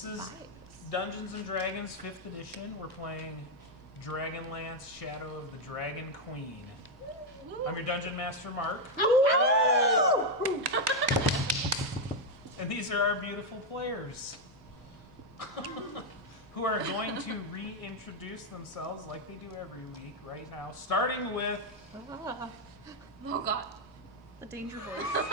This is Dungeons and Dragons 5th edition. We're playing Dragonlance, Shadow of the Dragon Queen. I'm your Dungeon Master, Mark. And these are our beautiful players who are going to reintroduce themselves like they do every week right now, starting with... Oh, God. The danger voice.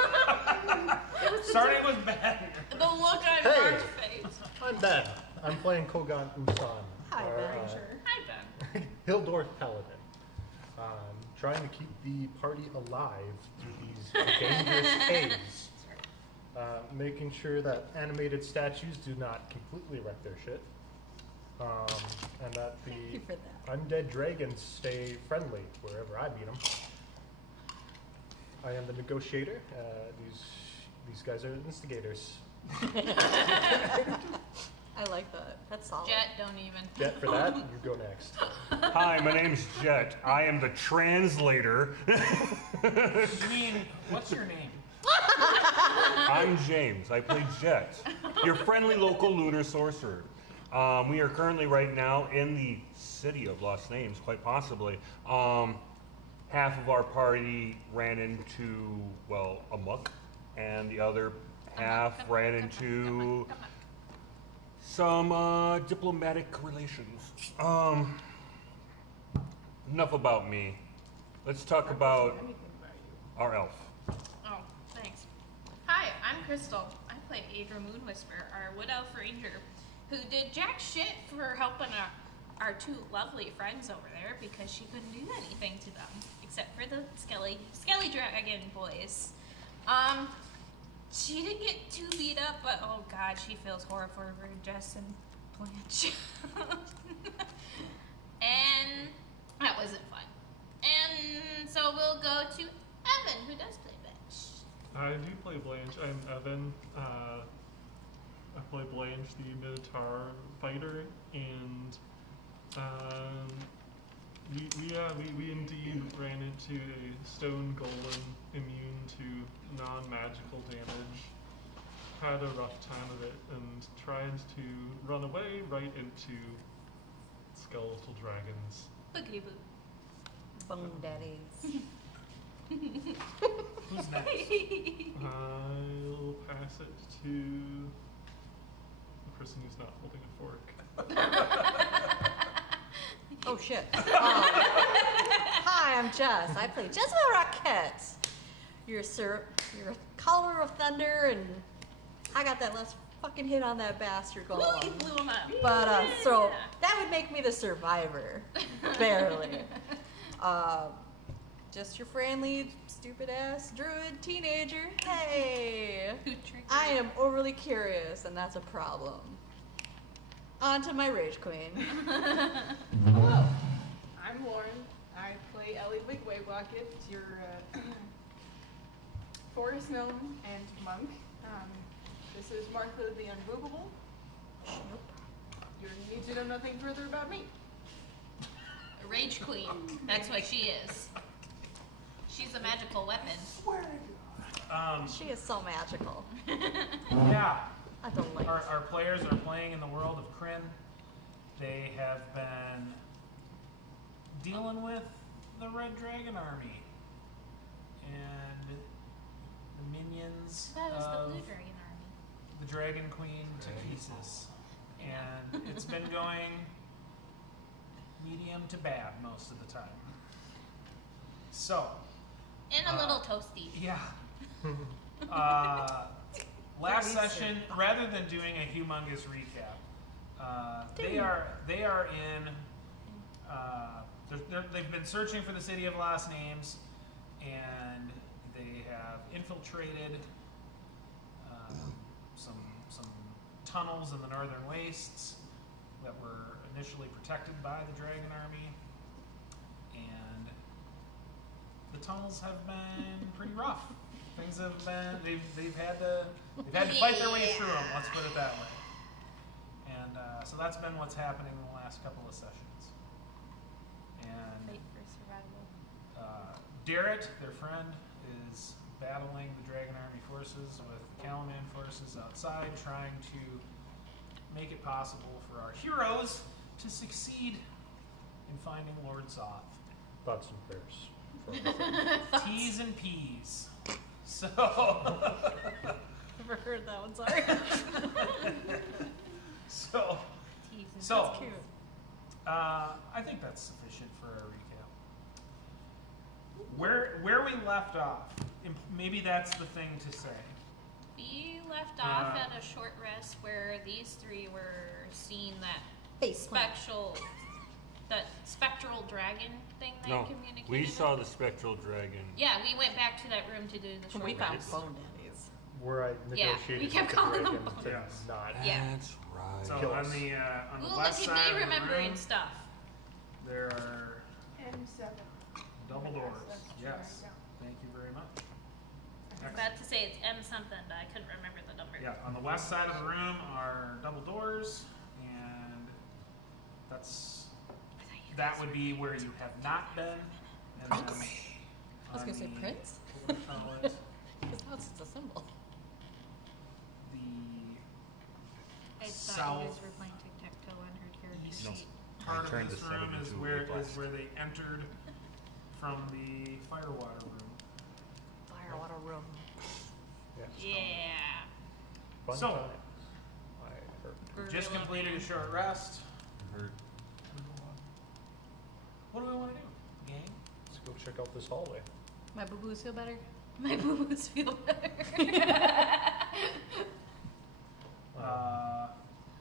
Starting with Ben. The look on Mark's face. I'm Ben. I'm playing Kogan Usan. Hi, Ben. Hi, Ben. Hildorf Paladin. Trying to keep the party alive through these dangerous caves. Making sure that animated statues do not completely wreck their shit. And that the undead dragons stay friendly wherever I beat them. I am the negotiator. These guys are instigators. I like that. That's solid. Jet, don't even. Jet, for that, you go next. Hi, my name's Jet. I am the translator. You mean, what's your name? I'm James. I play Jet, your friendly local lunar sorcerer. We are currently right now in the city of Lost Names, quite possibly. Half of our party ran into, well, a muck, and the other half ran into some diplomatic relations. Enough about me. Let's talk about our elf. Oh, thanks. Hi, I'm Crystal. I play Adra Moonwhisper, our wood elf ranger, who did jack shit for helping our two lovely friends over there because she couldn't do anything to them except for the skelly dragon boys. She didn't get too beat up, but oh god, she feels horrible for Jess and Blanche. And that wasn't fun. And so we'll go to Evan, who does play Blanche. I do play Blanche. I'm Evan. I play Blanche, the Minotaur fighter, and we indeed ran into a stone golem immune to non-magical damage. Had a rough time of it and tried to run away right into skeletal dragons. Boogity boo. Bone daddies. Who's next? I'll pass it to the person who's not holding a fork. Oh shit. Hi, I'm Jess. I play Jezebel Rockette. You're a caller of thunder, and I got that last fucking hit on that bastard Ooh, golem. you blew him up. But so that would make me the survivor, barely. Just your friendly, stupid ass druid teenager. Hey, I am overly curious, and that's a problem. On to my rage queen. Hello, I'm Lauren. I play Ellie Wigwaybucket, your forest gnome and monk. This is Martha the Unmovable. Nope. You need to know nothing further about me. A rage queen. That's what she is. She's a magical weapon. She is so magical. Yeah. I don't like Our players are playing in the world of Kryn. They have been dealing with the Red Dragon Army and the minions That was the of Blue Dragon Army. the Dragon Queen to pieces. And it's been going medium to bad most of the time. So. And a little toasty. Yeah. Last session, rather than doing a humongous recap, they are in. They've been searching for the city of Lost Names, and they have infiltrated some tunnels in the northern wastes that were initially protected by the Dragon Army, and the tunnels have been pretty rough. Things have been they've had to fight their way through them. Let's put it that way. And so that's been what's happening in the last couple of sessions. And Fight for survival. Darrett, their friend, is battling the Dragon Army forces with Calaman forces outside, trying to make it possible for our heroes to succeed in finding Lord Soth. Thoughts and prayers. For everything. T's and P's. So, Never heard that one, sorry. so, Teasing. so, That's cute. I think that's sufficient for a recap. Where we left off, maybe that's the thing to say. We left off at a short rest where these three were seeing that Face plant. spectral dragon thing they No, communicated. we with. saw the spectral dragon. Yeah, we went back to that room to do the short We found rest. bone daddies. Where I Yeah, negotiated we kept with the calling them dragon to Yes. not. Yeah. That's right. So Kill on us. the Ooh, west look side at of me the remembering room, stuff. there are M7. double doors. That's true, Yes. yeah. Thank you very much. I was about to say it's M something, but I couldn't remember the number. Yeah, on the west side of the room are double doors, and that would be where you have not been. And then I was on gonna say the- Prince. what do we call it? Because now it's just a symbol. The I thought you guys south were playing tic-tac-toe on her character east No. sheet. part I of turned this the room setting is to where blast. they entered from the firewater room. Firewater room. Yeah. Yeah. Fun So- times. I heard. Gorilla Just completed a man. short rest. Heard. What do we want to do, gang? Let's go check out this hallway. My boo-boos feel better? My boo-boos feel better.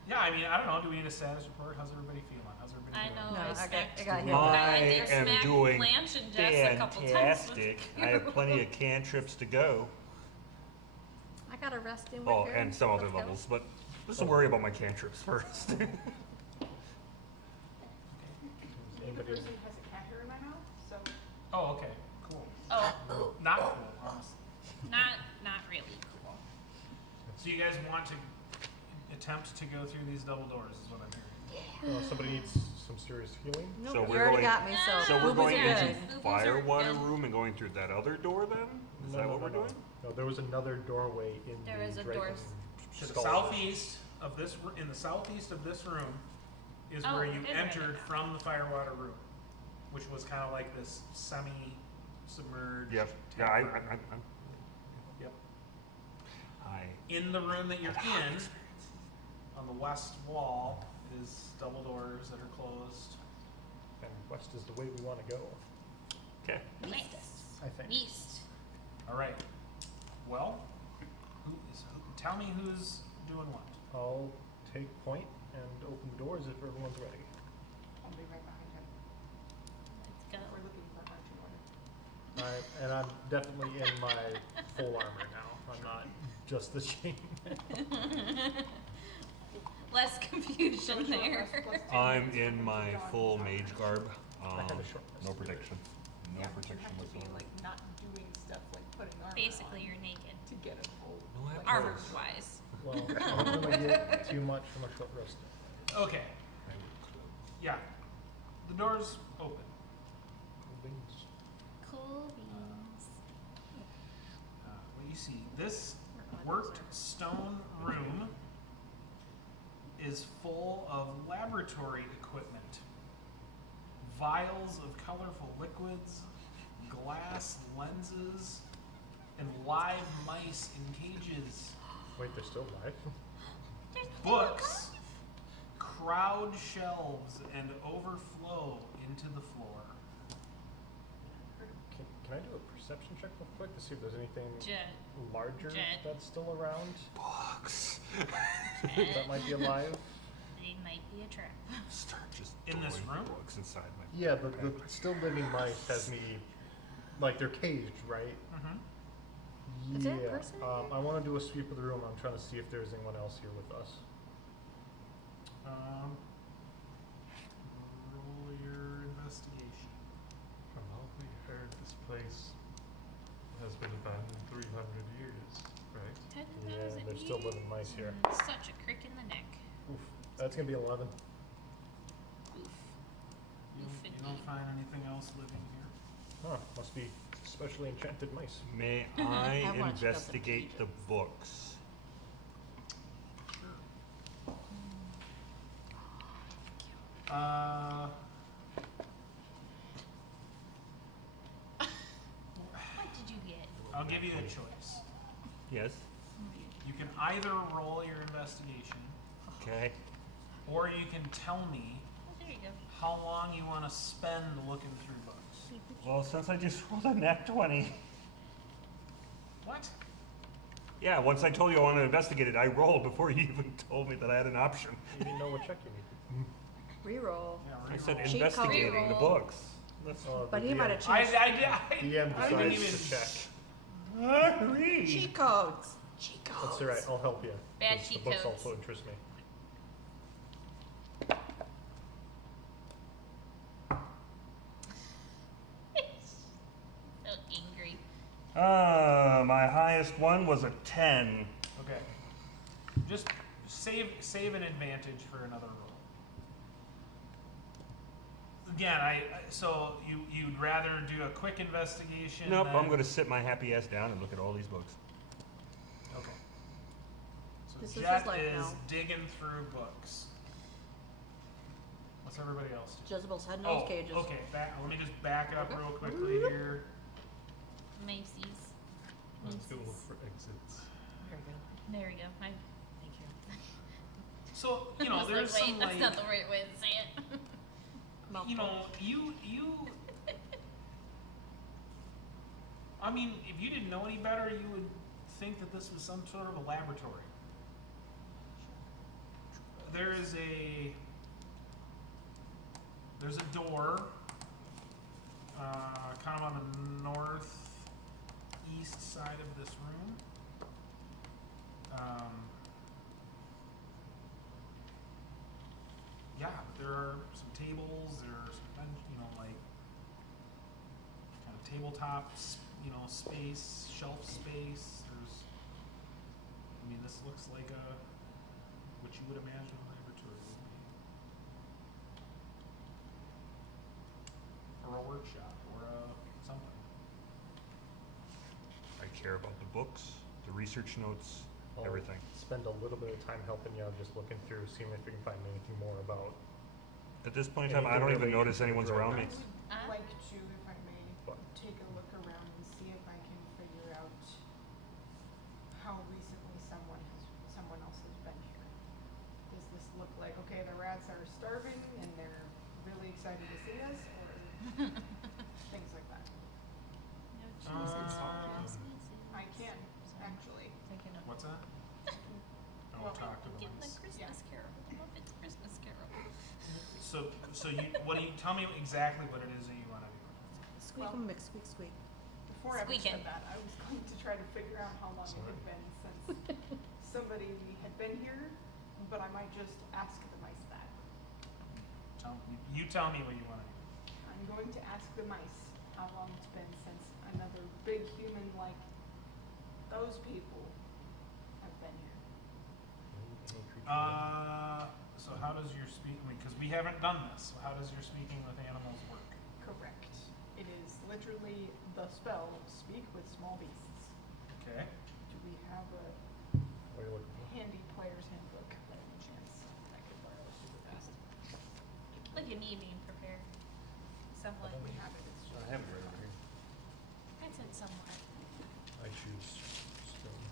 Yeah, I mean, I don't know. Do we need a status report? How's everybody feeling? How's everybody I doing? know. No, I I got smacked. hit. I did am smack doing Blanche and Jess a couple times. fantastic. I have plenty of cantrips to go. I got a rest in Oh, with and some other levels, but let's worry about my cantrips first. Me, the Anybody? person who has a cat hair in my mouth, so Oh, okay, cool. Oh, Not cool, honestly. not really cool. So you guys want to attempt to go through these double doors, is what I'm hearing. Somebody needs some serious healing. Nope, So you we're already going- got me, So so So we're boo-boos going are into good. Boo-boos are firewater good. room and going through that other door then? Is that what we're doing? No, there was another doorway in There the is a dragon door. To the skull. southeast of this, in the southeast of this room is Oh, where it you is right entered now. from the firewater room, which was kind of like this semi-submerged. Yep. Yeah, tavern. Yep. In the room that you're in, on the west wall, is double doors that are closed. And west is the way we want to go, Okay. Nice. I think. East. All right. Well, tell me who's doing what. I'll take point and open the doors if everyone's ready. I'll be right behind him. Let's go. We're looking for marching order. And I'm definitely in my full armor now. I'm not just the chain. Less confusion there. I'm in my full mage garb. I had a short rest. No protection. No Yeah, but you protection have to be whatsoever. like not doing stuff like putting armor Basically, on you're naked. to get a full. No, I have like, Armor clothes. wise. Well, I'm gonna get too much from a short rest. Okay. Yeah. The doors open. Cool beans. What you see, this worked stone room is full of laboratory equipment. Vials of colorful liquids, glass lenses, and live mice in cages. Wait, they're still alive? Books crowd shelves and overflow into the floor. Can I do a perception check real quick to see if there's anything Jet. larger Jet. that's still around Books. that might be alive? They might be a trap. Start just In this throwing room? books inside my. Yeah, the still living mice has me, like they're caged, right? Mm-hmm. Is there a Yeah. person in I want to do a sweep of the room. I'm trying to see if there's anyone else here with us. Roll your investigation. From what we heard, this place has been abandoned 300 years, right? 10,000 Yeah, there's still years living mice here. and Such a crick in the neck. Oof, that's gonna be 11. Oof. You Oof don't indeed. find anything else living here. Huh, must be specially enchanted mice. May I I want to check out the investigate the pages. books? Sure. What did you get? I'll give you a choice. Yes. You can either roll your investigation, Okay. or you can tell me Oh, there you go. how long you want to spend looking through books. Well, since I just rolled a nat 20. What? Yeah, once I told you I wanted to investigate it, I rolled before you even told me that I had an option. You didn't know what check you needed. Reroll. Yeah, I said reroll. Cheat investigating the Reroll. books. But he might have I changed DM I didn't decides even to check. Read. cheat codes. Cheat codes. That's alright, I'll help you. Bad 'cause cheat the books codes. also interest me. So angry. My highest one was a 10. Okay. Just save an advantage for another roll. Again, so you'd rather do a quick investigation? Nope, than- I'm going to sit my happy ass down and look at all these books. Okay. So This is Jet his life is now. digging through books. What's everybody else do? Jezebel's head nose Oh, cages. okay. Let me just back up Okay. real quickly here. Macy's. Let's go look for exits. Very good. There we go. Thank you. So I was there's like, wait, some that's like not the right way to say it. you. I mean, if you didn't know any better, you would think that this was some sort of a laboratory. There's a door, kind of on the northeast side of this room. Yeah, there are some tables. There are some bench, like kind of tabletop, space, shelf space. This looks like what you would imagine a laboratory would be, or a workshop, or something. I care about the books, the research notes, I'll everything. spend a little bit of time helping you, just looking through, seeing if we can find anything more about. At this point in time, I Anything don't even related notice to anyone's around me. I would like to, if I may, What? take a look around and see if I can figure out how recently someone else has been here. Does this look like, okay, the rats are starving and they're really excited to see us, or things like that? No choices. I can, actually. What's that? Well, Talk to the Get the mice. Christmas Carol. The Muppets Christmas Carol. So you, tell me exactly what it is that you want to do. Squeak Well- and mix, squeak, squeak. Before I Squeaking. said that, I was going to try to figure out how long it had been since somebody had been here, but I might just ask the mice that. You tell me what you want to do. I'm going to ask the mice how long it's been since another big human like those people have been here. So how does your because we haven't done this, so how does your speaking with animals work? Correct. It is literally the spell, speak with small beasts. Okay. Do we have a What are you looking for? handy player's handbook by any chance I could borrow super fast? Look at me being prepared. Somewhat. We have it, it's just. I have it right over here. I said somewhat. I choose stone.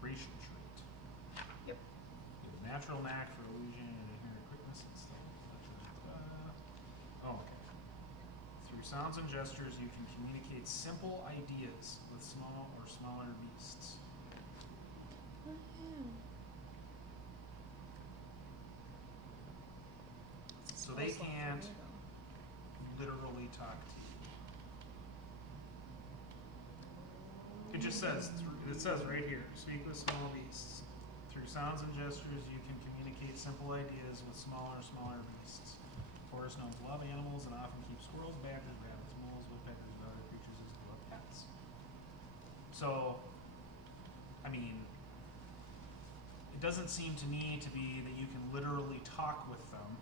Racial trait. Yep. You have a natural knack for illusion and inherent quickness and stuff. Okay. Through sounds and gestures, you can communicate simple ideas with small or smaller beasts. So they can't literally talk to you. It just says, it says right here, speak with small beasts. Through sounds and gestures, you can communicate simple ideas with smaller beasts. Forest gnomes love animals and often keep squirrels, badgers, rabbits, moles, woodpeckers, and other creatures as beloved pets. So, it doesn't seem to me to be that you can literally talk with them.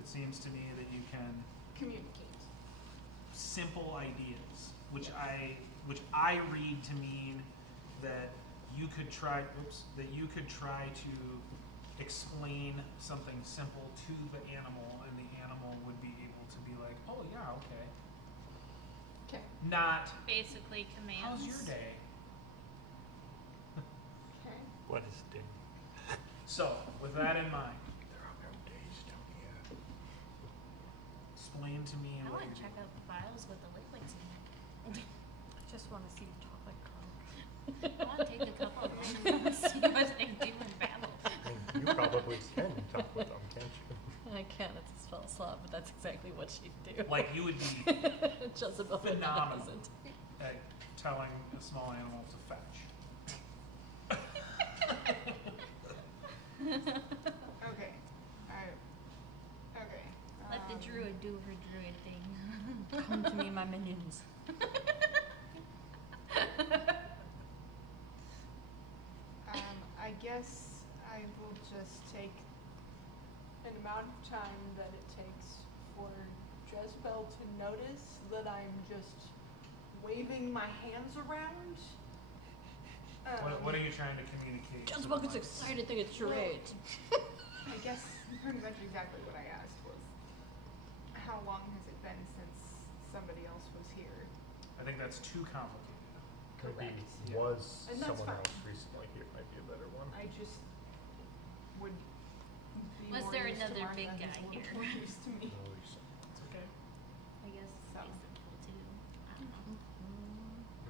It seems to me that you can Communicate. simple ideas. which I read to mean that you could try to explain something simple to the animal, and the animal would be able to be like, oh yeah, okay. Okay. Not, Basically commands. how's your day? Okay. What is day? So, with that in mind, There are no days down here. explain to me I what want you're to check doing. out the files with the liquids in it. I just want to see you talk like Carl. I want to take a couple of them and see what they do in battle. I mean, you probably can talk with them, can't you? I can, it's a spell slot, but that's exactly what she'd do. Like, you would be Jezebel phenomenal doesn't. at telling a small animal to fetch. Okay. Okay. Let the druid do her druid thing. Come to me, my minions. I guess I will just take an amount of time that it takes for Jezebel to notice that I'm just waving my hands around. What are you trying to communicate? to Jezebel the gets mice? excited, think it's charades. I guess pretty much exactly what I asked was, how long has it been since somebody else was here? I think that's too complicated. Correct. Maybe was And that's someone fine. else recently here might be a better one. I just would be Was more there used to another Martha big who's guy a little here? more used to me. No, you said- It's okay. I guess it's So. simple too. I don't know.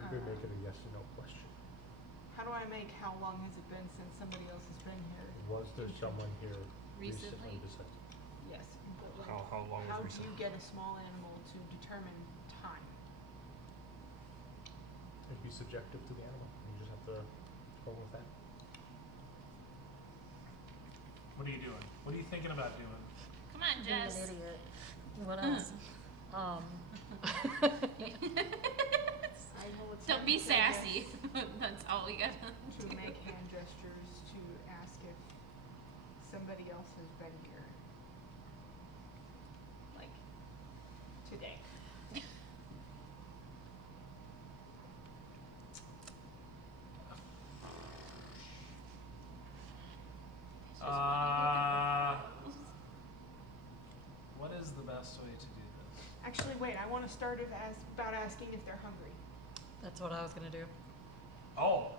Maybe make it a yes or no question. How do I make how long has it been since somebody else has been here? Was there someone here Recently? recently besides? Yes. But like, How long how was do you recent? get a small animal to determine time? It'd be subjective to the animal. You just have to go with that. What are you doing? What are you thinking about doing? Come on, Being an Jess. idiot. What else? I will attempt Don't be I guess, sassy. That's all we got. to make hand gestures to ask if somebody else has been here. Like, today. What is the best way to do this? Actually, wait, I want to start it as about asking if they're hungry. That's what I was gonna do. Oh,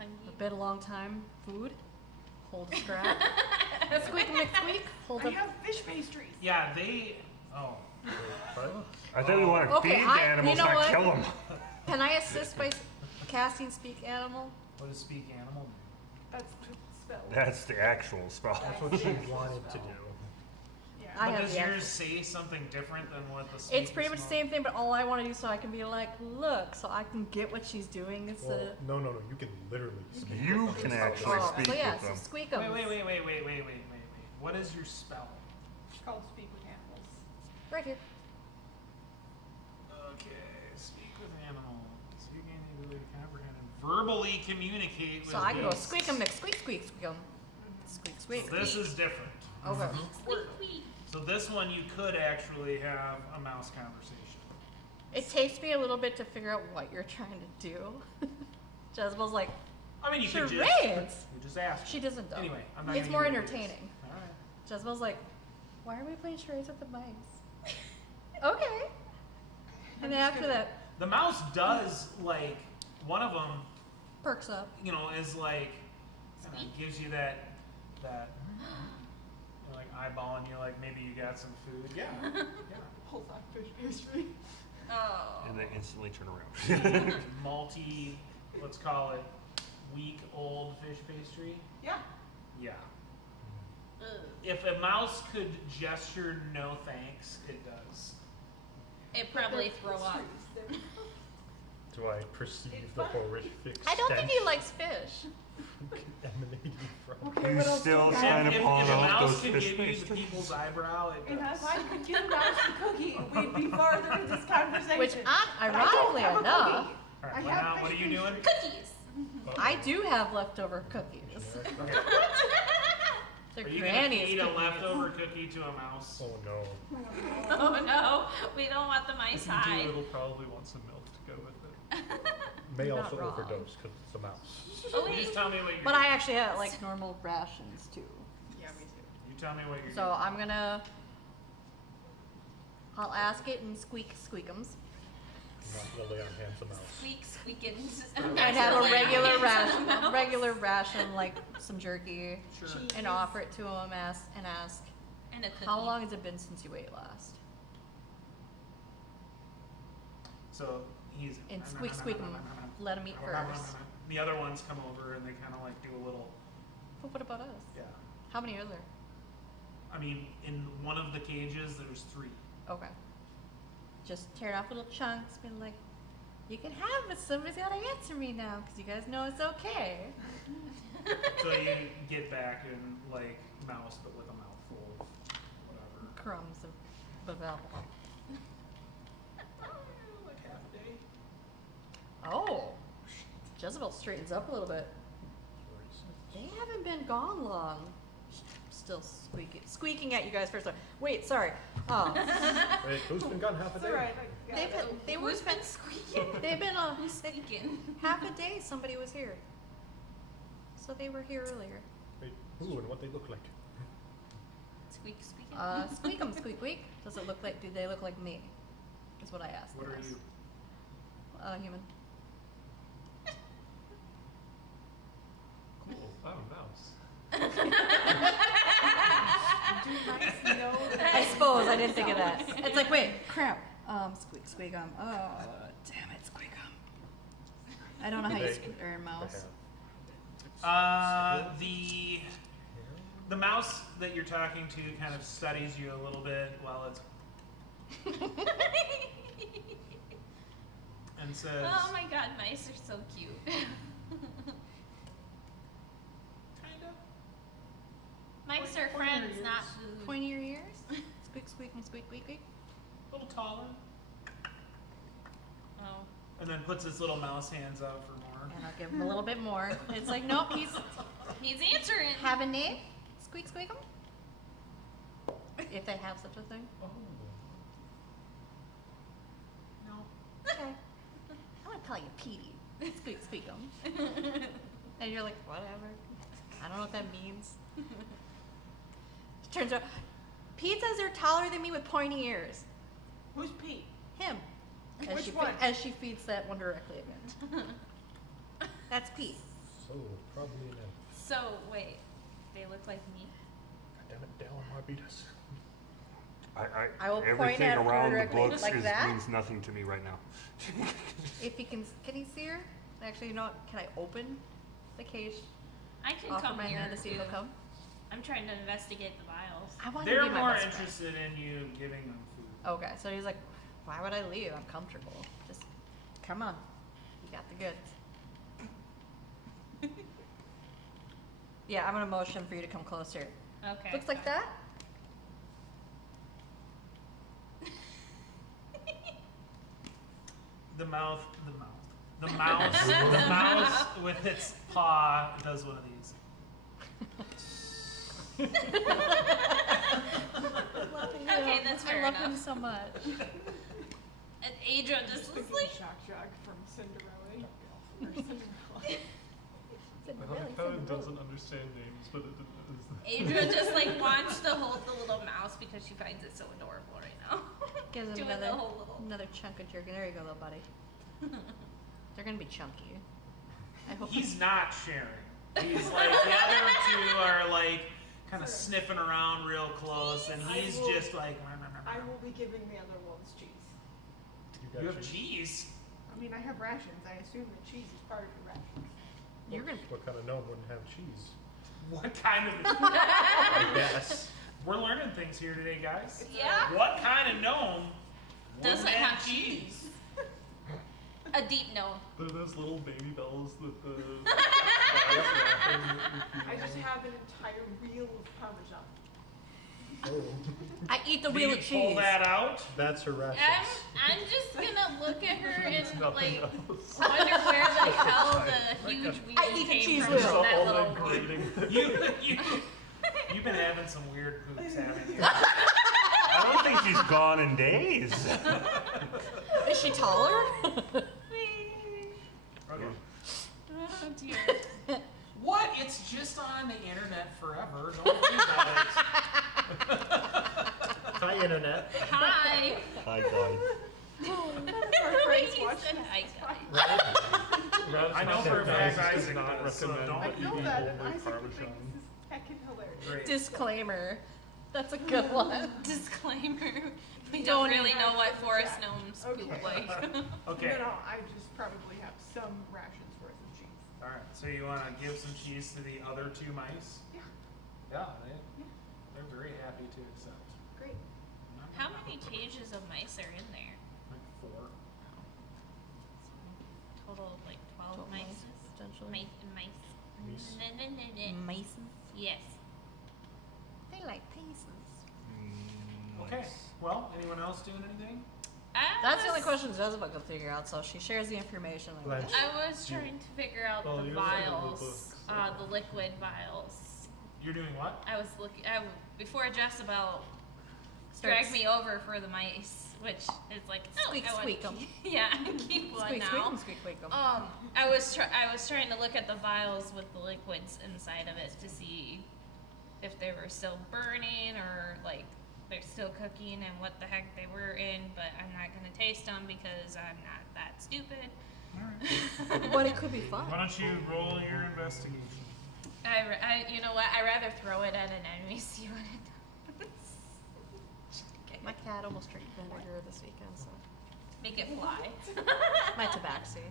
A bit a long time, food, hold a scrap. Squeak, McSqueak, hold I up. have fish pastries. yeah, they. Oh, But I think we want to Okay, feed the you animals, know not what? kill them. Can I assist by casting speak animal? what does speak animal mean? That's the spell. That's the actual spell. that's what she wanted to do. Yeah. I But have does the yours actual- say something different than what the It's speak pretty much the smell- same thing, but all I want to do so I can be like, look, so I can get what she's doing instead Well, of. no. You can literally speak. You with them. can It's not actually just- speak so yeah, with so them. squeak 'em. Wait. What is your spell? It's called Speak with Animals. Right here. Okay, speak with animals. You gain the ability to comprehend and verbally communicate with So I can go beasts. squeak 'em, McSqueak, squeak, squeak 'em. Squeak, squeak. So this is different. Okay. Squeak, squeak. So this one you could actually have a mouse conversation. It takes me a little bit to figure out what you're trying to do. Jezebel's like, I mean, you could charades. just ask. She doesn't though. Anyway, I'm not It's gonna more give you ideas. entertaining. All right. Jezebel's like, why are we playing charades with the mice? Okay. And then after that, The mouse does like one of them, perks up. you know, is like kinda Sweet. gives you that you're like eyeballing you, like maybe you got some food. Yeah. Yeah. Hold on, fish pastry. Oh. And they instantly turn around. Malty, let's call it week-old fish pastry. Yeah. Yeah. Ugh. If a mouse could gesture no thanks, it does. It probably They're throw up. pastries. They're- Do I perceive It's the fine. horrific I don't think he stench likes fish. emanating from? Okay, You what else still do I trying got? to If pawn a off mouse those could fish give you the pastries? people's eyebrow, it And does. if I could give a mouse a cookie, we'd be farther in this conversation. Which, But I don't ironically have a enough, cookie. All I right, well, have now what are fish you doing? Cookies. I do have leftover cookies. Okay. They're Are you gonna granny's feed a cookies. leftover cookie to a mouse? Oh no. Oh no, we don't want the If mice you high. do, it'll probably want some milk to go with it. May You're also not wrong. overdose because it's a mouse. Oh You wait, just tell me what you're But I actually have like normal rations too. Yeah, me too. You tell me what you're So I'm gonna. I'll ask it in squeakums. Not really on handsome mouse. squeak squeakins. I'd have a regular ration like some jerky, Sure. Cheese. and offer it to him. And ask, And a cookie. how long has it been since you ate last? So he's And squeak 'em. Let him eat first. The other ones come over and they kind of like do a little. But what about us? Yeah. How many are there? I mean, in one of the cages, there's 3. Okay. Just tear it off little chunks. Be like, you can have it. Somebody's gotta answer me now, because you guys know it's okay. So you get back and like mouse, but with a mouthful of whatever. Crumbs of alcohol. Like half a day. Oh, Jezebel straightens up a little bit. They haven't been gone long. Still squeaking at you guys first. Wait, sorry. Oh, Wait, who's been gone half a It's day? alright. they were Who's been squeaking? they've been Who's squeaking? half a day. Somebody was here, so they were here earlier. Wait, who and what they look like? Squeak squeaking. Squeak 'em, squeak squeak. Does it look like? Do they look like me? Is what I asked. What them are as. you? Human. Cool. I'm a mouse. Do mice know that? I suppose I didn't think of that. It's like, wait, crap. Squeak 'em. Oh, damn it, squeak 'em. I don't know how you They- squeak or They mouse. have The mouse that you're talking to kind of studies you a little bit while it's and says, Oh my god, mice are so cute. kind of. Mice are Pointy friends, ears. not food. Pointy your ears. Squeak, squeak, and squeak, squeak, squeak. A little taller, Oh. and then puts his little mouse hands out for more. And I'll give him a little bit more. It's like, nope, he's He's answering. have a name. Squeak, squeak 'em. If they have such a thing. Oh. No. Okay. I'm gonna call you Petey. Squeak, squeak 'em. And you're like, whatever. I don't know what that means. Turns out, Pete says they're taller than me with pointy ears. Who's Pete? Him. Which one? As she feeds that one directly again. That's Pete. So, probably an elf. So wait, they look like me. Damn it, Dale and Marbitas. I will point everything at her around the directly books like that. means nothing to me right now. If he can he see her? Actually, you know what? Can I open the cage? I can Offer come my here hand to see if too. he'll come. I'm trying to investigate the vials. I want to They're be my more best friend. interested in you giving them food. Okay, so he's like, why would I leave? I'm comfortable. Just come on. You got the goods. Yeah, I'm gonna motion for you to come closer. Okay. Looks like fine. that. The mouse with its paw does one of these. Okay, that's fair I love him enough. so much. And Adra just was like, Shock from Cinderella. Or Cinderella. It kind of doesn't understand names, but it is. Adra just like wants to hold the little mouse because she finds it so adorable right now. Gives him Doing another, the whole little. another chunk of jerky. There you go, little buddy. They're gonna be chunky. I hope He's not sharing. He's like the other two are like kind of sniffing around real close, and I he's will- just like. I will be giving the other ones cheese. You have cheese. I mean, I have rations. I assume that cheese is part of your rations. You're gonna. What kind of gnome wouldn't have cheese? What kind of? I guess. We're learning things here today, guys. Yeah. What kind of gnome Doesn't wouldn't have cheese. A deep no. They're those little baby bells that the. I just have an entire wheel of Parmesan. Oh, I eat the Do wheel you of pull cheese. that out? that's her rations. I'm just gonna look at her There's and nothing like else. wonder where the hell the huge wheel I eat the came cheese from wheel. that All little. that grating. You You've been having some weird poops, haven't you? I don't think she's gone in days. Is she taller? Okay. Oh dear. What? It's just on the internet forever. Don't worry about it. Hi, internet. Hi. Hi, guys. Our friends He watch said this. hi, It's guys. fine. I know for a fact does Isaac not does, so recommend don't- that I you know eat that, and only Isaac Parmesan. thinks this is heckin' hilarious. Great. Disclaimer. That's a good one. Disclaimer. We Don't don't really know what even- forest Yeah. gnomes Okay. poop like. Okay. No, I just probably have some rations worth of cheese. All right. So you want to give some cheese to the other two mice? Yeah. Yeah. They're very happy to accept. Great. How many cages of mice are in there? Like 4. Total of like 12 mice. potentially. Mice. Mice. Mice. Yes. They like pieces. Okay. Well, anyone else doing anything? That's the only question Jezebel could figure out, so she shares the information. Like Blanche. I was trying to figure out Well, the you also have the vials, books, the liquid vials. You're doing what? I was looking before Jezebel Starts- dragged me over for the mice, which is like Squeak, I want squeak to 'em. yeah, I keep one squeak, now. squeak, 'em, squeak, squeak 'em. I was trying to look at the vials with the liquids inside of it to see if they were still burning or like they're still cooking and what the heck they were in, but I'm not gonna taste them because I'm not that stupid. But it could be fun. Why don't you roll your investigation? You know what? I rather throw it at an enemy, see what it does. Okay. My cat almost drank vinegar this weekend, so. Make it fly. My tabaxi.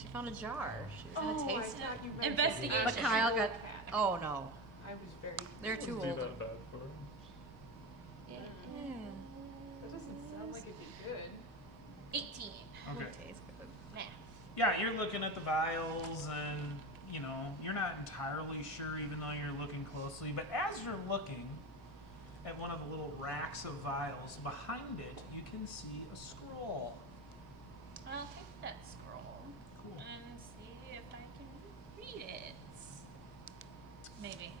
She found a jar. She was gonna I taste it. thought you meant Investigation. But Kyle got. Oh no. I was very. They're too Wouldn't old. do that bad for her. Yeah. That doesn't sound like it'd be good. 18. Okay. Tastes good. Nah. Yeah, you're looking at the vials and, you know, you're not entirely sure even though you're looking closely. But as you're looking at one of the little racks of vials, behind it, you can see a scroll. I'll take that scroll Cool. and see if I can read it. Maybe.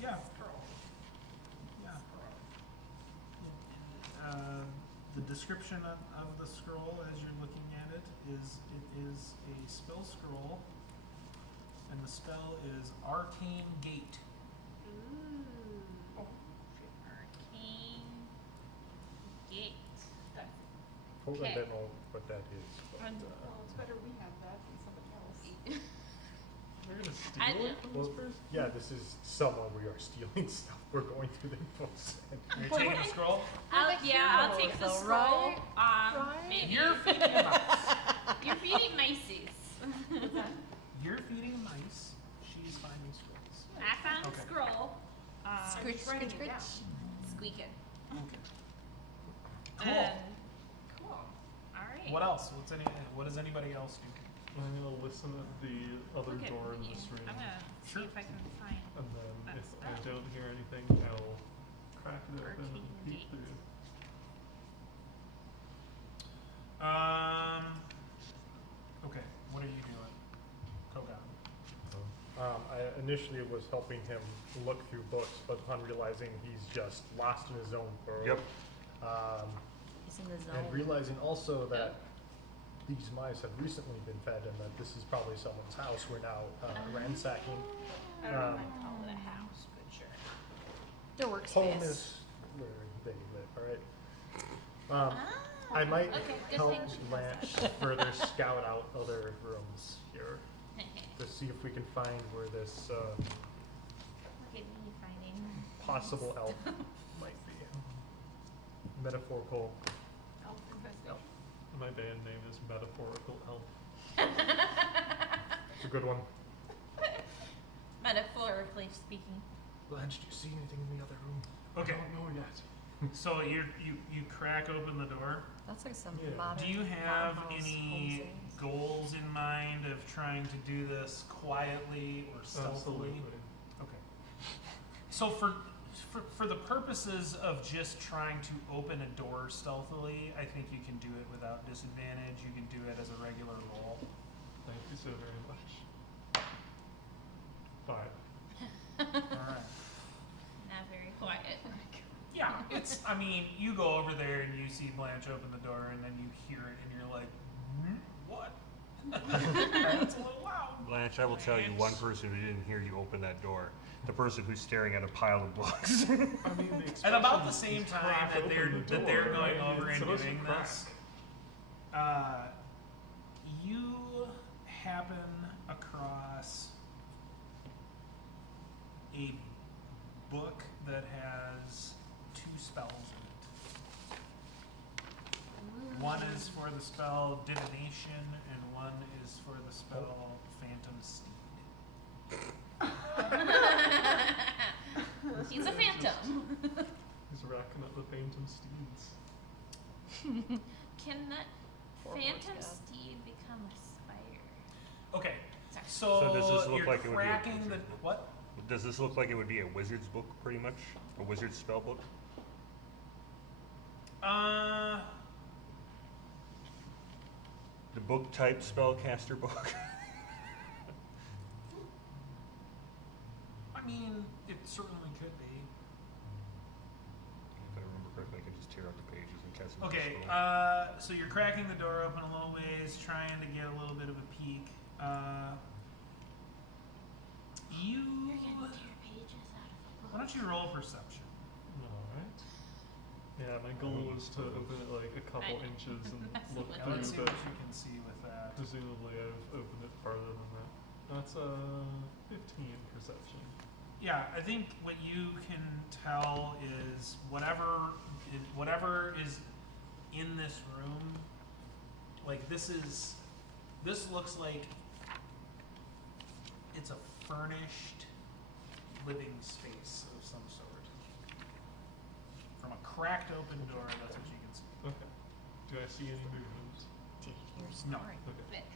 Yeah. Scroll. Yeah. The description of the scroll as you're looking at it is a spell scroll, and the spell is Arcane Gate. Arcane Gate. Oh, I Okay. don't know what that is. But, And- Well, it's better we have that than somebody else. They're gonna I steal it from well, this person? yeah, this is someone we are stealing stuff. We're going through the info send. Are you taking the scroll? I'll take the though, scroll. right? Maybe. You're feeding a mouse. You're feeding mices. You're feeding mice. She's finding scrolls. I found Okay. a scroll. Scritch, just writing scritch, it down. scritch. Squeaking. Okay. Cool. Cool. All right. What else? What does anybody else do? I'm gonna listen at the other Look at door in me. this room, I'm gonna Sure. see if I can find. and then if That's I that. don't hear anything, I'll crack it open Arcane and peek gate. through. Okay. What are you doing, Kogan? I initially was helping him look through books, but upon realizing he's just lost in his own world. Yep. He's in the zone. And realizing also that these mice have recently been fed and that this is probably someone's house we're now ransacking. I don't know Um, if I'd call it a house, but sure. Their Home workspace. is where they live, alright? I might Okay, good help thing she has Blanche further scout out other rooms here to see if we can find where this Look at me finding. possible elf might be. Metaphorical Elf investigation. My band name is Metaphorical Elf. It's a good one. Metaphorically speaking. Blanche, do you see anything in the other room? Okay. I don't know yet. So you crack open the door. That's like some Yeah. modern Do you have farmhouse any homesteads. goals in mind of trying to do this quietly or stealthily? Absolutely. Okay. So for the purposes of just trying to open a door stealthily, I think you can do it without disadvantage. You can do it as a regular roll. Thank you so very much. 5. I mean, you go over there and you see Blanche open the door, and then you hear it, and you're like, what? That's a little loud. Blanche, I will tell you one person who didn't hear you open that door. The person who's staring at a pile of books. I mean, the At about the expression same is time crack that open they're the door, going right? over It's and supposed to doing crack. this, you happen across a book that has 2 spells in it. One is for the spell Divination, and one is for the spell Phantom Steed. He's a phantom. He's racking up the phantom steeds. Can that Poor phantom Boy Scout. steed become a spider? Okay, Sorry. so, So does this look you're like it would be a cracking the wizard book? what? Does this look like it would be a wizard's book, pretty much? A wizard's spell book? The book type spellcaster book? I mean, it certainly could be. If I remember correctly, I can just tear out the pages and cast another Okay, spell. so you're cracking the door open a little ways, trying to get a little bit of a peek. You. You're gonna tear pages out of a book. Why don't you roll perception? Alright. Yeah, my goal was to open it like a couple I- inches and messing look with Yeah, let's see through, what but you can see with that. presumably I've opened it farther than that. That's a 15 perception. Yeah, I think what you can tell is whatever is in this room. Like this looks like it's a furnished living space of some sort. From a cracked open door, that's what you can see. Okay. Do I see any movement? Did you hear No. snoring? Okay. Bitch.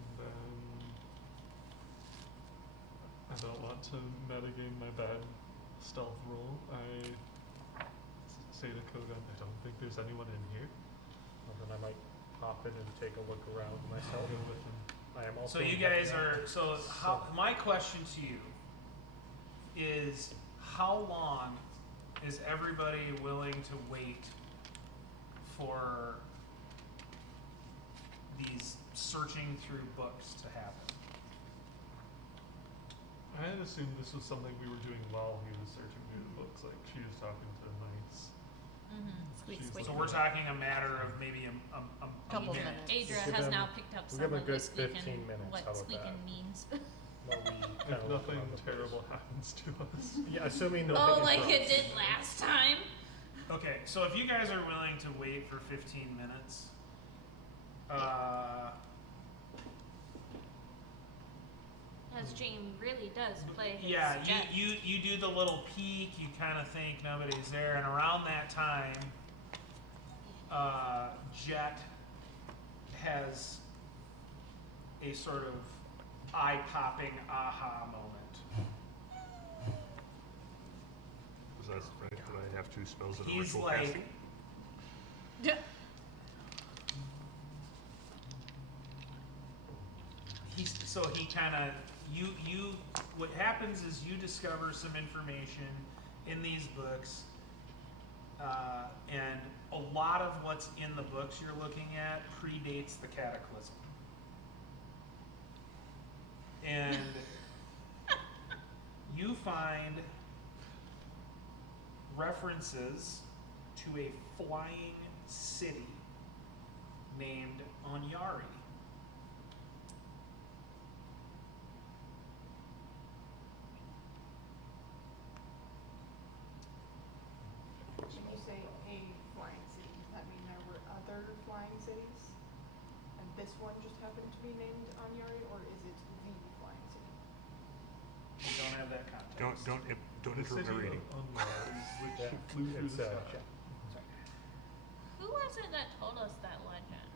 And then I don't want to metagame my bad stealth roll. I say to Kogan, I don't think there's anyone in here. Well, then I might pop in and take a look around I'll myself. go with him. I am also. So you guys are my question to you is how long is everybody willing to wait for these searching through books to happen? I had assumed this was something we were doing while he was searching through the books. Like she was talking to knights. Mm-hmm. She's Squeak. So we're talking a matter of maybe a Couple minute. minutes. Adra Give has them- now picked up we'll some give them a of good the squeaking, 15 minutes. what How about squeaking that? means. While we If kinda look nothing around the place. terrible happens to us. Yeah, assuming no. Oh, hidden like it traps. did last time? Okay, so if you guys are willing to wait for 15 minutes, As Jane really does play his yeah, jet. you do the little peek, you kind of think nobody's there, and around that time, Jet has a sort of eye-popping aha moment. Was that right? Did I have 2 spells of He's ritual like, casting? he kind of what happens is you discover some information in these books, and a lot of what's in the books you're looking at predates the cataclysm, and you find references to a flying city named Onyari. When you say a flying city, does that mean there were other flying cities? And this one just happened to be named Anyari, or is it the flying city? You don't have that context. Don't The interrupt city my reading. of Unwise, which Yeah, flew through it's, the sky. Who was it that told us that legend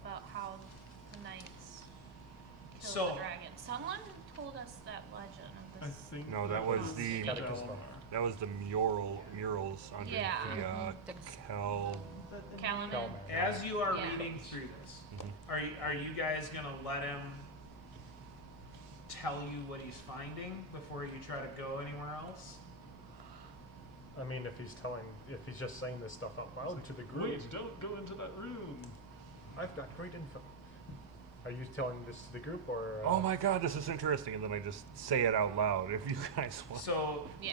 about how the knights killed So- the dragon? Someone told us that legend of I this. think No, that was the- Cataclysm. That was the murals under Yeah. the Cal. The Calumet. Calman. As you are Yeah. reading through this, Mhm. are you guys gonna let him tell you what he's finding before you try to go anywhere else? I mean, if he's just saying this stuff out loud to the group. Wait, don't go into that room. I've got great info. Are you telling this to the group or? Oh my god, this is interesting, and then I just say it out loud if you guys want. So Yeah.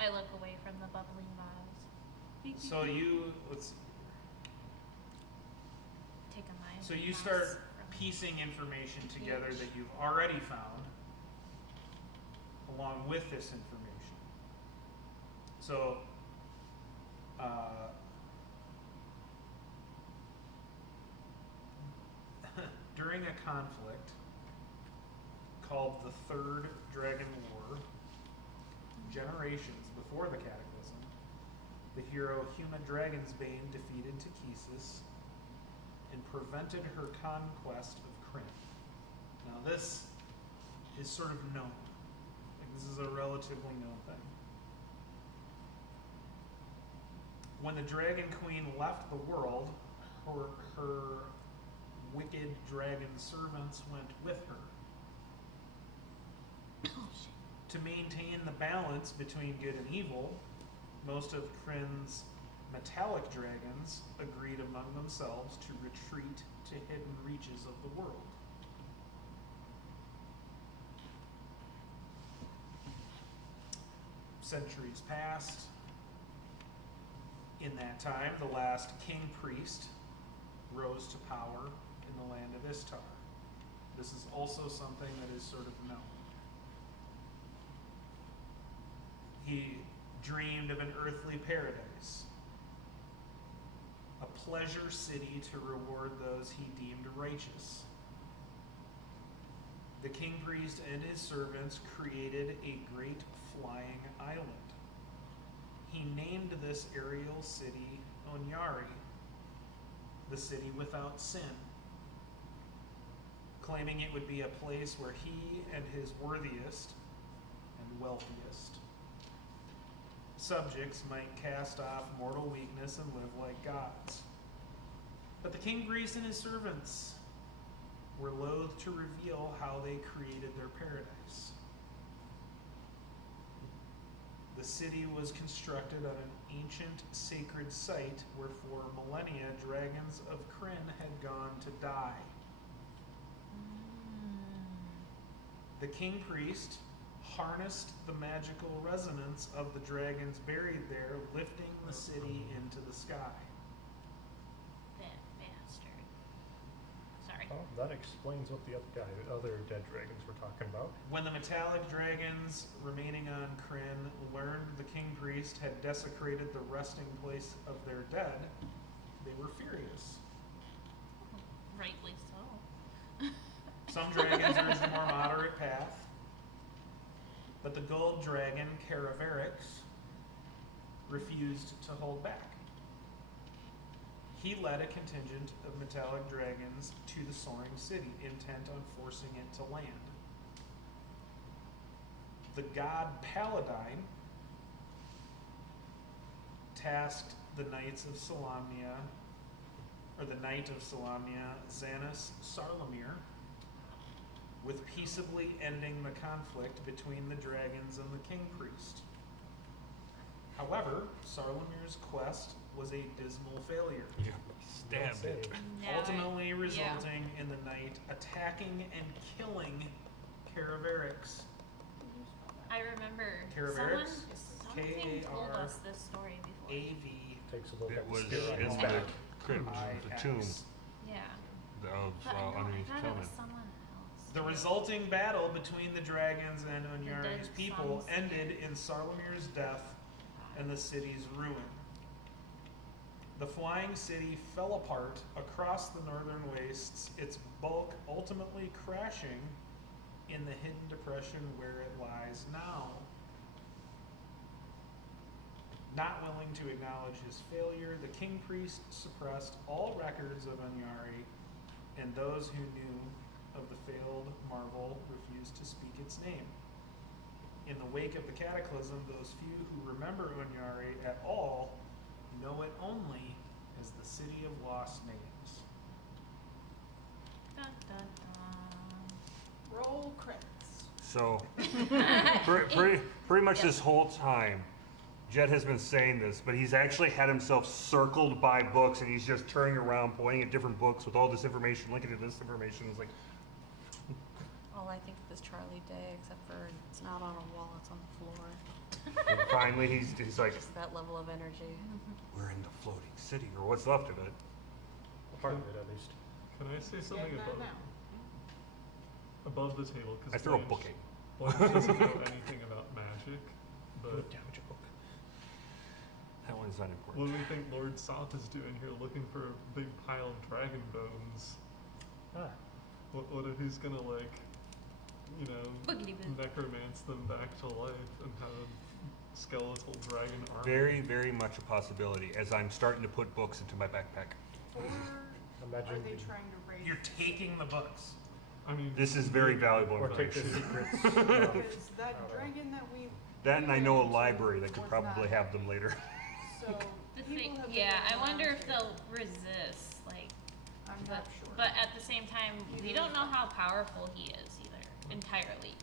I look away from the bubbling vials. so you let's Take a mind. so you start piecing information together that you've already found along with this information. So during a conflict called the Third Dragon War, generations before the Cataclysm, the hero Human Dragonsbane defeated Takesis and prevented her conquest of Krynn. Now this is sort of known. Like, this is a relatively known thing. When the Dragon Queen left the world, her wicked dragon servants went with her. To maintain the balance between good and evil, most of Krynn's metallic dragons agreed among themselves to retreat to hidden reaches of the world. Centuries passed. In that time, the last king priest rose to power in the land of Istar. This is also something that is sort of known. He dreamed of an earthly paradise, a pleasure city to reward those he deemed righteous. The king priest and his servants created a great flying island. He named this aerial city Onyari, the city without sin, claiming it would be a place where he and his worthiest and wealthiest subjects might cast off mortal weakness and live like gods. But the king priest and his servants were loath to reveal how they created their paradise. The city was constructed on an ancient sacred site where for millennia dragons of Krynn had gone to die. The king priest harnessed the magical resonance of the dragons buried there, lifting the city into the sky. That bastard. Sorry. Oh, that explains what the other dead dragons were talking about. When the metallic dragons remaining on Krynn learned the king priest had desecrated the resting place of their dead, they were furious. Rightly so. Some dragons urged a more moderate path, but the gold dragon, Caravarix, refused to hold back. He led a contingent of metallic dragons to the soaring city, intent on forcing it to land. The god Paladine tasked the knights of Solamnia, or the knight of Solamnia, Xanus Sarlamir, with peaceably ending the conflict between the dragons and the king priest. However, Sarlamir's quest was a dismal failure, Yeah, stabbed it. ultimately resulting in the knight attacking and killing Caravarix. I remember Caravarix? something told us this story before. A-V. Takes a look It at was the spear on in his the back. crypt, the tomb Yeah. of But no, underneath I thought it was Kelman. someone else. The too. resulting battle between the dragons and Onyari's dead people sons. ended in Sarlamir's death and the city's ruin. The flying city fell apart across the northern wastes, its bulk ultimately crashing in the hidden depression where it lies now. Not willing to acknowledge his failure, the king priest suppressed all records of Onyari, and those who knew of the failed marvel refused to speak its name. In the wake of the cataclysm, those few who remember Onyari at all know it only as the City of Lost Names. Dun, dun, dun. Roll credits. So, Pretty much this whole time, Jet has been saying this, but he's actually had himself circled by books, and he's just turning around, pointing at different books with all this information, looking at this information. It's like, All I think of is Charlie Day, except for it's not on a wall, it's on the floor. and finally he's like, Just that level of energy. we're in the floating city, or what's left of it. Part of it, at least. Can I say something Getting that above, now. above the table? I throw a book in. Blanche doesn't know anything about magic, but Damage a book. That one's not what important. do we think Lord Soth is doing here, looking for a big pile of dragon bones? Ah, What if he's gonna Boogity boo. necromance them back to life and have a skeletal dragon army? Very, very much a possibility, as I'm starting to put books into my backpack. Or Imagine are they the- trying to raise? You're taking the books. I mean, This is very valuable Or take the information. secrets. Because that don't know. dragon that we. That and I know a ran library into that could was probably not- have them later. So The people thing, have been yeah, I around wonder if here. they'll resist, like, I'm but, not sure. but at the same time, we Either don't know way. how powerful he is either, entirely.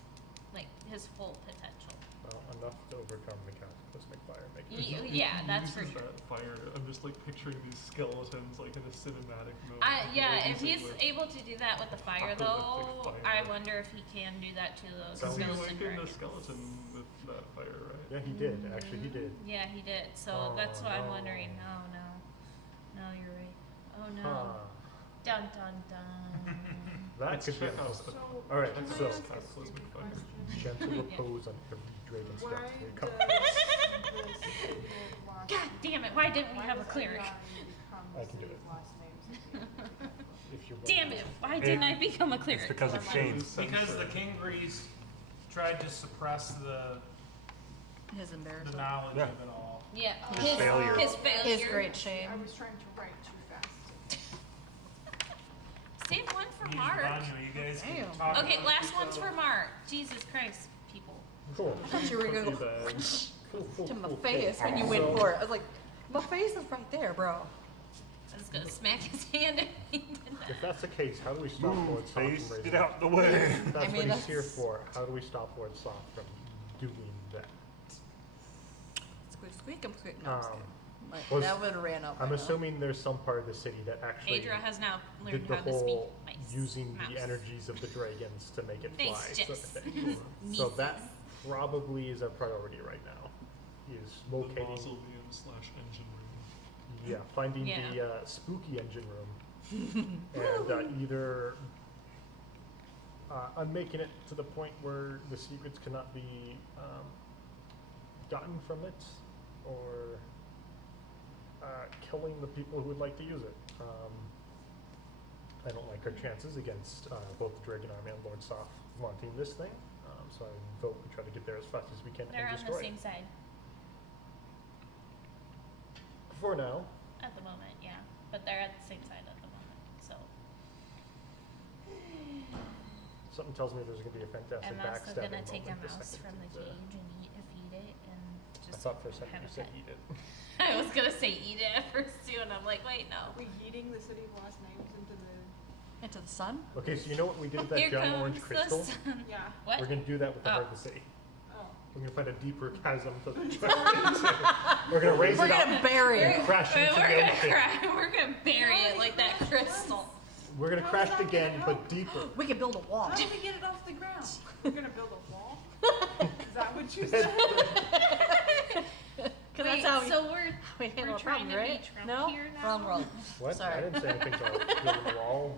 Like, his full potential. Well, enough to overcome the cataclysmic fire making. Yeah, that's for uses sure. that fire. I'm just like picturing these skeletons like in a cinematic moment. Yeah, Like, if using, he's like, able to do that with the fire, though, Apocalyptic I fire. wonder if he can do that to those Sounds- he skeleton awakened a dragons. skeleton with that fire, right? Yeah, he did. Actually, he did. Yeah, he did. So Oh, that's what I'm no. wondering. No, you're right. Oh no. Ah, Dun dun dun. that Let's could be check out awesome. So, Alright, can I so- ask a Cataclysmic stupid fire. question? Gentle repose on every dragon's Why death. Here it does comes. the city of God damn it! Why didn't we why have a does cleric? Ariana become I the can do city's it. last names at the end of the book? If you Damn it! Why didn't I become a cleric? It's because of shame. Because the King Breeze tried to suppress the His embarrassment. knowledge Yeah. of it all. Yeah, His failure. His failure. His great shame. I was trying to write too fast. Save one for Me and Mark. Vanya, you guys can Damn. talk Okay, about last each one's other. for Mark. Jesus Christ, people. Cool. I thought you were gonna Too go bad. Cool. to my face when you went So- for it. I was like, my face is right there, bro. I was gonna smack his hand if he did that. If that's the case, how do we stop Move, Lord Soft from face, raising? get out the way. If that's I mean, what he's here that's- for. How do we stop Lord Soft from doing that? Squeak, squeak, I'm squeak. No, I'm just Um, kidding. Like, was- that would have ran up. I'm by now. assuming there's some part of the city that actually Adra has now did learned the how to speak whole mice. using mouse. the energies of the dragons to make it fly. Thanks, sort of Jess. thing. So that probably is a priority right now. Is The locating, mausoleum / engine room. yeah, finding Yeah. the spooky engine room, and either I'm making it to the point where the secrets cannot be gotten from it, or killing the people who would like to use it. I don't like our chances against both the Dragon Army and Lord Soth wanting this thing, so I vote we try to get there as fast as we can They're and on destroy the same it. side For now, at the moment, yeah. But they're at the same side at the moment, so. something tells me there's going to be a fantastic I'm also backstabbing gonna take a moment the mouse second from the it, cage and feed it and I just thought for a second have you a said pet. eat it. I was gonna say eat it at first too, and I'm like, wait, no. Are we heating the city of last names into the? Into the sun? Okay, so you know what we did with that Here giant comes orange the crystal? sun. Yeah. What? We're going to do that with the Oh. heart of the city. Oh. We're going to find a deeper chasm to We're going to raise We're it up gonna bury and it. crash We're into the gonna ocean. cry. We're gonna bury it like that crystal. We're going to How crash is it that again, gonna but help? deeper. We can build a wall. How do we get it off the ground? We're gonna build a wall? Is that what you said? Because Wait, that's how so we're we handle a trying problem, to right? be Trump No? here now? Wrong. What? Sorry. I didn't say anything about building the wall.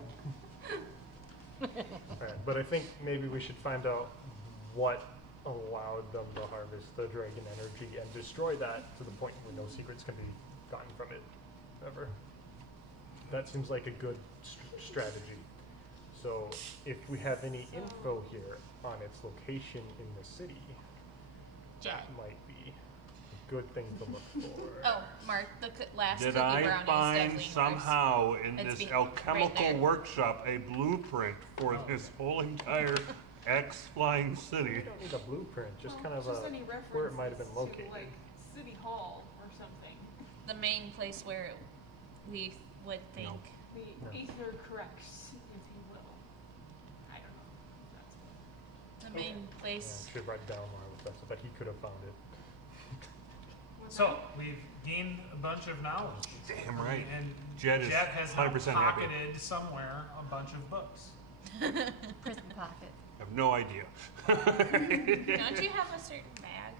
Alright, but I think maybe we should find out what allowed them to harvest the dragon energy and destroy that to the point where no secrets can be gotten from it ever. That seems like a good strategy. So if we have any info here on its location in the city, Yeah. that might be a good thing to look for. Oh, Mark, the last Did cookie I brownie is find definitely yours. somehow in It's this right alchemical there. workshop a blueprint for this whole entire X-flying We city? don't need a blueprint, just kind of Just a, any where it might have been references to, located. like City Hall or something. The main place where we would think. No. The No. Aether corrects, if you will. I don't know. That's The main Yeah, place. should write down where I was best, but he could have found it. What's So that? we've gained a bunch of knowledge. Damn right. And Jed is has now 100% happy. pocketed somewhere a bunch of books. Prison pocket. I have no idea. Don't you have a certain bag?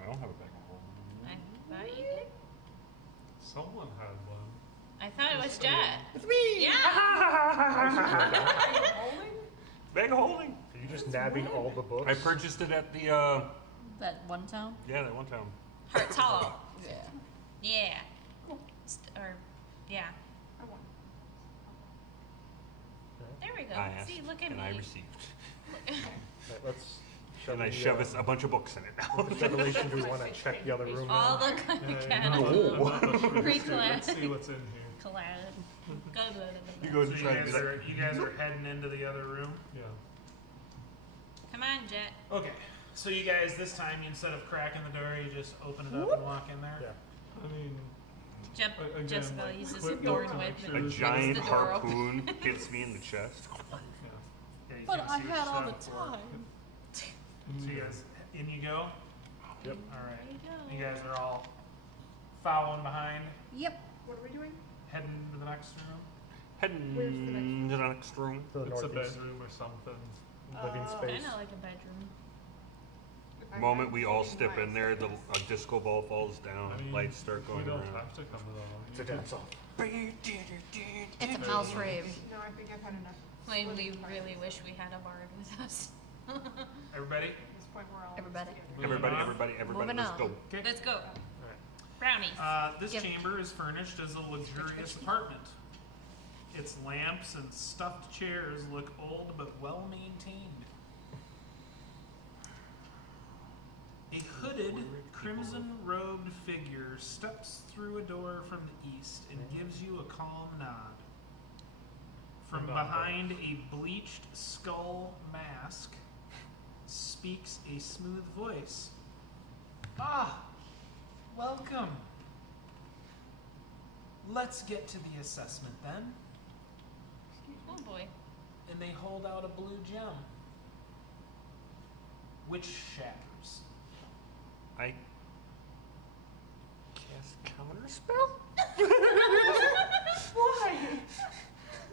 I don't have a bag of holding. I thought you did. Someone had one. I thought it was Jet. It's me! Yeah. Holding? Bag of holding. Are you just nabbing all the books? I purchased it at the That one town? that one town. Hearts Hollow. Yeah. Yeah. Or, yeah. I won. There we go. I asked See, look at and me. I received. Right, let's shove And I the, shove a bunch of books in it now. with revelation, do we want to check the other room All now? the I'm kind not of much for this, dude. Pre-class. Let's see what's in here. collab. Go to You the. go So to you try to guys, be like, are, you guys are heading into the other room. Yeah. Come on, Jet. Okay. So you guys, this time, instead of cracking the door, you just open it up and walk in there. Yeah. I mean, Jep, again, Jessica like, uses quick the door note to make with sure a there's giant the door open. harpoon hits me in the chest. Yeah. Yeah, you But can't I see had all the yourself for it. time. So you guys, in you go. Yep. All right. There you go. You guys are all following behind, Yep. What are we doing? heading to the next room. Heading Where's the next to the next room. To the It's a northeast, bedroom or something. living space. Kinda like a bedroom. I Moment have we all floating step in lights. there, a disco ball falls down, I mean, lights start going we don't around. have to come at all. It's a dance off. It's a house rave. No, I think I've had enough. When we splitting really parties. wish we had a bard with us. Everybody. At this point, we're all Everybody. together. Everybody, on. everybody, Moving let's on. go. Okay. Let's go. All right. Brownies. This Yep. chamber is furnished as a luxurious apartment. Its lamps and stuffed chairs look old but well maintained. A hooded, crimson-robed figure steps through a door from the east and gives you a calm nod. From behind a bleached skull mask speaks a smooth voice. Ah, welcome. Let's get to the assessment then. Oh boy. And they hold out a blue gem, which shatters. I cast counter spell? Why?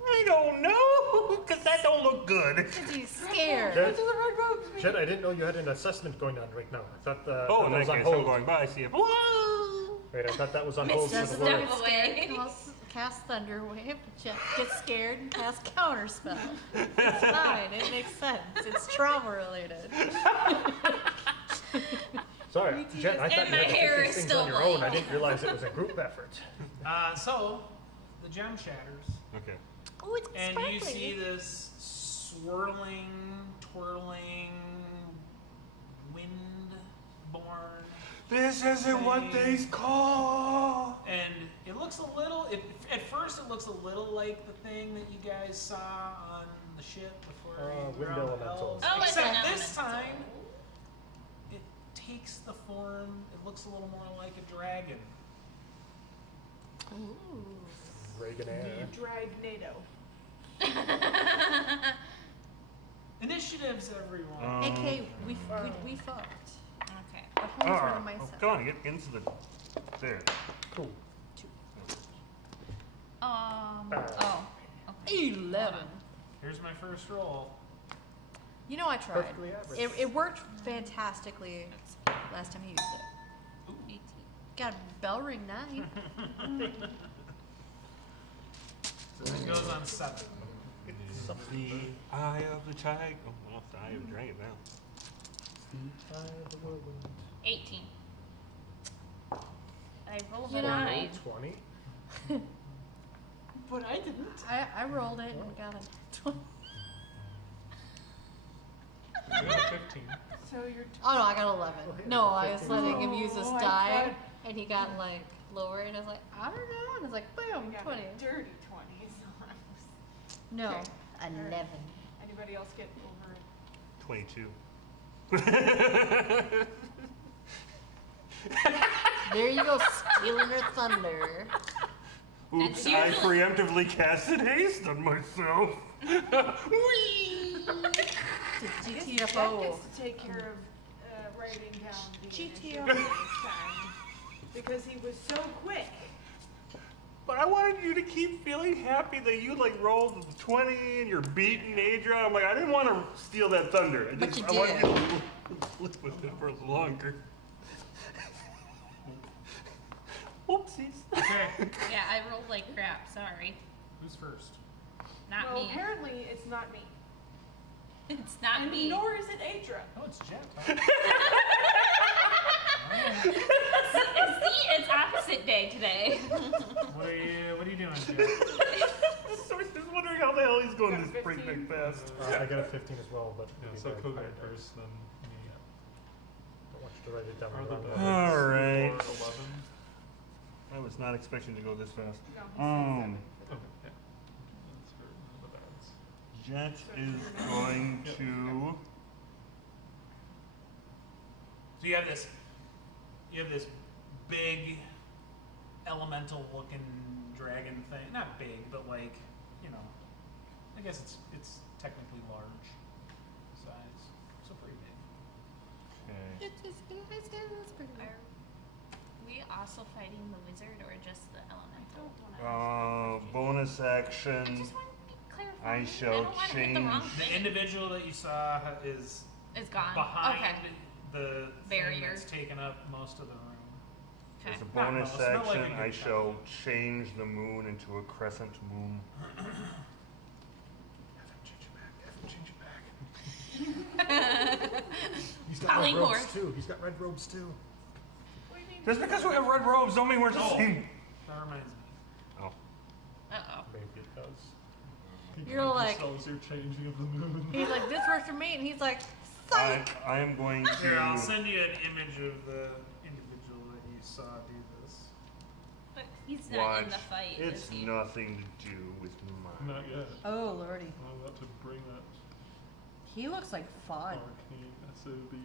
I don't know, because that don't look good. Cause he's scared. Jed, the red robes mean? Jed, I didn't know you had an assessment going on right now. I thought Oh, that in was that on case, I'm hold. going by, I see it. Wait, I thought that was on hold for Says the the word. devil Step away. scared. Cast thunder wave. Jeff gets scared and cast counter spell. It's fine. It makes sense. It's trauma related. Sorry, Jed, I thought And you my had to hair fix is things still on your own. I white. didn't realize it was a group effort. So, the gem shatters, Okay. Oh, it's and sparkly. you see this swirling, twirling, wind-born. This isn't what they call. And it looks a little. At first, it looks a little like the thing that you guys saw on the ship before you were wind on the elementals. elves. Oh, it's Except an this elemental. time, it takes the form. It looks a little more like a dragon. Ooh. Reagan Air. Dragnado. Initiatives, everyone. AK, we fucked. Okay. But home for Oh, myself. come on, get into the. There. Cool. Oh. Okay. 11. Here's my first roll. You know I tried. Perfectly average. It worked fantastically last time he used it. 18. Got a bell ring 9. So it goes on 7. The eye of the tiger. Oh, well, it's the eye of the dragon now. The eye of the whirlwind. 18. I rolled You a know- 9. 20. But I didn't. I rolled it and got a 20. You got 15. So you're. Oh no, I got 11. No, I was 15. letting him use this Oh, I die, thought- and he got like lower, and I was like, I don't know, and it's like, boom, got 20. a dirty 20s. No, Okay. 11. Anybody else get over it? 22. There you go, stealing her thunder. Oops, It's I usually- preemptively casted haste on myself. Whee! Jack GTFO. gets to take care of writing down the GTFO. initiative this time because he was so quick. But I wanted you to keep feeling happy that you like rolled a 20 and you're beating Adria. I'm like, I didn't want to steal that thunder. But you I wanted did. you to live with it for longer. Oopsies. Okay. Yeah, I rolled like crap. Sorry. Who's first? Not Well, me. apparently it's not me. It's not And me. nor is it Adra. Oh, it's Jet. See, it's opposite day today. What are you doing, Jet? So he's just wondering how the hell he's going Got this 15. breakneck fast. I got a 15 as well, but Yeah, maybe so they're Kogan higher. first, then me. Don't want you to write it down. Are the wrong dice way. All right. 4, 11? I was not expecting to go this fast. No, he said 7 for Okay, the yeah. That's for the bads. Jet is going to. So you have this big elemental looking dragon thing. Not big, but like, you know, I guess it's technically large size. So pretty big. Okay. Are we also fighting the wizard or just the elemental? Bonus I action. just want to clarify. I shall don't want to hit the wrong change- The thing. individual that you saw is It's gone. behind Okay. the Barrier. thing that's taken up most of the room. Okay. As a Not bonus most, not like action, a I good shall change the moon into a crescent moon. He's got Calling red robes horse. too. He's got red robes too. Just because we have red robes don't mean we're the Oh. same. That reminds me. Oh. Uh-oh. Maybe it does. He You're like- yourselves your changing of the moon. He's like, this works for me, and he's like, psych. I am going Here, I'll to. send you an image of the individual that you saw do this. But he's not Watch. in the fight, It's is he? nothing to do with mine. Not yet. Oh lordy, I'm about to bring that he looks like fun. arcane SOB.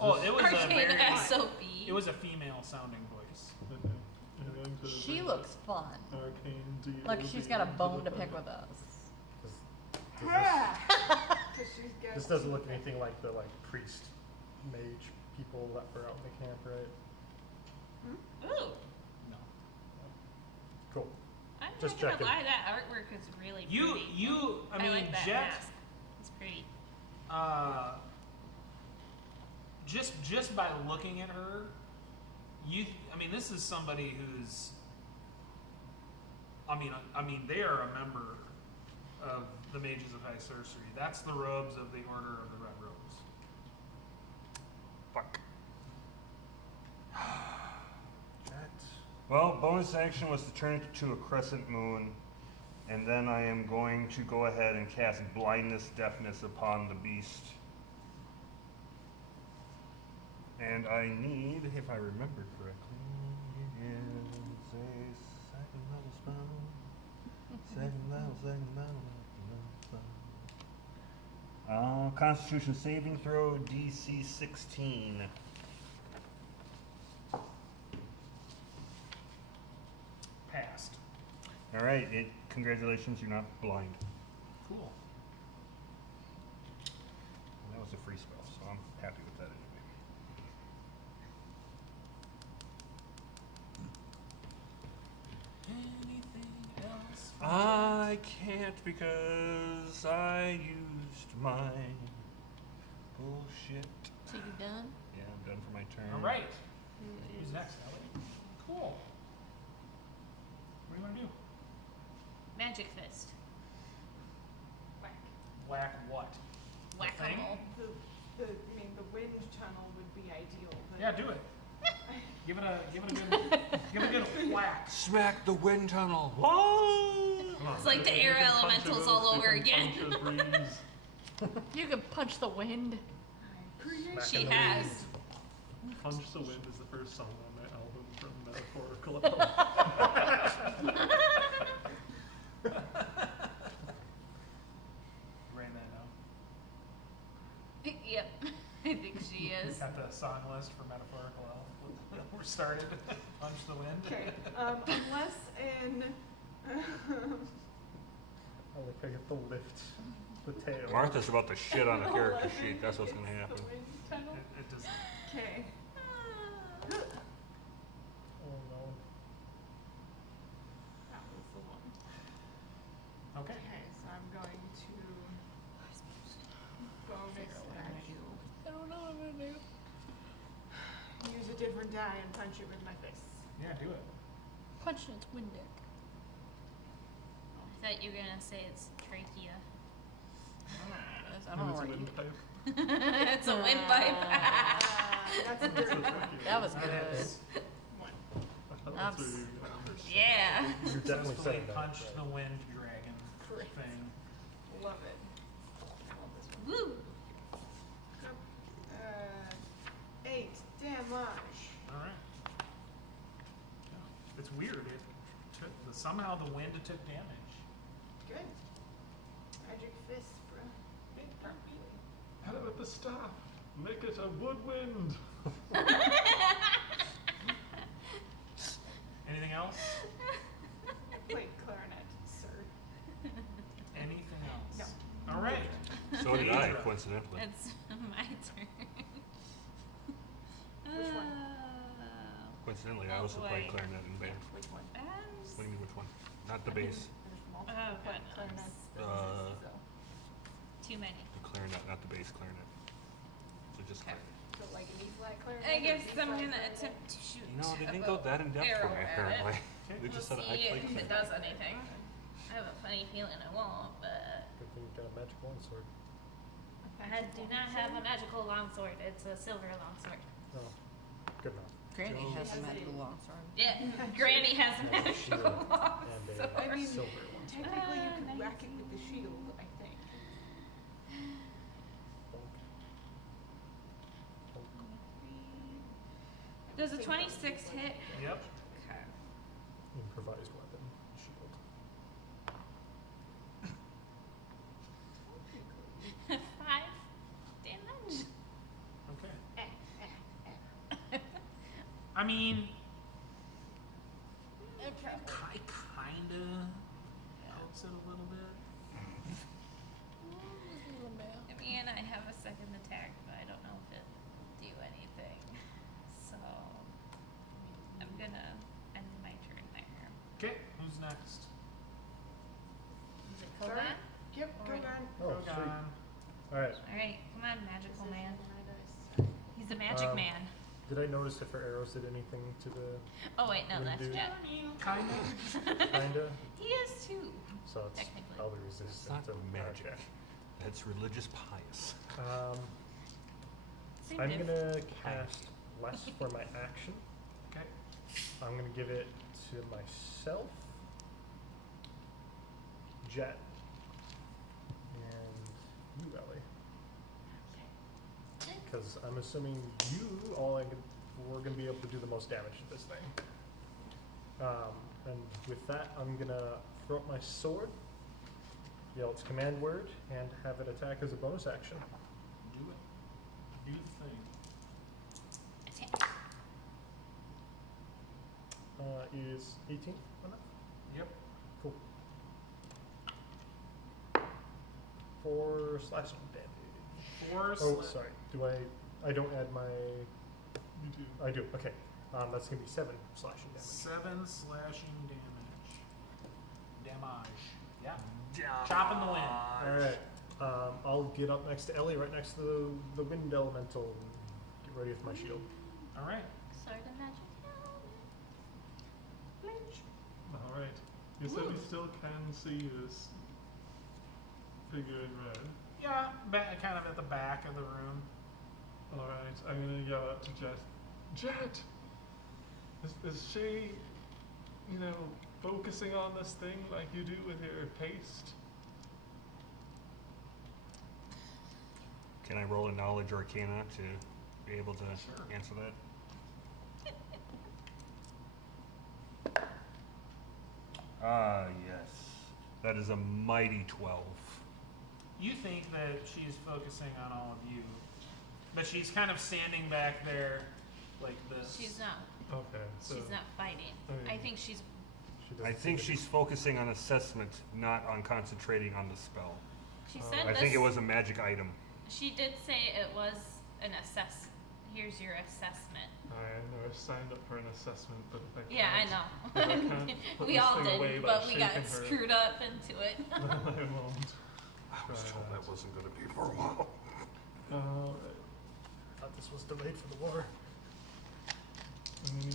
Oh, it was a Arcane very. SOB. It was a female sounding voice. Okay. I'm going to She bring looks fun. Arcane DOB Like she's got a into bone the to pick fight. with us. Because she's got. This doesn't look anything like the priest mage people that were out in the camp, right? Ooh. No. Cool. I'm Just not gonna checking. lie, that artwork is really You, pretty. I mean, like that Jet. mask. It's pretty. Just by looking at her, I mean, this is somebody who's. I mean, they are a member of the Mages of High Sorcery. That's the robes of the Order of the Red Rose. Fuck. Jet. Well, bonus action was to turn it to a crescent moon, and then I am going to go ahead and cast blindness, deafness upon the beast. And I need, if I remember correctly, it is a second level spell. Second level spell. Constitution saving throw, DC 16. Passed. All right, congratulations, you're not blind. Cool. And that was a free spell, so I'm happy with that anyway. Anything else? I can't because I used my bullshit. So you done? Yeah, I'm done for my turn. All right. Who's next, Ellie? Cool. What do you want to do? Magic fist. Whack. Whack what? Whack-a-mole. The wind tunnel would be ideal. But Yeah, do it. Give it a good whack. Smack the wind tunnel. Oh! Come on, It's like the you air can punch elementals a all ghost, you over can again. punch a breeze. You can punch the wind. Create She has. Punch the Wind is the first song on my album from Metaphorical Album. Write that down. Yep. I think she is. Got the song list for Metaphorical Elf. We're started. Punch the wind. Okay. Unless in I like how you have to lift the tail. Martha's about to shit on a character sheet. That's what's gonna happen. The wind tunnel. It does. Okay. Oh no. That was the one. Okay. Okay, so I'm going to bonus action. I don't know what I'm gonna do. Use a different die and punch it with my fists. Yeah, do it. Punch its wind deck. I thought you were gonna say it's trachea. I And don't know it's where a you- windpipe. It's a windpipe. That's a dirty one. That was good. Nice. One. That's where you're going. Yeah. You're definitely Successfully setting that. punched right. the wind dragon Correct. thing. Love it. I love this one. Woo. Nope. 8 damage. All right. It's weird. It took somehow the wind took damage. Good. Magic fist, bro. Big puppy. How about the staff? Make it a woodwind. Anything else? I played clarinet, sir. Anything else? No. All right. So did I, Deidre. coincidentally. It's my turn. Which one? Coincidentally, I Oh, also played boy. clarinet in band. Which one? What do you mean, which one? Not the bass. There's multiple Oh, clarinets goodness. that exist, so. Too many. The clarinet, not the bass clarinet. So just Okay. So like an E-flat clarinet? I or guess B-flat I'm gonna clarinet? attempt to shoot. You know, they didn't a go that in depth for arrow me, at it. apparently. They We'll just said I see played if it clarinet. does anything. I have a funny feeling it won't, but Good thing you got a magic longsword. I do not have a magical longsword. It's a silver longsword. Oh, good enough. Granny Joe. has a magical longsword. Yeah, Granny has a And a magical shield and longsword. I a mean, silver one. Technically, you could nice. whack it with the shield, I think. Does a 26 hit? Yep. Okay. Improvised weapon, shield. 5 damage. Okay. I mean, kinda helps it a little bit. I mean, I have a second attack, but I don't know if it'll do anything. So, I'm gonna end my turn there. Okay, who's next? Is it Sorry? Kogan? Yep, go Alright. on. Oh, Go sweet. on. Alright, Alright, come on, magical man. My dice. He's a magic Um, man. did I notice if her arrows did anything to the Oh, wait, no, Will that's do. Jet. Kinda. kinda? He is too. So it's Technically. probably It's resistant not to magic. okay. That's religious pious. Same I'm diff. gonna cast less for my action. Okay. I'm gonna give it to myself, Jet, and you, Ellie. Because I'm assuming you we're gonna be able to do the most damage to this thing. And with that, I'm gonna throw up my sword, yell its command word, and have it attack as a bonus action. Do it. Do the thing. Attack. Is 18 enough? Yep. Cool. 4 slashing damage. 4 Oh, sorry. I don't add my. You do. I do. Okay. That's gonna be 7 slashing damage. 7 slashing damage. Damage. Yeah. Chopping the wind. All right. I'll get up next to Ellie, right next to the wind elemental. And get ready with my shield. All right. Sword of magic. All right. You said we still can see this figure in red. Yeah, kind of at the back of the room. All right. I'm gonna yell out to Jet. Jet, is she, focusing on this thing like you do with your paste? Can I roll a knowledge arcana to be able to Sure. answer that? Ah, yes. That is a mighty 12. You think that she's focusing on all of you, but she's kind of standing back there like this. She's not. Okay. So She's not fighting. Okay. I think she's doesn't I seem think to be- she's focusing on assessment, not on concentrating on the spell. She said I this. think it was a magic item. She did say it was an assess. Here's your assessment. I know I signed up for an assessment, but if I can't, Yeah, I if know. I can't put We this all thing did, away by but we got shaking her, screwed up into it. then I won't. I was Try told that. that wasn't going to be for a while. Alright. Thought this was delayed for the war.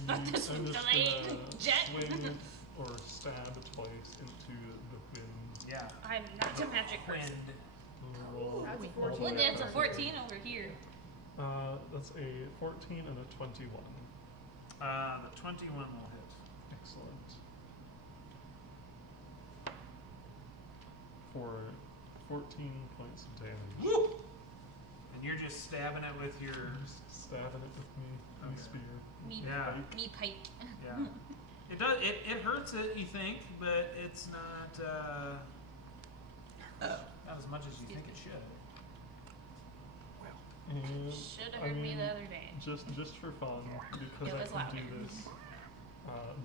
Thought this I'm was just delayed. gonna Jet. swing or stab twice into the wind. Yeah. I'm not a magic person. Wind. Roll That's a all the 14. Well, way that's a back. 14 over here. That's a 14 and a 21. The 21 will hit. Excellent. For 14 points of damage. Woo! And you're just stabbing it with your. Just stabbing it with my Okay. spear. Me, Yeah. me pike. Yeah. It does. It hurts it. You think, but it's not. Not as much as you think it should. And Should have I heard me mean, the other day. Just for fun, because It I was can louder. do this.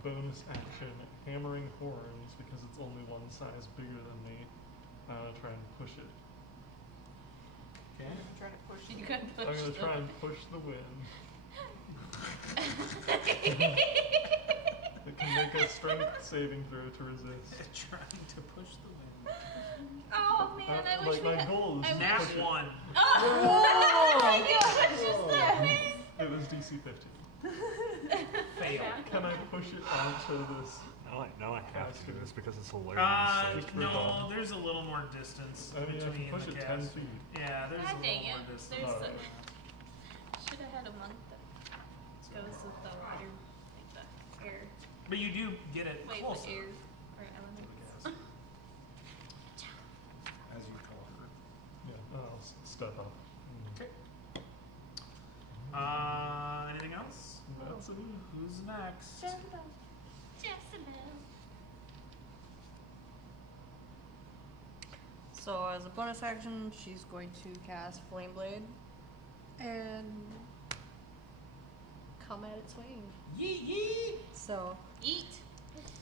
Bonus action, hammering horns, because it's only one size bigger than me. Try and push it. Okay. I'm trying to push You it. could I'm push gonna the- try and push the wind. It can make a strength saving throw to resist. Trying to push the wind. Oh man, I wish like we my had. goal is I to Nat push it. 1. Oh my gosh, just that way. It was DC 15. Fail. Can I push it onto this? Now I have to do this because it's hilarious. Just for No, fun. there's a little more distance I mean, I between can push the it 10 cast. feet. Yeah, there's God a dang little it. more distance. There's Alright. Should have had a month that goes with the water, like the air. But you do get it Wait, closer. the air or elements. As you talk. Yeah, I'll step up. Okay. Anything else? That's it. Who's next? Jezebel. So as a bonus action, she's going to cast Flame Blade and come at its swing. Yee yee. So Eat.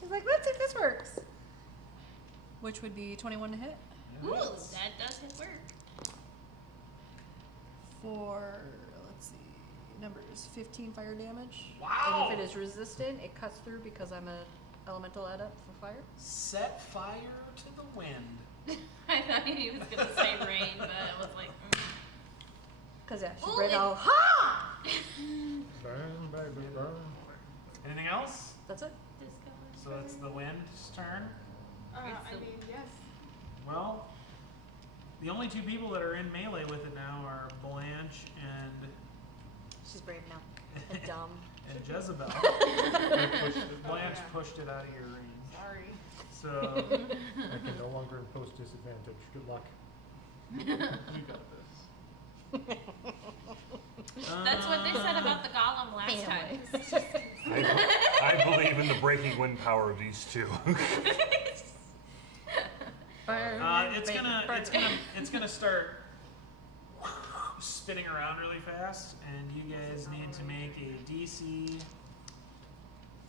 he's like, let's see if this works. Which would be 21 to hit Ooh, Yes. that does hit work. for, let's see, numbers, 15 fire damage. Wow. And if it is resistant, it cuts through because I'm an elemental adept for fire. Set fire to the wind. I thought he was gonna say rain, but I was like, Because yeah, she's Ooh, right it- now, ha! Burn, baby, burn. Anything else? That's it. So it's the wind's turn. I It's mean, yes. Well, the only two people that are in melee with it now are Blanche and She's brave now. And dumb. Jezebel. I pushed it. Blanche Yeah. pushed it out of your range. Sorry. So I can no longer impose disadvantage. Good luck. You got this. that's what they said about the golem last Family. time. I believe in the breaking wind power of these two. it's gonna start spinning around really fast, and you guys need to make a DC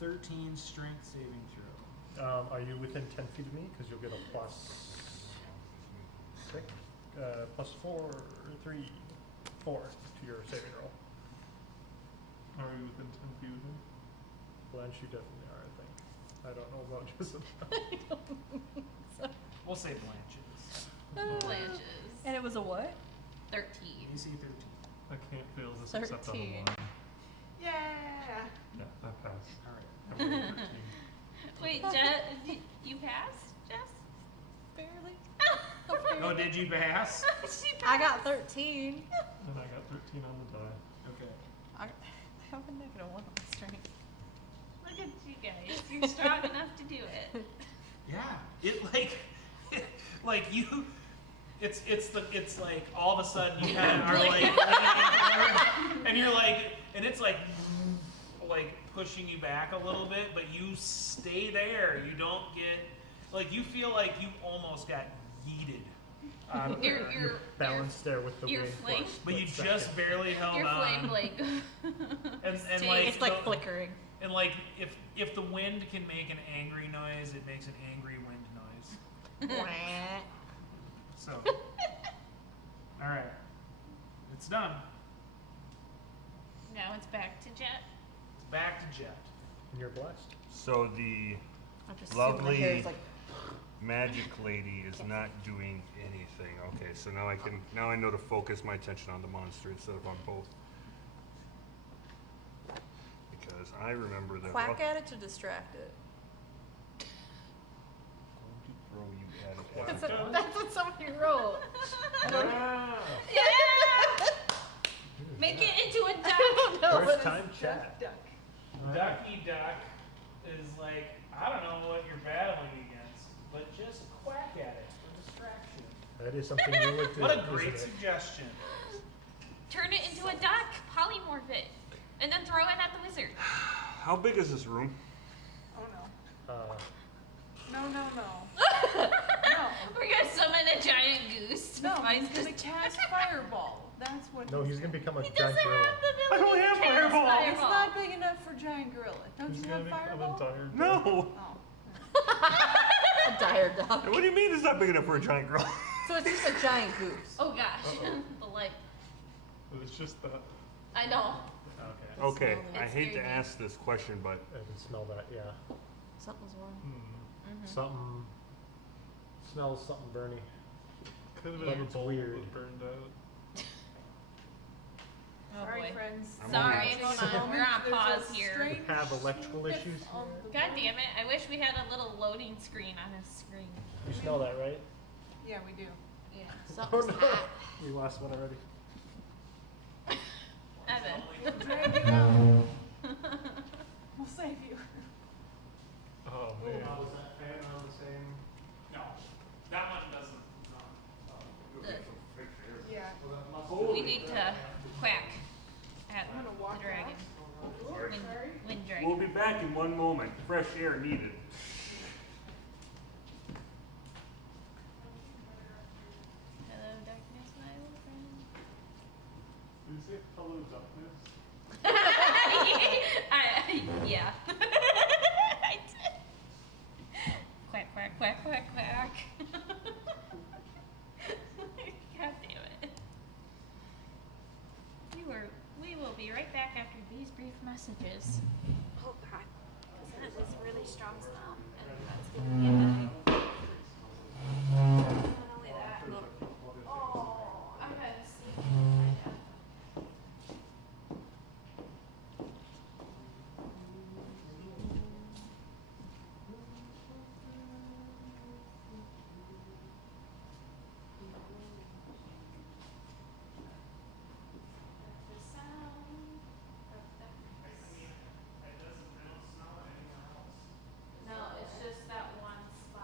13 strength saving throw. Are you within 10 feet of me? Because you'll get a plus 6, plus 4, 3, 4 to your saving roll. Are we within 10 feet of him? Blanche, you definitely are, I think. I don't know about Jezebel. We'll say Blanche's. Blanches. And it was a what? 13. DC 13. I can't fail this except on a 13. 1. Yeah. Yeah, I passed. All right. I rolled a 13. Wait, Jess, you passed, Jess? Barely. Oh, did you pass? She passed. I got 13. And I got 13 on the die. Okay. I have a negative 1 on my strength. Look at you guys. You're strong enough to do it. Yeah. It like you. It's like all of a sudden you kind of are like leaning forward, and you're like, and it's like pushing you back a little bit, but you stay there. You don't get like you feel like you almost got yeeted, You're balanced there with the your wind flame- force. but you Split just second. barely held your on. flame blade. And Stay. like It's like the- flickering. And like, if the wind can make an angry noise, it makes an angry wind noise. So, all right, it's done. Now it's back to Jet. It's back to Jet. And you're blessed. So the I'm just assuming my hair lovely is like, magic lady is not doing anything. Okay, so now I know to focus my attention on the monster instead of on both. Because I remember that. quack at it to distract it. Going to throw you at it. That's what somebody wrote. Ah. Yeah! Make it into a duck. No, First time chat. Ducky Duck is like, I don't know what you're battling against, but just quack at it for distraction. That is something you would do. What a great isn't it? suggestion. Turn it into a duck. Polymorph it. And then throw it at the wizard. How big is this room? Oh no. Uh, No. No. We're gonna summon a giant goose. No, Fight he's gonna this- cast fireball. That's what. no, he's gonna become a He giant doesn't gorilla. have the I ability only have to cast fireball. It's not big enough for giant gorilla. Don't He's you gonna have become fireball? a dire No. Oh. A dire dog. What do you mean it's not big enough for a giant girl? So it's just a giant goose. Oh gosh. the light. But it's just that. I know. Okay. Okay, It's I hate to scary. ask this question, but I can smell that. Yeah. Something's wrong. Something smells something burny. Could have But been a it's bowl weird. that burned out. Oh Sorry, boy. friends. I'm Sorry, only- hold on. We're on There's a pause here. strange Have electrical sniff issues? on the God wall. damn it. I wish we had a little loading screen on his screen. You smell that, right? Yeah, we do. Yeah. Something's hot. We lost one already. Evan. Drag it out. We'll save you. Oh man. Was that fan on the same? No, that one doesn't. Yeah. We need to quack at I'm gonna walk the dragon. Wind, wind we'll dragon. be back in one moment. Fresh air needed. Hello, darkness, my old friend. Did you say hello darkness? Yeah. I did. Quack, quack, quack, quack, quack. God damn it. We will be right back after these brief messages. Oh god. Because that is really strong smell. And that's gonna be annoying. Not only that. Oh, I had to sleep with my dad. The sound of the No, it's just that one spot.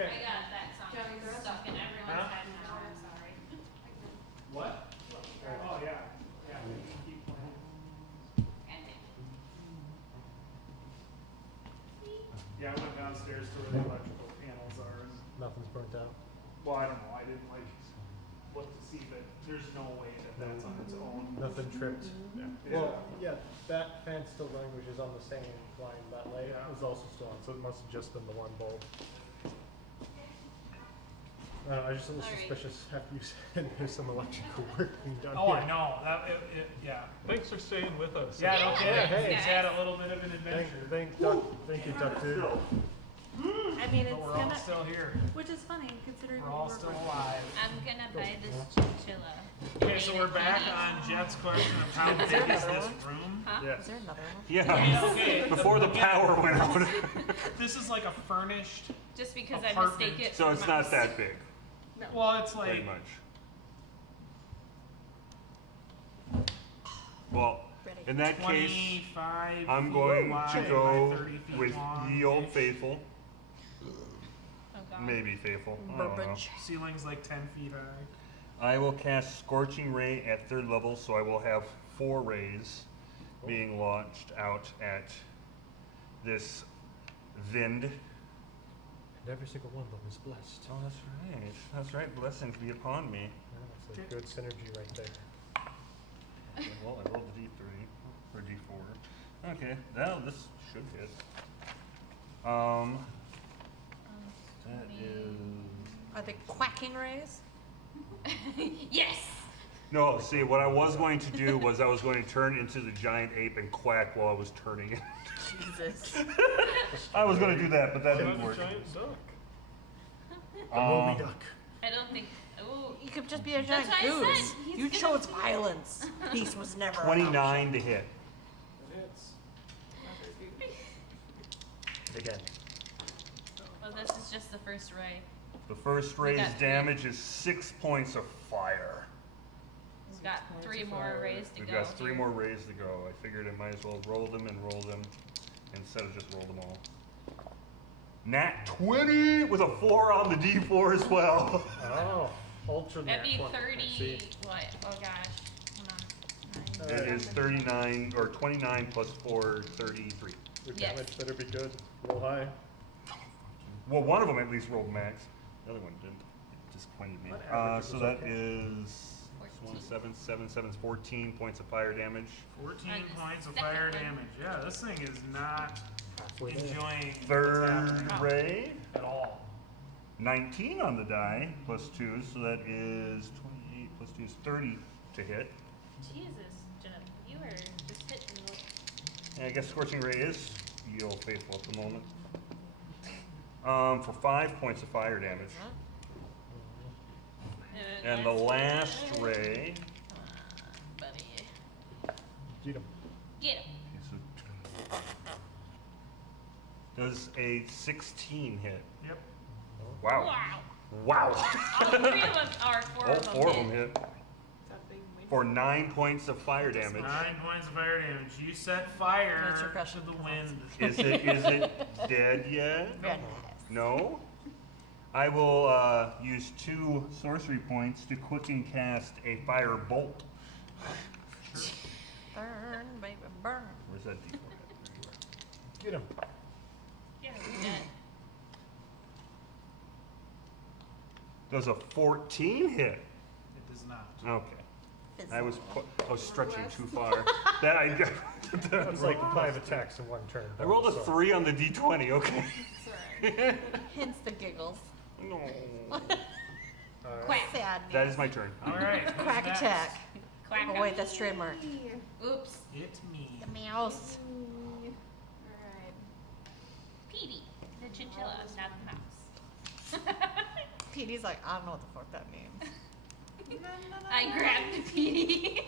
Okay. I got that song stuck in everyone's Huh? head now. I'm sorry. What? Oh yeah. Yeah. Keep playing. Yeah, I went downstairs to where the electrical panels are, and Nothing's burnt out. well, I don't know. I didn't like look to see, but there's no way that that's on its own. Nothing tripped. Yeah. Well, yeah, that fan still language is on the same line. That light Yeah. is also still on, so it must have just been the one bulb. I just a little Alright. suspicious after you said there's some electrical work being done Oh, here. I know. That yeah. Thanks for staying with us. Yeah, no Yeah, kidding. hey. It's had a little bit of an adventure, Thank you, Duck Dude. I mean, but it's we're all gonna, still here. which is funny considering We're all we were still working. alive. I'm gonna buy this chinchilla. Okay, so we're back on Jet's question of how big there is another this one? room? Huh? Yeah. Is there another one? Yeah. Okay. Before the power went out. This is like a furnished. Just because I Apartment. mistake it So for it's mouse. not that big, Well, it's pretty like much. Well, Ready. in that case, 25 I'm feet going wide to by go 30 feet with long. Ye Old Faithful. Oh, God. Maybe Faithful. I don't know. Burbage. Ceiling's like 10 feet high. I will cast Scorching Ray at 3rd level, so I will have 4 rays being launched out at this Vind. And every single one of them is blessed. Oh, that's right. That's right. Blessings be upon me. Yeah, that's a good synergy right there. Well, I rolled a D3 or D4. Okay, now this should hit. That is. Are they quacking rays? Yes! No, see, what I was going to do was I was going to turn into the giant ape and quack while I was turning it. Jesus. I was going to do that, but that What didn't about work. a giant duck? Um, Duck. I don't think. Oh, You could just be a giant That's what I goose. said. He's You gonna chose be- violence. Peace was never an 29 to hit. It's another dude. Again. well, this is just the first ray. The first We ray's got 3. damage is 6 points of fire. We've got 3 more fire. rays to We've go. got 3 here. more rays to go. I figured I might as well roll them instead of just roll them all. Nat 20 with a 4 on the D4 as well. Oh, ultra That'd be nat 20. 30. See? What? Oh gosh. Hold on. It is 39 or 29 plus 4, 33. Your Yes. damage better be good. Roll high. Well, one of them at least rolled max. The other one didn't. It disappointed me. On average, it So was that okay. is 7, 14 points of fire damage. 14 On the points of second fire one. damage. Yeah, this thing is not Halfway there. enjoying what's Third happening ray, at all. 19 on the die, plus 2, so that is 28 plus 2 is 30 to hit. Jesus, Jenna, you are just hitting. And I guess Scorching Ray is Ye Old Faithful at the moment. For 5 points of fire damage. And the last ray, Come on, buddy. Get him. Get him. does a 16 hit. Yep. Wow. Wow. Wow. All 3 of them, or 4 All of them 4 of hit. them hit. That big win. For 9 points of fire damage. 9 points of fire damage. You set fire That's your to question. the wind. Is it dead yet? Very nice. No? I will use 2 sorcery points to quicken cast a fire bolt. Burn, baby, burn. Where's that D4 at? Get him. Yeah, we're dead. Does a 14 hit? It does not. Okay. I was stretching too far. That I got. That's like 5 attacks in one turn. I rolled a so- 3 on the D20. Okay. It's alright. Hence the giggles. No. Quack. Sad. That is my turn. All right. who's Quack next? attack. Quack. Oh wait, that's trademark. Oops. It's me. The mouse. Alright. Petey, the chinchilla, not the mouse. Petey's like, I don't know what the fuck that means. I grabbed Petey.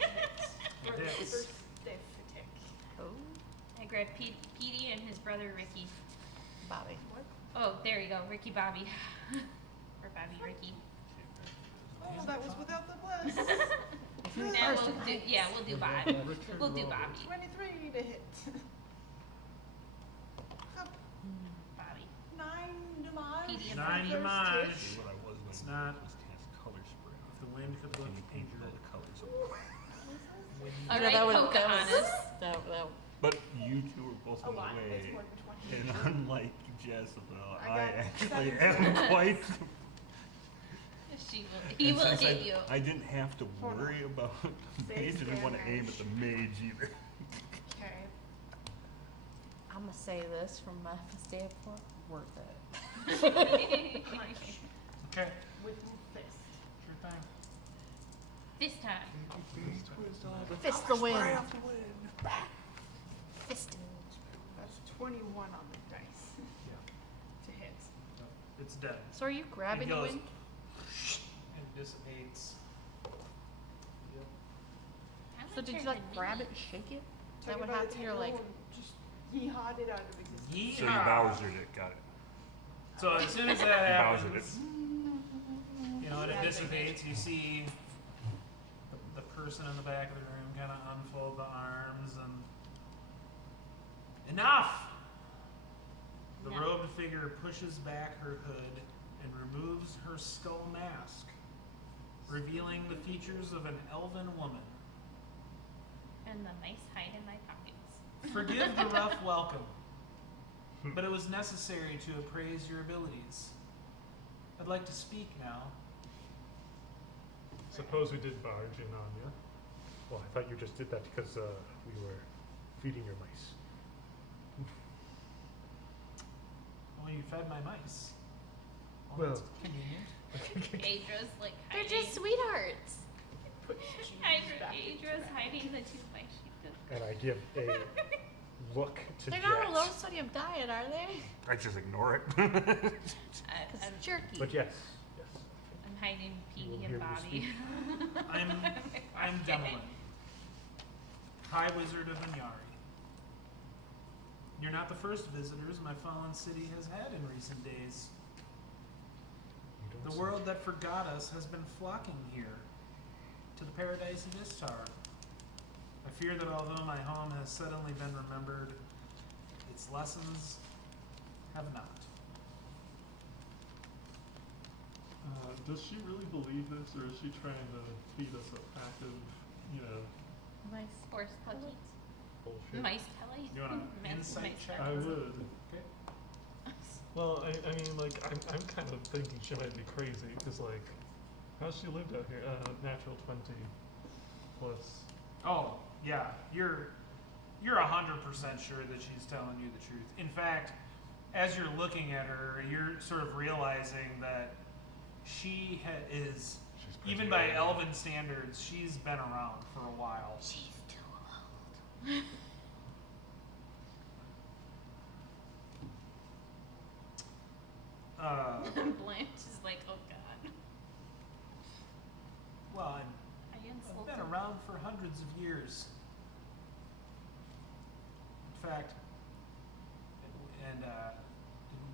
It is. Super stiff tick. Oh, I grabbed Petey and his brother Ricky. Bobby. Oh, there you go, Ricky Bobby. Or Bobby Ricky. Oh, that was without the bless. Now we'll do Bobby. We'll do Bobby. 23 to hit. Up. Bobby. 9 damage. Petey If 9 First damage. hit. What I was going It's to do not- was cast color spray. If the wind could look Can you paint injured. all the colors? Wind. All You know, right, that would- Pocahontas. that But you two are both A on lot. the It's way. more than 20. And unlike Jezebel, I I got actually 17. am quite. He and will since hit I, you. I didn't have to Hold on. worry about the mage. I didn't want to aim at the mage either. Okay. I'm gonna say this from my standpoint, worth it. Okay. With fist. Sure thing. This time. Fist the wind. Fist. That's 21 on the dice Yeah. to hit. So it's dead. So are you grabbing the goes- wind? And dissipates. Yep. How So much did are you the like grab it knees? and shake it? Is Took that it what by the happened? You're like, tentacle and just yeehawed it out of existence. So you Yeehaw. Bowsered it. Got it. So as soon as that Bowsered it. happens, you know, and it dissipates, you see the person in the back of the room kind of unfold the arms and enough. The No. robed figure pushes back her hood and removes her skull mask, revealing the features of an elven woman. And the mice hide in my pockets. Forgive the rough welcome, but it was necessary to appraise your abilities. I'd like to speak now. Suppose we did barge in on you. Well, I thought you just did that because we were feeding your mice. Well, you fed my mice. Well- that's convenient. Adra's like they're hiding. just sweethearts. Put cheese back into Adra's that. hiding the two mice she took. And I give a look to They're Jet. not on a low sodium diet, are they? I just ignore it. It's I'm, jerky. But yes, yes. I'm hiding You will Petey hear and me Bobby. I'm Demolin, High Wizard of Inyari. You're not the first visitors my fallen city has had in recent days. You don't The say. world that forgot us has been flocking here, to the paradise of Istar. I fear that although my home has suddenly been remembered, its lessons have not. Does she really believe this, or is she trying to feed us a pack of, Mice. Horse puppies. Bullshit. Mice pelly. You want an insight check? I would. Okay. Well, I mean, like, I'm kind of thinking she might be crazy, because, like, how's she lived out here? Natural 20 plus. Oh, yeah. You're 100% sure that she's telling you the truth. In fact, as you're looking at her, you're sort of realizing that she is, She's pretty even by old. elven standards, she's been around for a while. She's too old. Blanche is like, oh god. Well, I I've insulted. been around for hundreds of years. In fact, and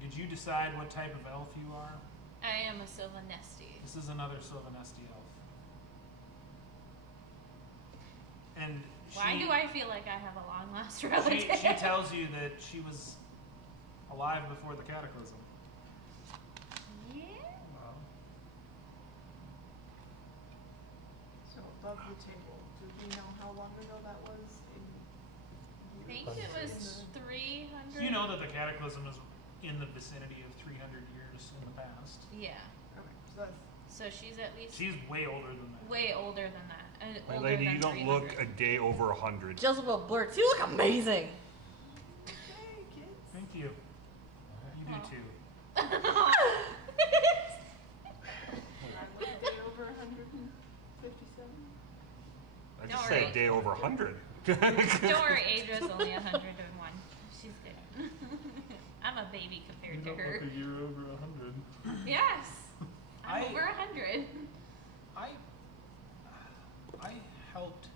did you decide what type of elf you are? I am a Sylvanesti. This is another Sylvanesti elf. And Why she, do I feel like I have a long lost she, relative? she tells you that she was alive before the cataclysm. Yeah. Well, So above the table, do we know how long ago that was? I think it was 300. so you know that the cataclysm is in the vicinity of 300 years in the past. Yeah. Okay, so that's So she's at least She's way older than that. way older than that. My Older lady, than you don't 300. look a day over 100. Jezebel blurts, you look amazing. okay, kids. Thank you. You do Aw. too. I look a day over 157. I Don't just worry. said a day over 100. Don't worry, Adra's only 101. She's good. I'm a baby You compared to don't her. look a year over 100. Yes. I'm I- over 100. I helped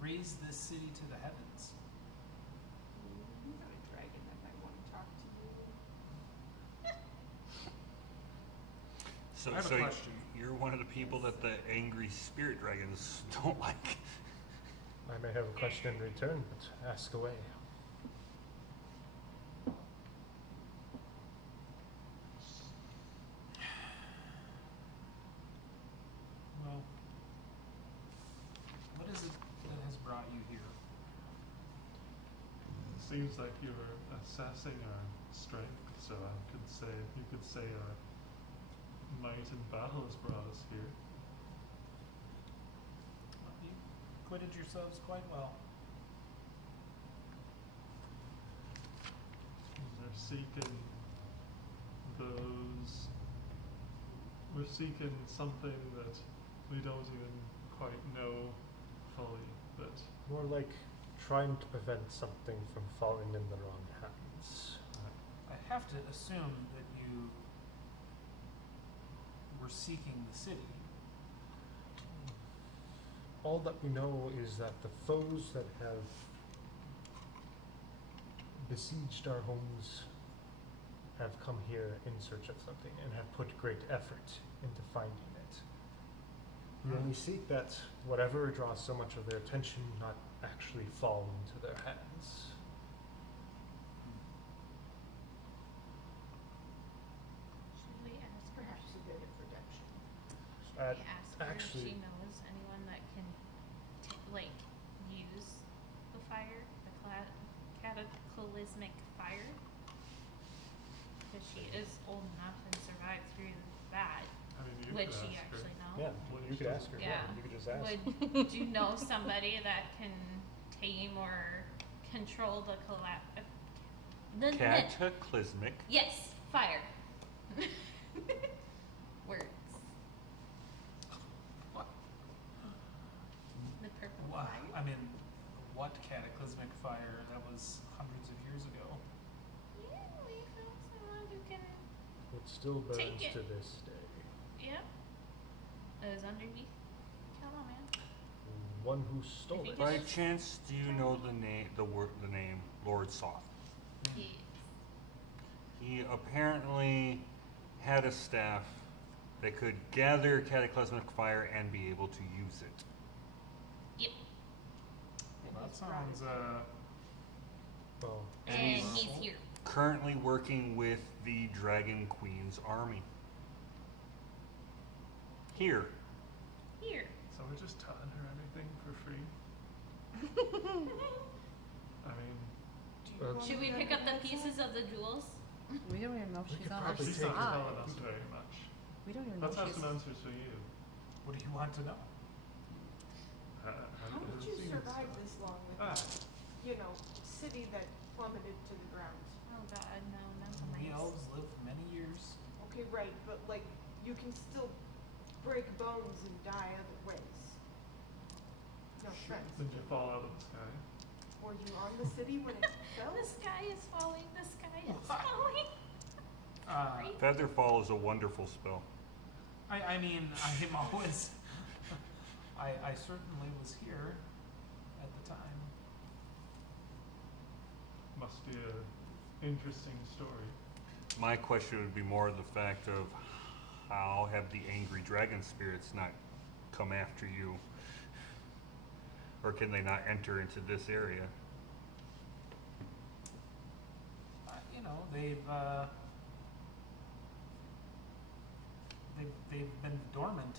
raise this city to the heavens. You got a dragon that might want to talk to you. So, I have a so question. you're one of the people that the angry spirit dragons don't like. I may have a question in return, but ask away. Seems like you're assessing our strength, so you could say our might in battle has brought us here. Well, you acquitted yourselves quite well. We're seeking those. We're seeking something that we don't even quite know fully, but More like trying to prevent something from falling in the wrong hands. I have to assume that you were seeking the city. All that we know is that the foes that have besieged our homes have come here in search of something and have put great effort into finding it. We only seek that whatever draws so much of their attention not actually fall into their hands. Should we ask her? Perhaps a bit of redemption. Should we ask her if actually- she knows anyone that can, use the fire, the cataclysmic fire? Because she is old enough and survived through that. I mean, you Would could she ask actually her. know? Yeah, well, you could ask her. Yeah. You could just ask. Would you know somebody that can tame or control the Cataclysmic. Yes, fire. Words. What? The purple Wow. fire. I mean, what cataclysmic fire? That was hundreds of years ago. Yeah, we found someone who can. It still burns Take it. to this day. Yeah. It was underneath. Come on, man. One who stole If it. you By Yes. chance, do you know the name, the name Lord Soth? Yes. He apparently had a staff that could gather cataclysmic fire and be able to use it. Yep. Well, that He's sounds, Well, And he's- he's here. Currently working with the Dragon Queen's army. Here. Here. So we're just telling her everything for free. I mean, Do you Uh, want Should we to pick up the recommend pieces of the jewels? We don't even know if We she's could on our probably she's take not it. telling side. us very much. We don't even know Let's if have she's. some answers for you. what do you want to know? How did you survive this long with Ah. that, city that plummeted to the ground? Oh god, no, mental We mice. elves live many years. Okay, right, but you can still break bones and die other ways. No offense. Did you fall out of the sky? Were you on the city when it fell? The sky is falling, the sky is falling. Sorry. Featherfall is a wonderful spell. I mean, I'm always. I certainly was here at the time. Must be a interesting story. My question would be more the fact of how have the angry dragon spirits not come after you? Or can they not enter into this area? They've been dormant.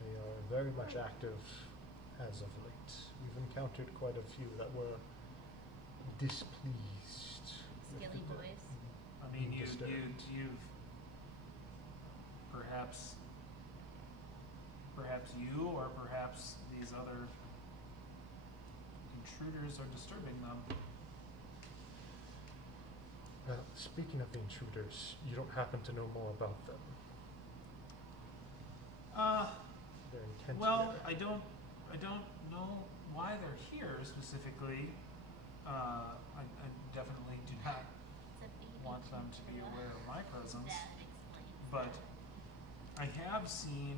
They are very much active as of late. We've encountered quite a few that were displeased. with Skelly the- boys. I mean, being disturbed. you've perhaps you or perhaps these other intruders are disturbing them. Speaking of the intruders, you don't happen to know more about them. Their intent Well, here. I don't know why they're here specifically. I definitely do not It's a baby want them to be chinchilla. aware of my presence, That explains but that. I have seen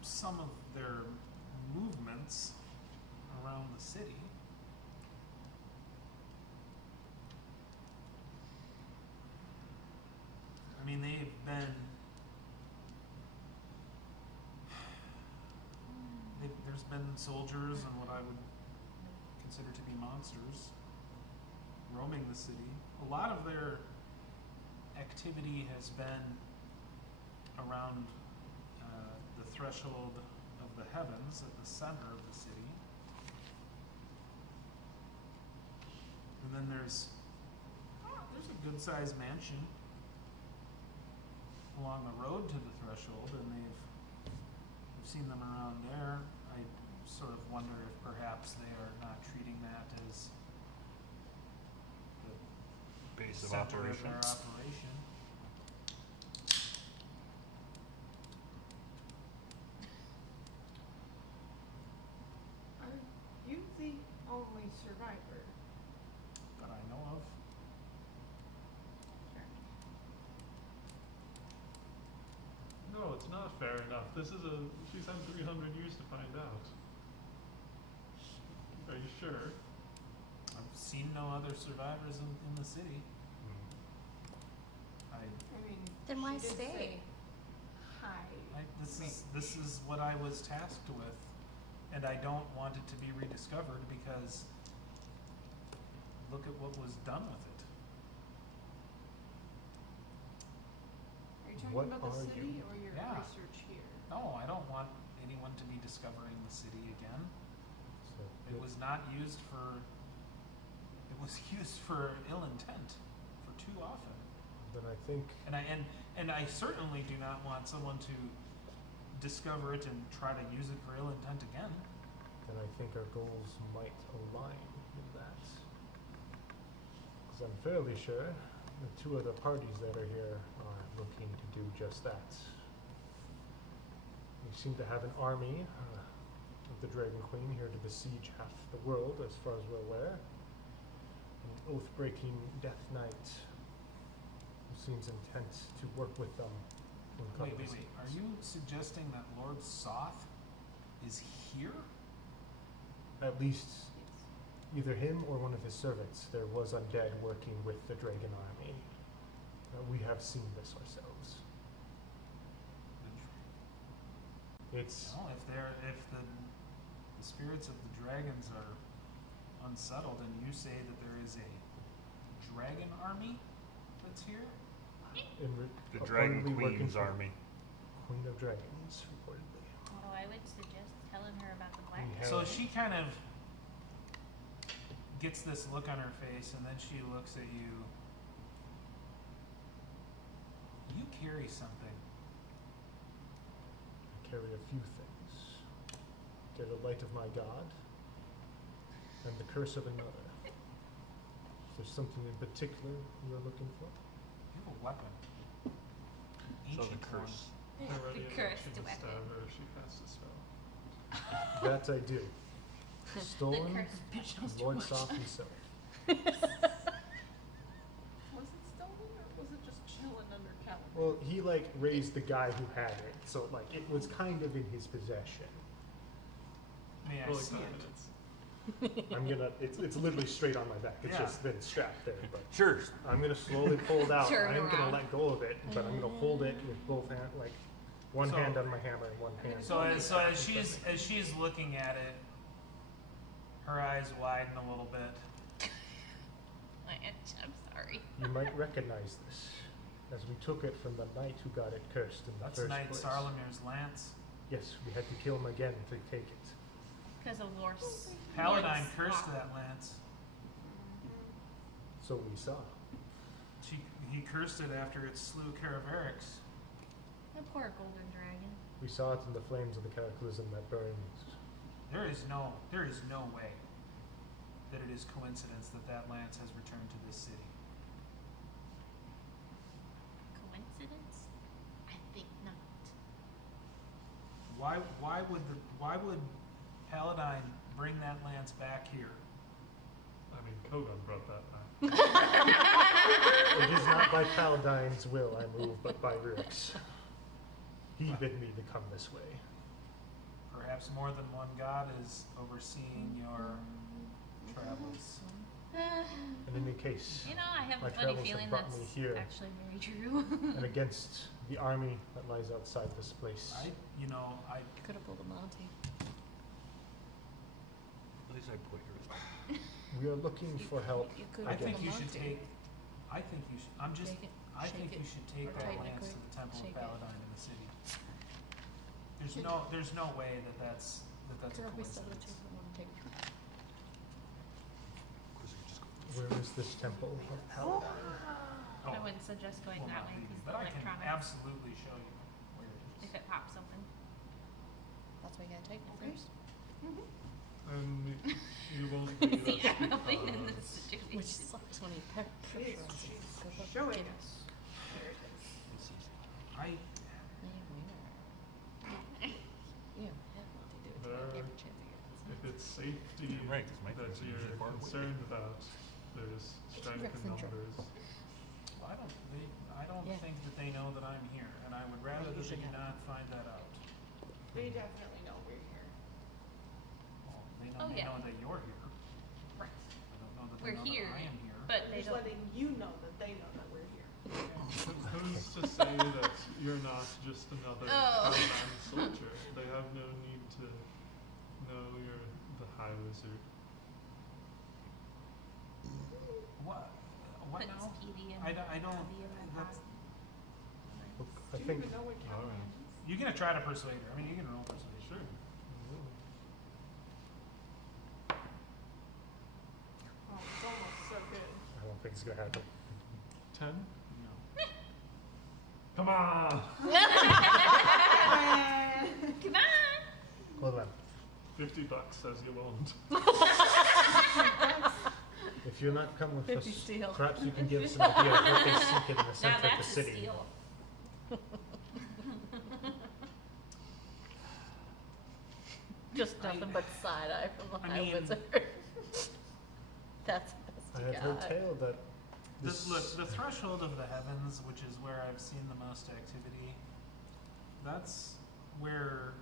some of their movements around the city. I mean, there's been soldiers and what I would consider to be monsters roaming the city. A lot of their activity has been around the threshold of the heavens at the center of the city. then there's a good-sized mansion along the road to the threshold, and we've seen them around there. I sort of wonder if perhaps they are not treating that as the Base of center operation. of their operation. Are you the only survivor? That I know of. No, it's not fair enough. She's had 300 years to find out. Are you sure? I've seen no other survivors in the city. I I mean, Then why she did stay? say hi. this is what I was tasked with, and I don't want it to be rediscovered because look at what was done with it. Are you talking What about the are city you? or your Yeah. research here? No, I don't want anyone to be discovering the city again. So It was not used for. It was used for ill intent, for too often. then I think And I certainly do not want someone to discover it and try to use it for ill intent again. our goals might align in that. Because I'm fairly sure the two other parties that are here are looking to do just that. We seem to have an army of the Dragon Queen here to besiege half the world, as far as we're aware. An oath-breaking Death Knight who seems intent to work with them. to Wait. uncover Are secrets. you suggesting that Lord Soth is here? At least either him or one of his servants. There was undead working with the dragon army. We have seen this ourselves. It's Well, if the spirits of the dragons are unsettled, and you say that there is a dragon army that's here, The Dragon reportedly working Queen's for army. Queen of Dragons, reportedly. Well, I would suggest telling her about the black. We have- so she kind of gets this look on her face, and then she looks at you. You carry something. I carry a few things. Get the light of my god, and the curse of another. Is there something in particular you're looking for? You have a weapon. So the Ancient one. curse. Already The I cursed want you to weapon. stab her if she casts a spell. That I do. Stolen cursed from Lord Soth himself. Was it stolen or was it just chilling under Caliban? Well, he raised the guy who had it, so it was kind of in his possession. May I For like see 5 it? minutes. It's literally straight on my back. It's Yeah. just been strapped there, but Sure. I'm gonna slowly pull it out. Turn I'm gonna around. let go of it, but I'm gonna hold it with both hands, one So- hand on my hammer and one hand. So as she's looking at it, her eyes widen a little bit. I'm sorry. You might recognize this, as we took it from the knight who got it cursed in the That's first Knight place. Sarlamir's lance. Yes, we had to kill him again to take it. Because of Lor's. Paladine Lord's cursed law. that lance. So we saw. He cursed it after it slew Caravarix. The poor golden dragon. We saw it in the flames of the cataclysm that burns. There is no way that it is coincidence that lance has returned to this city. Coincidence? I think not. Why would Paladine bring that lance back here? I mean, Kogan brought that back. It is not by Paladine's will I move, but by Rix. He bid me to come this way. Perhaps more than one god is overseeing your travels. And in any case, You know, I have My a funny travels have feeling brought that's me here. actually very true. and against the army that lies outside this place. I Could have pulled a Monty. At least I put yours. We are looking for help. You could I have think pulled a you should Monty. take. I think you should. I'm just. Shake it, I shake think it, you should take or that tighten it lance to quick, the Temple shake of it. Paladine in the city. There's Should- no way that's a Girl, we said it coincidence. too. I want to take it. Of course, I could just go. Where is this temple of Paladin? I wouldn't suggest going will that not way lead you, because but the I can electronics, absolutely show you where it is. if it pops open. That's why you gotta take it first. And you won't be See, that's I'm helping in because this situation. Which sucks when you pick She's showing us. There it is. I You have nothing to do with There- it. Every chance you get. if it's safety You're right, 'cause my that face is you're usually far away. concerned about, there's strength in Eccentric. numbers. well, I don't Yeah. think that they know that I'm here, and I would rather that they usually not find that out. They definitely know we're here. Well, they know, Oh, they yeah. know that you're here. Right. I don't know that they We're know here, that I am here. but they Just don't. letting you know that they know that we're here. Who's to say that you're not just another Oh. Paladin soldier? They have no need to know you're the High Wizard. What? What Put now? Speedy in I don't. the other That's, Look, I Do you think even know what All Callahan right. is? you can try to persuade her. I mean, you can roll persuasion. Sure. Oh, it's almost so good. I don't think it's gonna happen. 10? No. Come on! Come on! Hold on. $50 says you won't. If you're not coming with 50 us, steel. perhaps you can give us an idea of what they seek in the Now center of the that's a city. steal. Just nothing but side eye from the I High mean- Wizard. That's the I best you have heard got. tale that The, this look, the threshold of the heavens, which is where I've seen the most activity, that's where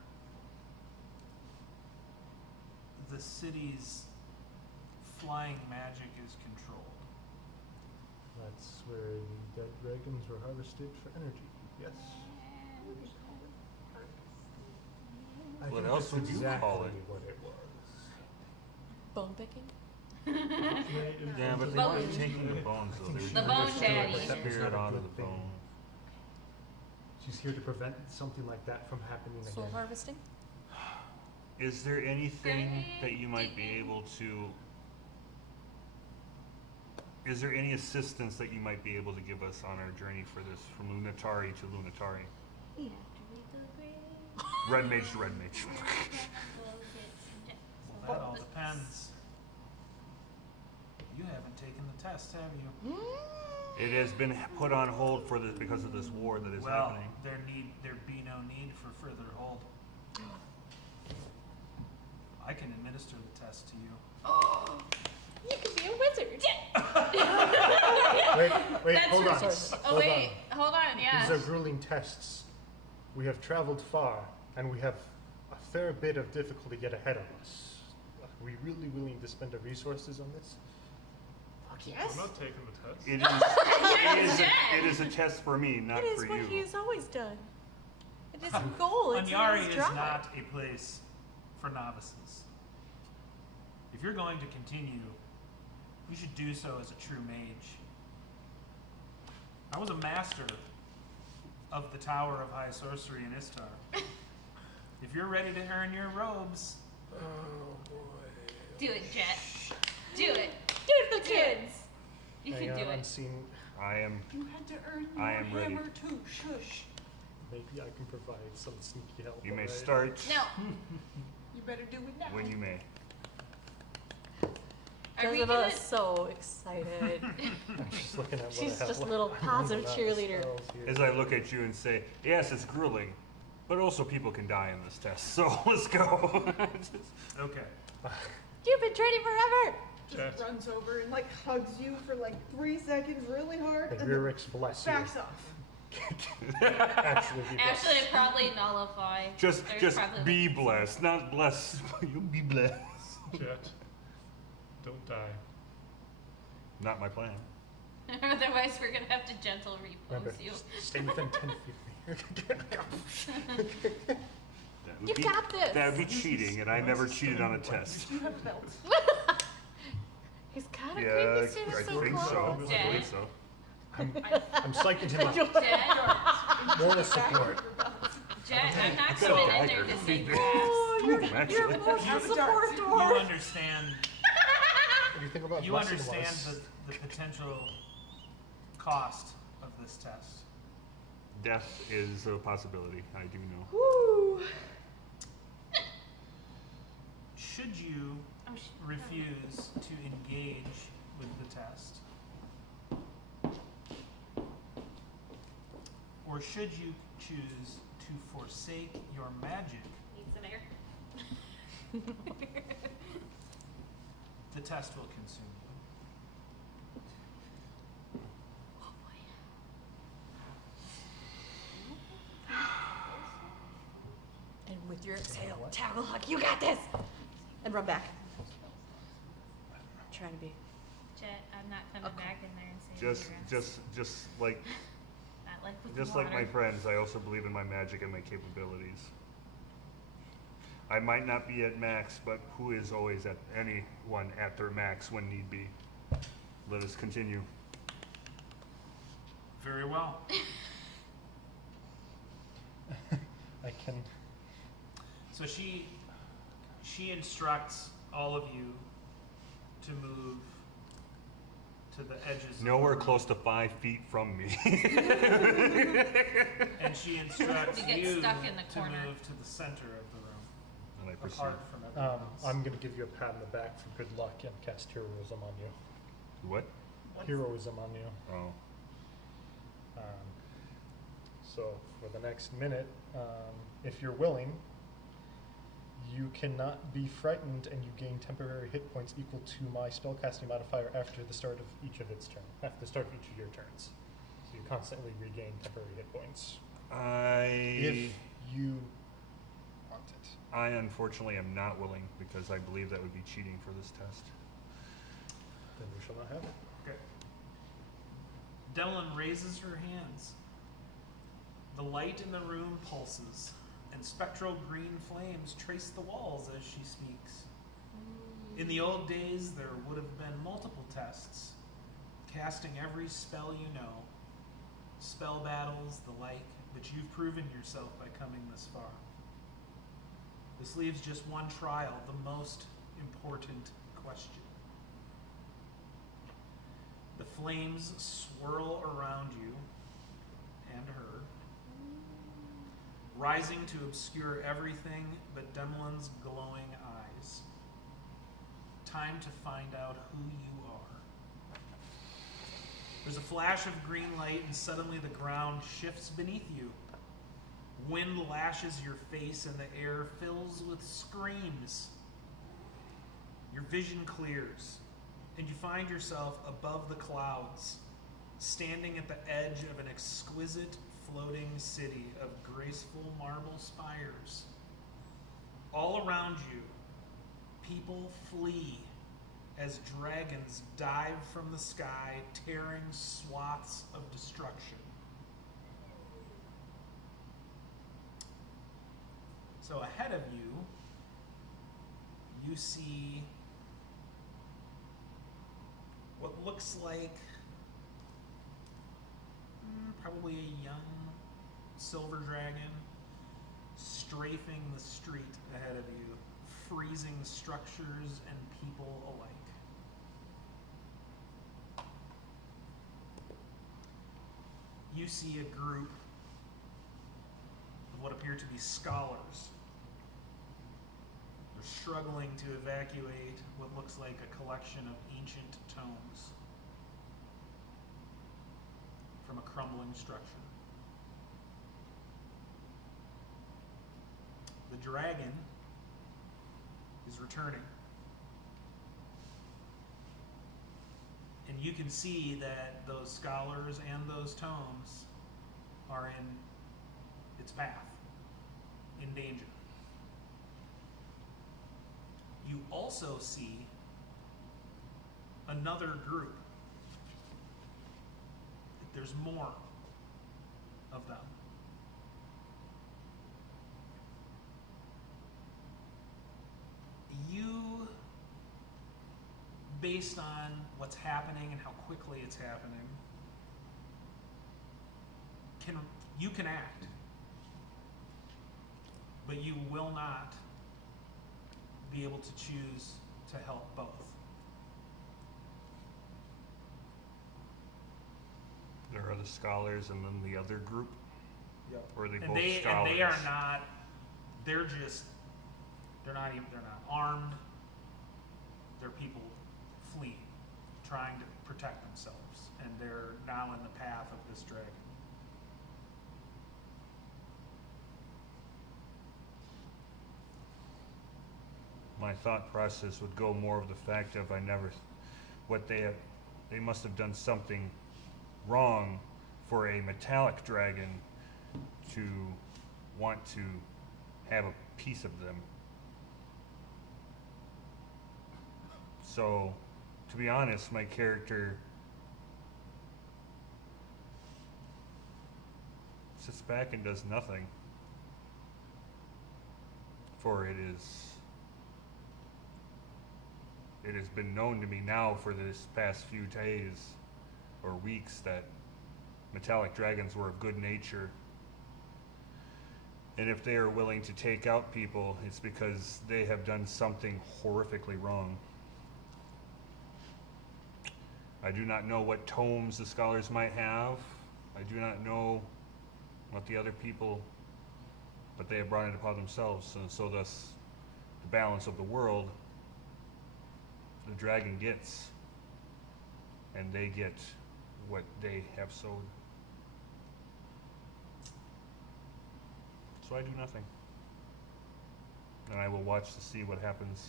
the city's flying magic is controlled. that's where the dead dragons were harvested for energy. Yes. I What think else that's would you exactly call it? what it was. Bone picking? Yeah, but they Bone. weren't taking the bones though. They were The trying bone to steal daddy. the spirit out of the bone. She's here to prevent something like that from happening Soul again. harvesting? Is there anything that you might be able to? Is there any assistance that you might be able to give us on our journey for this, from Lunatari to Lunatari? Red mage to red mage. Well, that all depends. You haven't taken the test, have you? It has been put on hold for this because of this war that is Well, happening. there'd be no need for further hold. I can administer the test to you. You could be a wizard. Wait, That's hold on. resources. Oh Hold wait, hold on, on. yeah. These are grueling tests. We have traveled far, and we have a fair bit of difficulty yet ahead of us. Are we really willing to spend our resources on this? Fuck yes. I'm not taking the test. It is a test for me, not It is for what you. he's always done. It is a goal. It's Anyari his is drive. not a place for novices. If you're going to continue, you should do so as a true mage. I was a master of the Tower of High Sorcery in Istar. If you're ready to earn your robes, Do it, Jet. Do it. Do it for the kids. You Hang can do on, it. unseen. I am. You had to earn your I am ready. hammer too. Shush. Maybe I can provide some sneaky help. You may alright? start No. You better do it now. when you may. Are we Jezebel gonna? is so excited. I'm just looking at what She's I have just a left. little I'm running positive out of cheerleader. spells here. As I look at you and say, yes, it's grueling, but also people can die in this test. So let's go. okay. You've been training forever. Just Jet. runs over and like hugs you for like 3 seconds really hard And and Rurix bless you. backs off. Actually, be blessed. Actually, probably nullify. just There's probably be blessed, not blessed. You'll be blessed. Jet. Don't die. Not my plan. Otherwise, we're gonna have to gentle Remember, repose you. stay within 10 feet of me. That would You be, got this. That would be cheating, and I never cheated on a test. You have a belt. He's kind of Yeah, creepy. Sitting I so think close. so. I Yeah. believe so. I'm psyching him up. Jet, Moral support. Jet, I'm not I've got a coming in there dagger. to save your Oh, ass. you're, Actually. you're emotional Have a support dart. You dwarf. understand Anything about You lesson understand was? the potential cost of this test. Death is a possibility. I do know. Woo! Should you Oh, shit. refuse to engage with the test, or should you choose to forsake your magic, Need some air. the test will consume you. Oh boy. And with your exhale, tackle hug, you got this! And run back. Trying to be. Jet, I'm not coming Okay. back in there and saving Just like Not like with Just the like my water. friends, I also believe in my magic and my capabilities. I might not be at max, but who is always at anyone at their max when need be? Let us continue. Very well. I can. So she instructs all of you to move to the edges. of Nowhere the room. close to 5 feet from me. And she instructs To get you stuck in the to corner. move to the center of the room, And I proceed. apart from everyone else. I'm gonna give you a pat on the back for good luck and cast heroism on you. What? Heroism on you. Oh. So for the next minute, if you're willing, you cannot be frightened, and you gain temporary hit points equal to my spellcasting modifier after the start of each of its turn. After the start of each of your turns, so you constantly regain temporary hit points if you want it. I unfortunately am not willing because I believe that would be cheating for this test. Then you shall not have it. Okay. Devlin raises her hands. The light in the room pulses, and spectral green flames trace the walls as she speaks. In the old days, there would have been multiple tests, casting every spell you know, spell battles, the like, but you've proven yourself by coming this far. This leaves just one trial, the most important question. The flames swirl around you and her, rising to obscure everything but Demlin's glowing eyes. Time to find out who you are. There's a flash of green light, and suddenly the ground shifts beneath you. Wind lashes your face, and the air fills with screams. Your vision clears, and you find yourself above the clouds, standing at the edge of an exquisite floating city of graceful marble spires. All around you, people flee as dragons dive from the sky, tearing swaths of destruction. So ahead of you, you see what looks like probably a young silver dragon strafing the street ahead of you, freezing structures and people alike. You see a group of what appear to be scholars. They're struggling to evacuate what looks like a collection of ancient tomes from a crumbling structure. The dragon is returning. And you can see that those scholars and those tomes are in its path, in danger. You also see another group. There's more of them. You, based on what's happening and how quickly it's happening, you can act, but you will not be able to choose to help both. There are the scholars and then the other group, Yep. or are they And both they scholars? are not. They're just. They're not even. They're not armed. They're people fleeing, trying to protect themselves, and they're now in the path of this dragon. My thought process would go more of the fact of what they must have done something wrong for a metallic dragon to want to have a piece of them. So, to be honest, my character sits back and does nothing. For it has been known to me now for this past few days or weeks that metallic dragons were of good nature. And if they are willing to take out people, it's because they have done something horrifically wrong. I do not know what tomes the scholars might have. I do not know what the other people, but they have brought it upon themselves, and so thus the balance of the world, the dragon gets, and they get what they have sowed. So I do nothing. And I will watch to see what happens.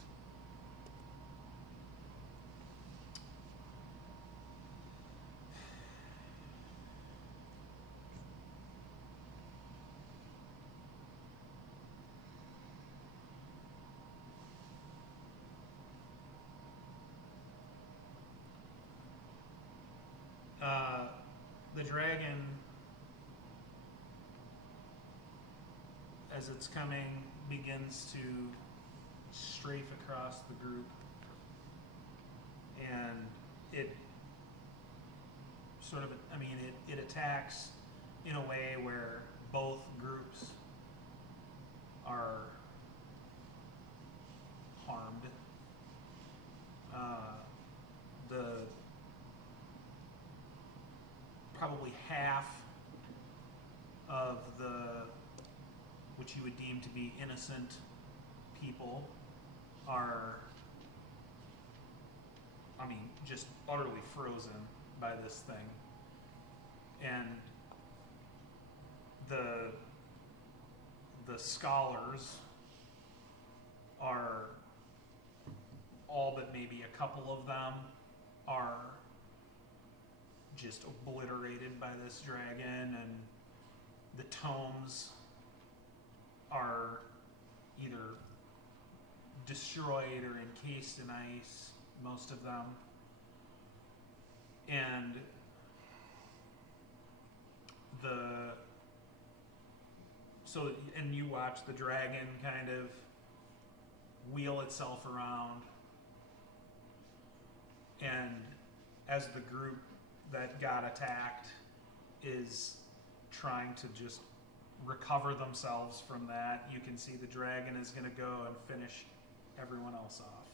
The dragon, as it's coming, begins to strafe across the group, and it sort of, it attacks in a way where both groups are harmed. The probably half of which you would deem to be innocent people are, just utterly frozen by this thing. And the scholars are, all but maybe a couple of them are just obliterated by this dragon, and the tomes are either destroyed or encased in ice, most of them. And and you watch the dragon kind of wheel itself around, and as the group that got attacked is trying to just recover themselves from that, you can see the dragon is going to go and finish everyone else off.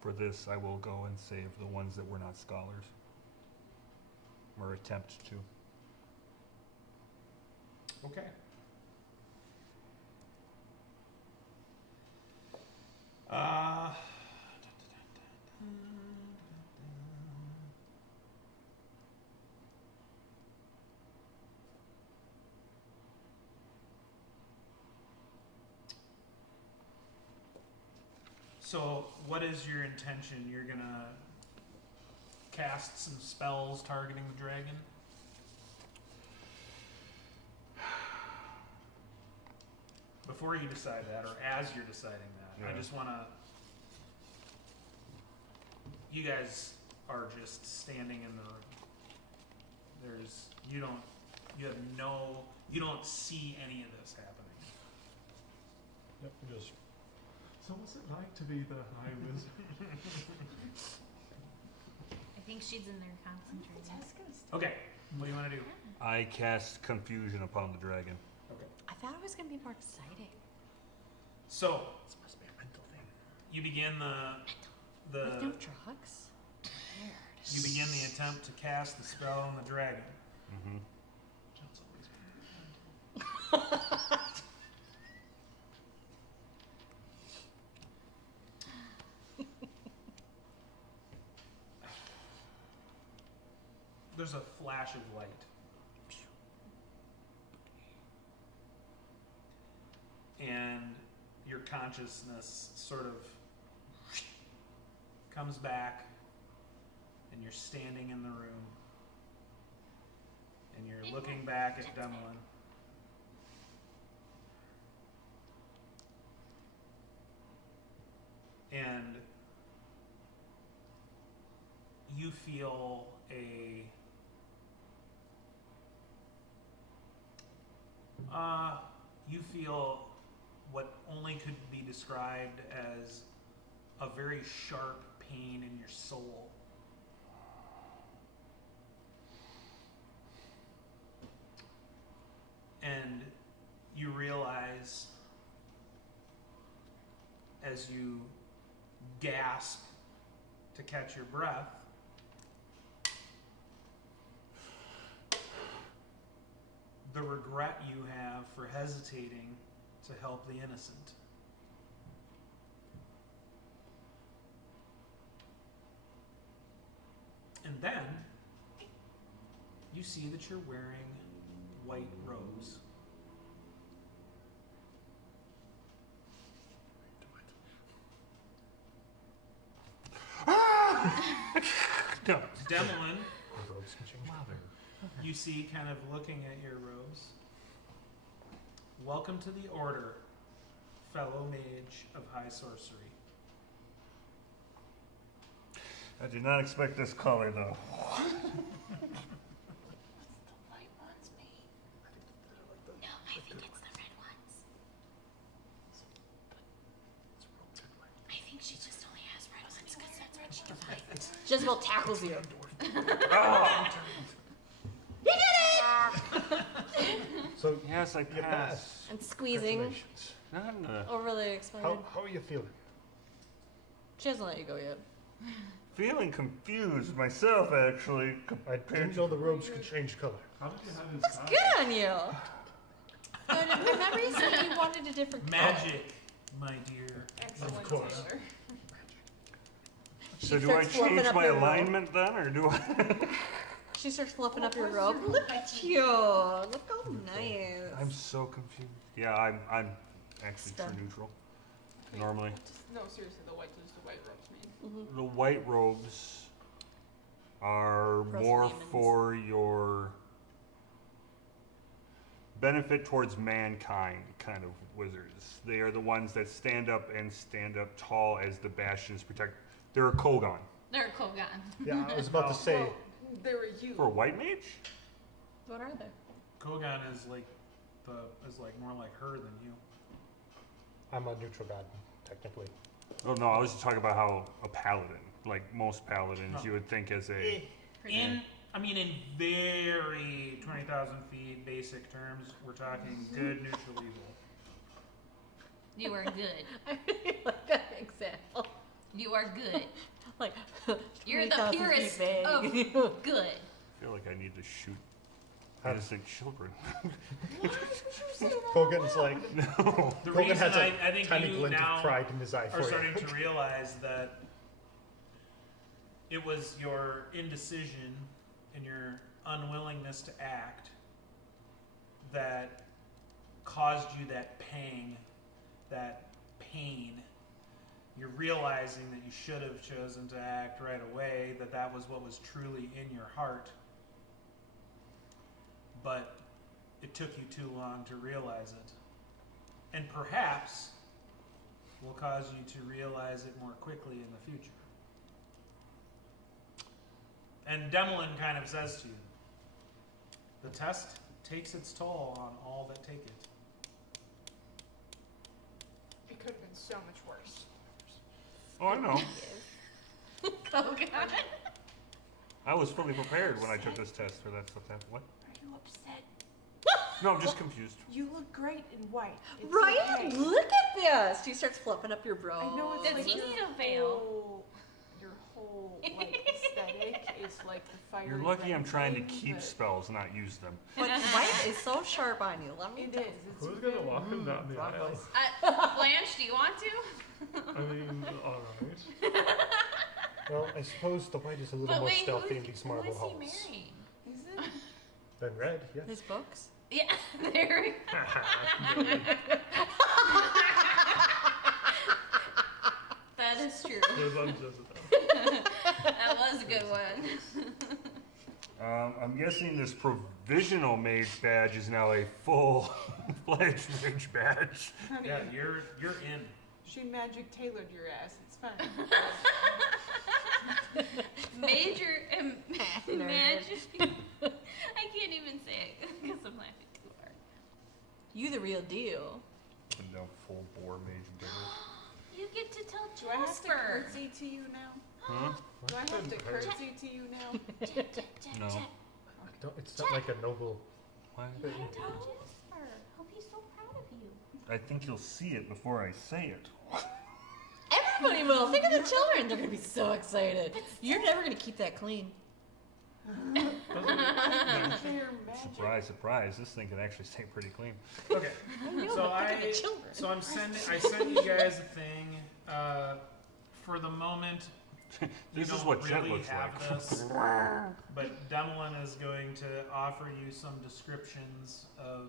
For this, I will go and save the ones that were not scholars, or attempt to. Okay. So, what is your intention? You're gonna cast some spells targeting the dragon? Before you decide that, or as you're deciding that, I Yeah. just wanna. You guys are just standing in the room. You don't see any of this happening. Yep, just So what's it like to be the High Wizard? I think she's in there concentrating. Okay, what do you wanna do? I cast confusion upon the dragon. I thought it was gonna be more exciting. So, it's supposed to be a mental thing. you begin With no drugs? Weird. You begin the attempt to cast the spell on the dragon. Mm-hmm. There's a flash of light. And your consciousness sort of comes back, and you're standing in the room, and you're looking back at Demlin. And you feel you feel what only could be described as a very sharp pain in your soul. And you realize as you gasp to catch your breath, the regret you have for hesitating to help the innocent. And then you see that you're wearing white robes. No. Demlin, The robes can change. you see kind of looking at your robes. Welcome to the order, fellow mage of high sorcery. I did not expect this color, though. White ones made. No, I think it's the red ones. I think she just only has red ones because that's what she can find. Jezebel tackles you. Ah! You did it! So Yes, I you passed. pass. And squeezing. Congratulations. Not in the Overly excited. How are you feeling? She hasn't let you go yet. feeling confused myself, actually. I didn't know the robes could change color. How did you have his Looks good on you. But remember you said you wanted a different color. Magic, my dear. Excellent, Of course. Taylor. She So do I starts fluffing change up my your robe. alignment then, or do I? She starts fluffing up your robe. Look at you. Look how nice. I'm so confused. Yeah, I'm actually Stunned. true neutral. Normally. No, seriously, the white robes mean. The white robes are Frozen more demons. for your benefit towards mankind kind of wizards. They are the ones that stand up tall as the bastions protect. They're a Kogan. They're a Kogan. Yeah, I was about to say. Well, they were you. For a white mage? What are they? Kogan is like more like her than you. I'm a neutral god, technically. Oh no, I was just talking about how a paladin, like most paladins, Oh. you would think as a. In very 20,000 feet basic terms, we're talking good, neutral, evil. You are good. I really like that example. You are good. Like, You're the 3,000 feet purest vague. of good. I feel like I need to shoot Huh. innocent children. Kogan's like, No. The Kogan reason has a I think tiny you glint now of pride in his eye for are you. starting to realize that it was your indecision and your unwillingness to act that caused you that pang, that pain. You're realizing that you should have chosen to act right away, that was what was truly in your heart. But it took you too long to realize it. And perhaps will cause you to realize it more quickly in the future. And Demlin kind of says to you, the test takes its toll on all that take it. It could have been so much worse. Oh, I know. Kogan. I was fully prepared when I took this test for that stuff to happen. What? Are you upset? No, I'm just confused. You look great in white. It's Right? okay. Look at this. She starts fluffing up your robe. I know it's Does like he your need a veil? Your whole like aesthetic is like the fire. You're lucky I'm trying to thing, keep but spells, not use them. But white is so sharp on you. Let me It tell is. It's Who's gonna very- walk him down the wrong aisle? voice. Blanche, do you want to? I mean, alright. Well, I suppose the white is a little But more wait, stealthy in who these is marble he halls marrying? Is it? than red. Yes. His books? Yeah, there we That is true. Goes on Jezebel. That was a good one. I'm guessing this provisional mage badge is now a full-fledged mage badge. Honey, Yeah, you're in. she magic tailored your ass. It's fine. Major Nerd. imagine. I can't even say it because I'm laughing too hard. You the real deal. No full-bore mage badge. You get to tell Do I have to Jasper. curtsy to you now? Huh? Do I have to curtsy to you now? No. It's not like a noble. What? You gotta tell Jasper. He'll be so proud of you. I think you'll see it before I say it. Everybody will. Think of the children. They're going to be so excited. You're never going to keep that clean. They're magic. Surprise, surprise. This thing can actually stay pretty clean. Okay. know, So but think of the children. I sent you guys a thing. For the moment, you This is don't what Jet really looks have like. this, but Demolin is going to offer you some descriptions of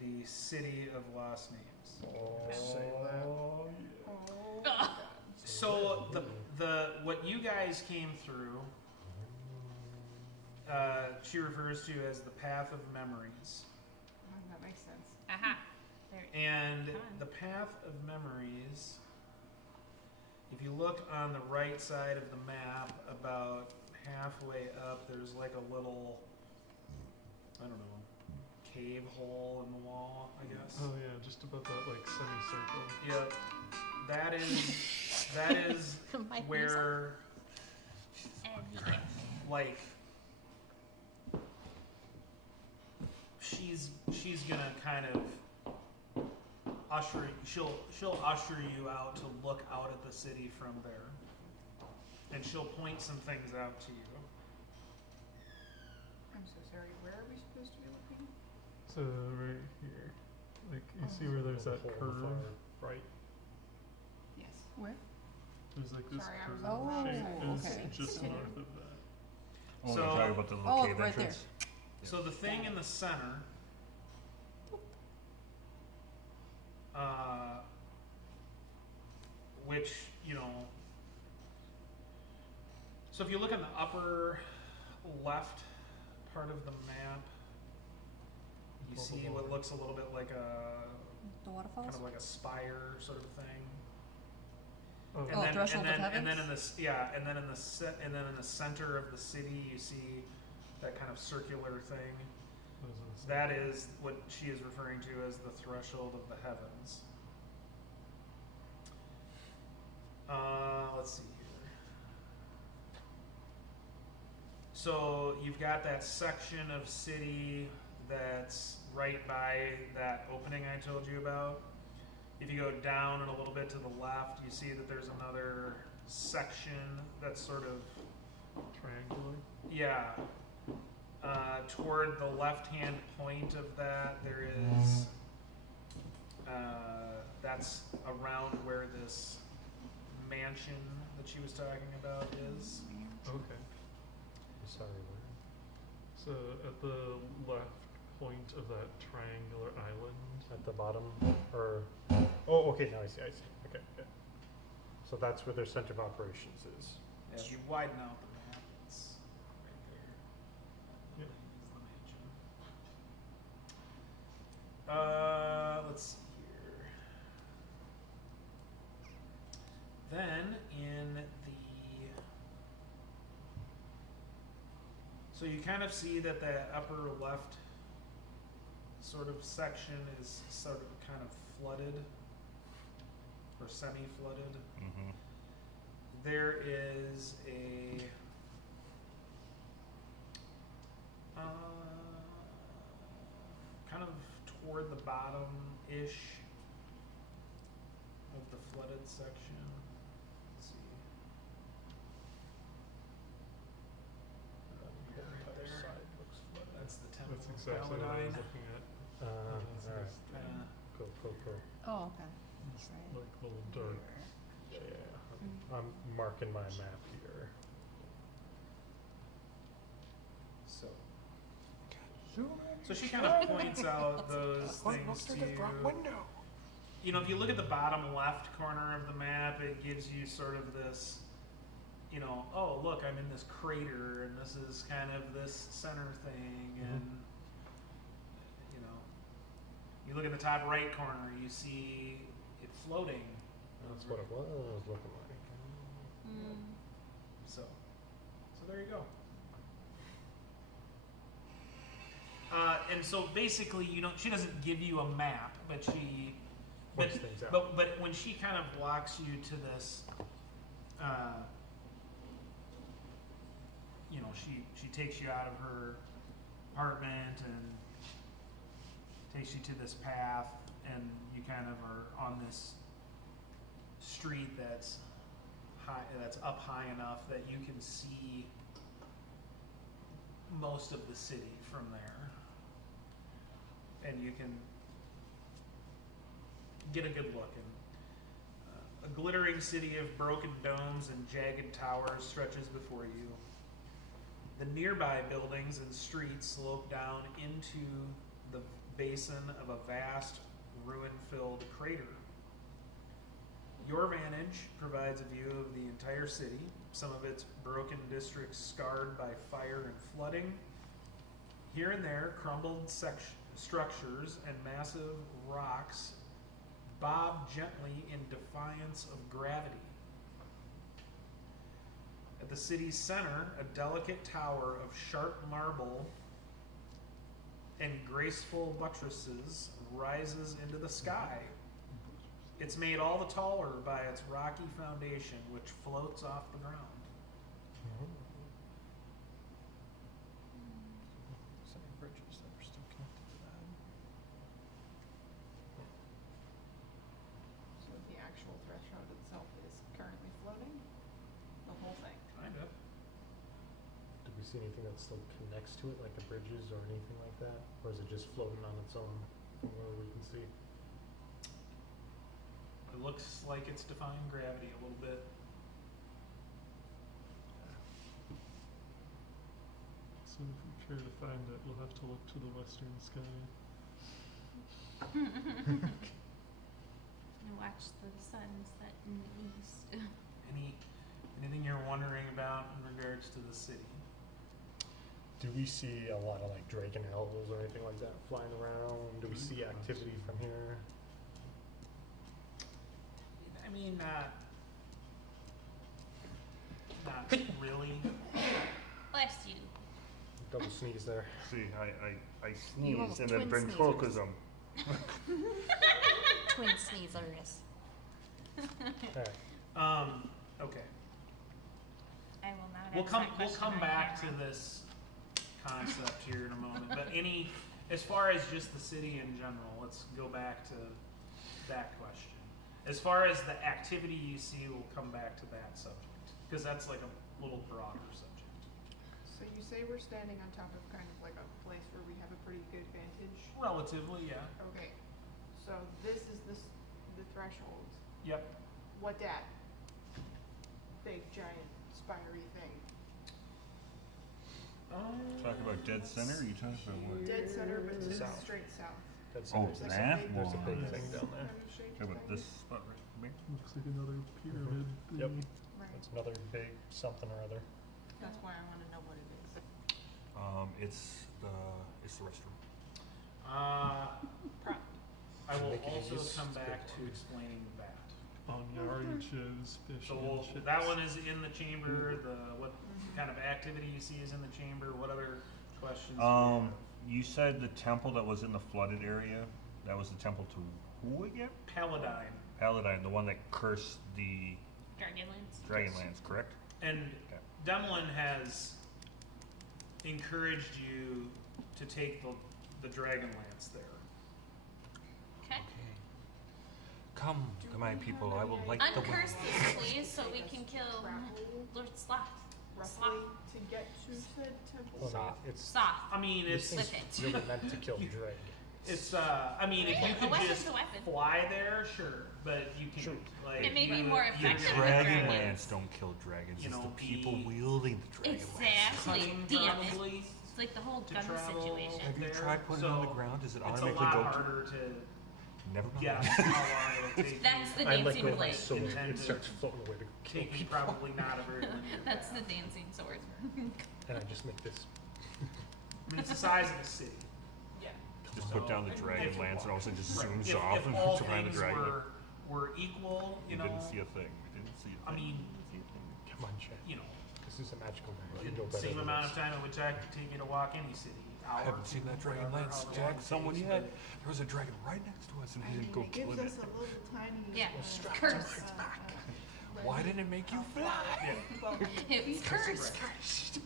the city of lost names. Say that. Oh, So the what you guys came through, she refers to as the path of memories. that makes sense. Aha. There. And Fun. the path of memories, if you look on the right side of the map, about halfway up, there's like a little, I don't know, cave hole in the wall, I guess. Oh yeah, just about that like semicircle. Yep. That is My where, And like, she's gonna kind of she'll usher you out to look out at the city from there, and she'll point some things out to you. I'm so sorry. Where are we supposed to be looking? So right here, like you see where there's that Hole in the curve. fire. Right. Yes. Where? There's like this Sorry, I curve was- Oh, shape, and it's okay. just north of that. Oh, So- you're talking about the little Oh, cave right entrance? So the thing in the center, which, you know, so if you look in the upper left part of the map, you see what looks a little bit like a The waterfalls? kind of like a spire sort of thing. Oh, Oh, Threshold of and then Heavens? in this, and then in the center of the city, you see that kind of circular thing. I was gonna say. That is what she is referring to as the threshold of the heavens. Let's see here. So you've got that section of city that's right by that opening I told you about. If you go down and a little bit to the left, you see that there's another section that's sort of, Triangular. yeah. Toward the left-hand point of that, there is, that's around where this mansion that she was talking about is. Okay. Sorry. So at the left point of that triangular island. At the bottom, or oh, okay. Now I see. Okay. Yeah. So that's where their center of operations is. Yeah, if you widen out the map, it's right there. Yep. Is the mansion. Let's see here. Then in the, so you kind of see that the upper left sort of section is sort of kind of flooded or semi-flooded. Mm-hmm. There is a kind of toward the bottom-ish of the flooded section. Let's see. Coker. Oh, okay. It's Right. like little dark. Yeah, I'm marking my map here. So. So she kind of points out those things to you. You know, if you look at the bottom left corner of the map, it gives you sort of this, you know, oh, look, I'm in this crater, and this is kind of this center thing, and, you know, you look at the top right corner, you see it floating. That's what it was looking like. So there you go. And so basically, you know, she doesn't give you a map, but she, Points things out. but when she kind of walks you to this, you know, she takes you out of her apartment and takes you to this path, and you kind of are on this street that's high, that's up high enough that you can see most of the city from there. And you can get a good look. And a glittering city of broken domes and jagged towers stretches before you. The nearby buildings and streets slope down into the basin of a vast, ruin-filled crater. Your vantage provides a view of the entire city, some of its broken districts scarred by fire and flooding. Here and there, crumbled structures and massive rocks bob gently in defiance of gravity. At the city's center, a delicate tower of sharp marble and graceful buttresses rises into the sky. It's made all the taller by its rocky foundation, which floats off the ground. Some bridges that are still connected to that. So the actual threshold itself is currently floating? The whole thing? Kinda. Do we see anything that still connects to it, like the bridges or anything like that? Or is it just floating on its own from where we can see? It looks like it's defying gravity a little bit. So if we care to find it, we'll have to look to the western sky. And watch the sun set in the east. Anything you're wondering about in regards to the city? Do we see a lot of like dragon elves or anything like that flying around? Do we see activity from here? I mean, not really. Bless you. Double sneeze there. See, I You almost sneezed and then twin ventriloquism. Twin sneezers. Alright. Okay. I will not We'll answer come that question on back to camera. this concept here in a moment. But as far as just the city in general, let's go back to that question. As far as the activity you see, we'll come back to that subject, because that's like a little broader subject. So you say we're standing on top of kind of like a place where we have a pretty good vantage? Relatively, yeah. Okay, so this is the threshold. Yep. What that big giant spiry thing? Talk about dead center, or you talking about what? Dead center, but to the South. straight south. That's Oh, there's a that big- There's a big one. thing down there. Kind of shaped Talk about thing? this spot right here. Looks like another pyramid Yep. thingy. Right, That's another big something or other. that's why I wanna know what it is. It's the restroom. Prompt. I will Make it also easy. come It's a good back to one. explaining that. Onyariches, fish So and chips. that one is in the chamber. What kind of activity you see is in the chamber. What other questions? do you have? You said the temple that was in the flooded area, that was the temple to who again? Paladine. Paladine, the one that cursed the Dragonlance. Dragonlance, correct? And Okay. Demlin has encouraged you to take the Dragonlance there. Okay. Come to my people, I will light the way. Uncurse this, please, so we can kill Travel Lord Sloth. roughly to get to said temple? Well, I mean, Soth. it's Soth. I mean, these it's things With it. really meant to kill drag. It's I mean, if you A could weapon's just a weapon. fly there, sure, but you can Sure. like It may be you- more you're effective gonna with Dragonlance dragons. don't kill dragons. You It's know, the people be wielding the Dragonlance. Exactly. cunning, Damn it. probably. It's like the whole to gun travel. situation. Have you there, tried putting it on the so ground? Does it It's a automatically lot go to? harder to Never mind. guess how long it'll take. That's you. the I let dancing go of my blade. sword. Intended. It starts floating away to kill Taking people. probably not a very linear That's the path. dancing sword. And I just make this. I mean, it's the size of a city. Yeah. Just put down the If- Dragonlance and all of a sudden just Right. zooms If off and all puts behind the things dragon. were equal, We you know, didn't see a thing. We didn't see a thing. I mean, We didn't see a thing. Come on, Chad. you know, This is a magical man. You in know the better same than amount this. of time it would take you to walk any city. I haven't seen that Dragonlance jack someone yet. There was a dragon right next to us and I he mean, didn't go it gives killing it. us a little tiny. Yeah, uh, cursed. Why didn't it make you fly? Yeah. Well, It was cursed. so,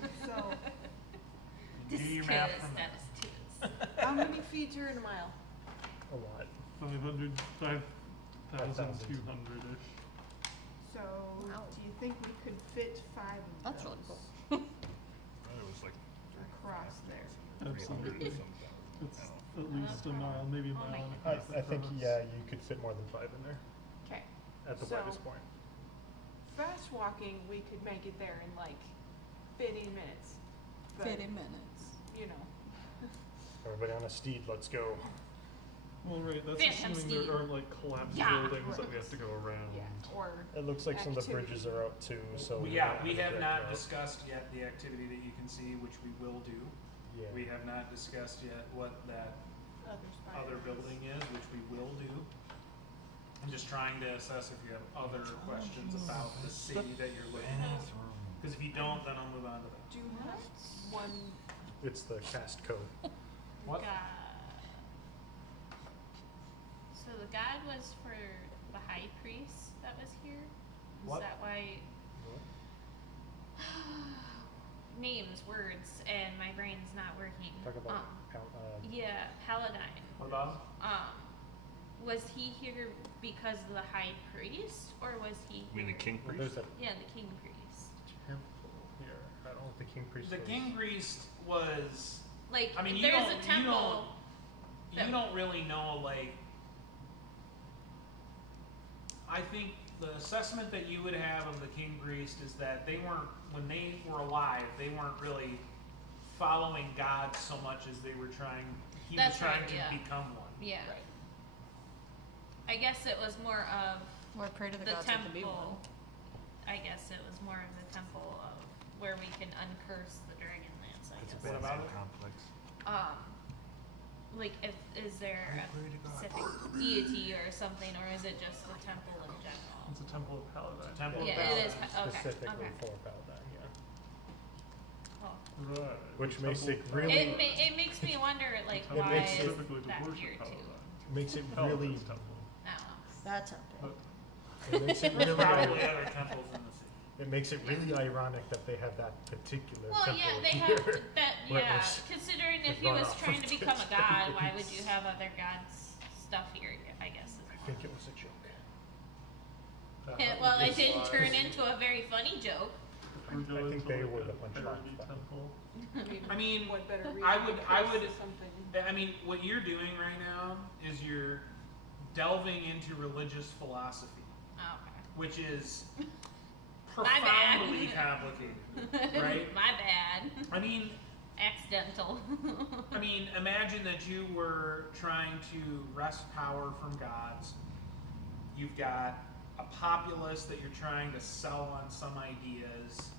Do This your kid math is from there. status How many feet are in a mile? A lot. 5,200-ish. so Wow. do you think we could fit 5 of That's those really cool. It was like across there? Absolutely. 300 It's at least a mile, maybe a Oh mile my and a half. I think, across. yeah, you could fit more than 5 in there Okay. at the So- widest point. Fast walking, we could make it there in like 50 minutes. But, 50 minutes. you know, Everybody on a steed, let's go. Well, right, that's Phantom assuming steed. there aren't like collapsed Yeah. buildings that we have to go around. yeah, or It looks like some of the bridges Activity. are up too, so. Yeah, don't we a have direct not route. discussed yet the activity that you can see, which we will do. Yeah. We have not discussed yet what that other other spiders. building is, which we will do. I'm just trying to assess if you have other questions about the city that you're looking at. Because if you don't, then I'll move on to that. Do you have one? It's the cast code. What? God. So the god was for the high priest that was here? What? Is that why? Names, words, and my brain's not working. Talk about, Yeah, Paladine. What about? Was he here because of the high priest, or was he I mean the here- king well, priest? there's a Yeah, the king priest. temple here. I don't know if the king priest The was- king priest was. Like, I mean, you there's don't- a temple. You don't really know, like. I think the assessment that you would have of the king priest is that they weren't, when they were alive, they weren't really following God so much as they were trying. He That's was trying right, to yeah. become one. Yeah. I guess it was more of More pray to the the gods that can be one. temple. I guess it was more of the temple of where we can uncurse the Dragonlance, I It's a guess. bit What about it? complex. Like, is there I a pray to God. specific deity or something, or is it just the temple in general? It's a temple of Paladine. Temple of Yeah, it is. Paladine. Okay. specifically Okay. for Paladine, yeah. Cool. Right. Which the makes temple it of really- Paladine. It makes me wonder, like, Temple why makes it- is specifically to that worship here too? Paladine. Makes it really, Paladine's temple. I don't know. That temple. it makes it There's really, probably other temples in the city. it makes it really ironic that they have that particular Well, temple yeah, they here. have that. where it Yeah, was considering if he run was off trying of to become a god, why would distance. you have other gods stuff here? I guess. Is I more. think it was a joke. Well, it It's didn't lies. turn into a very funny joke. We go I think into, they like, were a the punchline parody spot. temple. I mean, what better reason I to would- curse something? I mean, what you're doing right now is you're delving into religious philosophy, Oh, okay. which is My bad. profoundly complicated, right? My bad. I mean, Accidental. imagine that you were trying to wrest power from gods. You've got a populace that you're trying to sell on some ideas.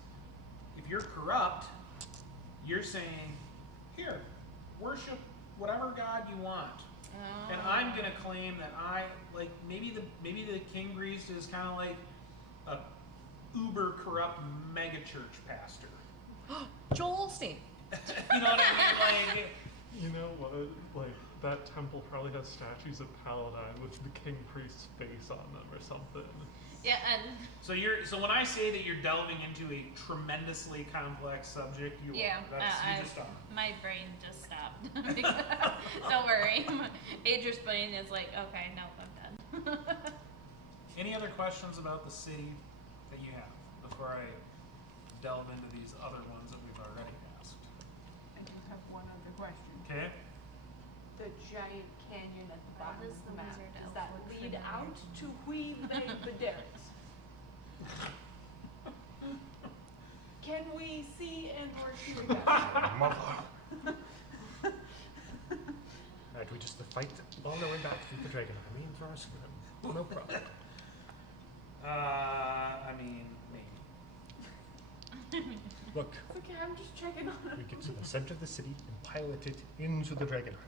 If you're corrupt, you're saying, here, worship whatever god you want. And I'm gonna claim that maybe the king priest is kind of like a uber corrupt megachurch pastor. Joel Osteen. You know what I mean? Like, You know what? Like, that temple probably has statues of Paladine with the king priest's face on them or something. Yeah, and so when I say that you're delving into a tremendously complex subject, you yeah, are. You just are. my brain just stopped. Don't worry. Adria's brain is like, okay, no, I'm done. Any other questions about the city that you have before I delve into these other ones that we've already asked? I do have one other question. Okay. the giant canyon at the Why bottom does of the the map? wizard Does elf that look lead familiar? out to Huid Bederet? Can we see and or hear that? Mother. Alright, we just fight all the way back through the dragon army and throw us them. No problem. I mean, maybe. Look, Okay, I'm just checking on we it. get to the center of the city and pilot it into the dragon army.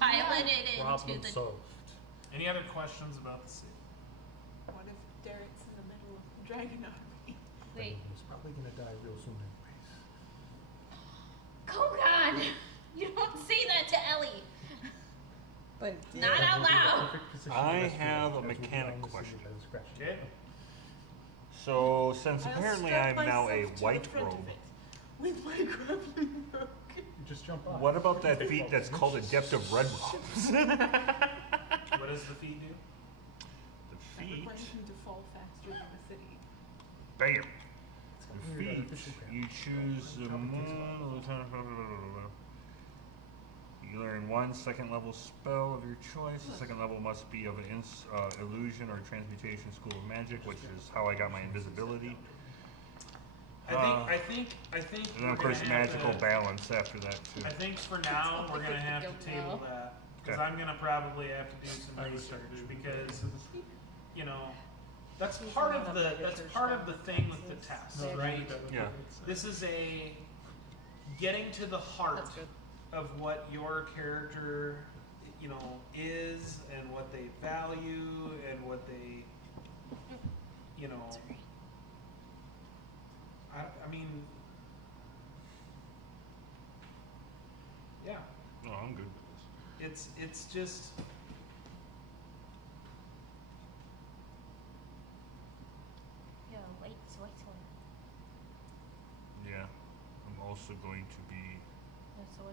Pilot it Problem into the. solved. Any other questions about the city? What if Derek's in the middle of the dragon army? Wait, He's probably gonna die real soon anyways. Kogan! You don't say that to Ellie. But Not out loud. Perfect position I to rescue have him a as we mechanic round the city question. by the scratch. Okay. So, since I'll apparently strap I'm now a myself to the white front of robe, it with my grappling hook. You just jump on. what about that feat that's called Adept of Red Robes? What does the feed do? The That feat, requires me to fall faster than the city. bam. It's The gonna be feat, artificial ground. you choose you learn one second level spell of your choice. The second level must be of an illusion or transmutation school of magic, which is how I got my invisibility. I think. And then we're of course gonna have magical to- balance after that too. I think for now we're gonna have to table that because Okay. I'm gonna probably have to do some I would research agree. because you know that's part of the thing with the test, No, right? that would Yeah. make sense. This is a getting to the heart That's good. of what your character, you know, is and what they value and what they, you know. I mean, yeah, Oh, I'm good with this. it's just. Yo, wait. Yeah. I'm also going to be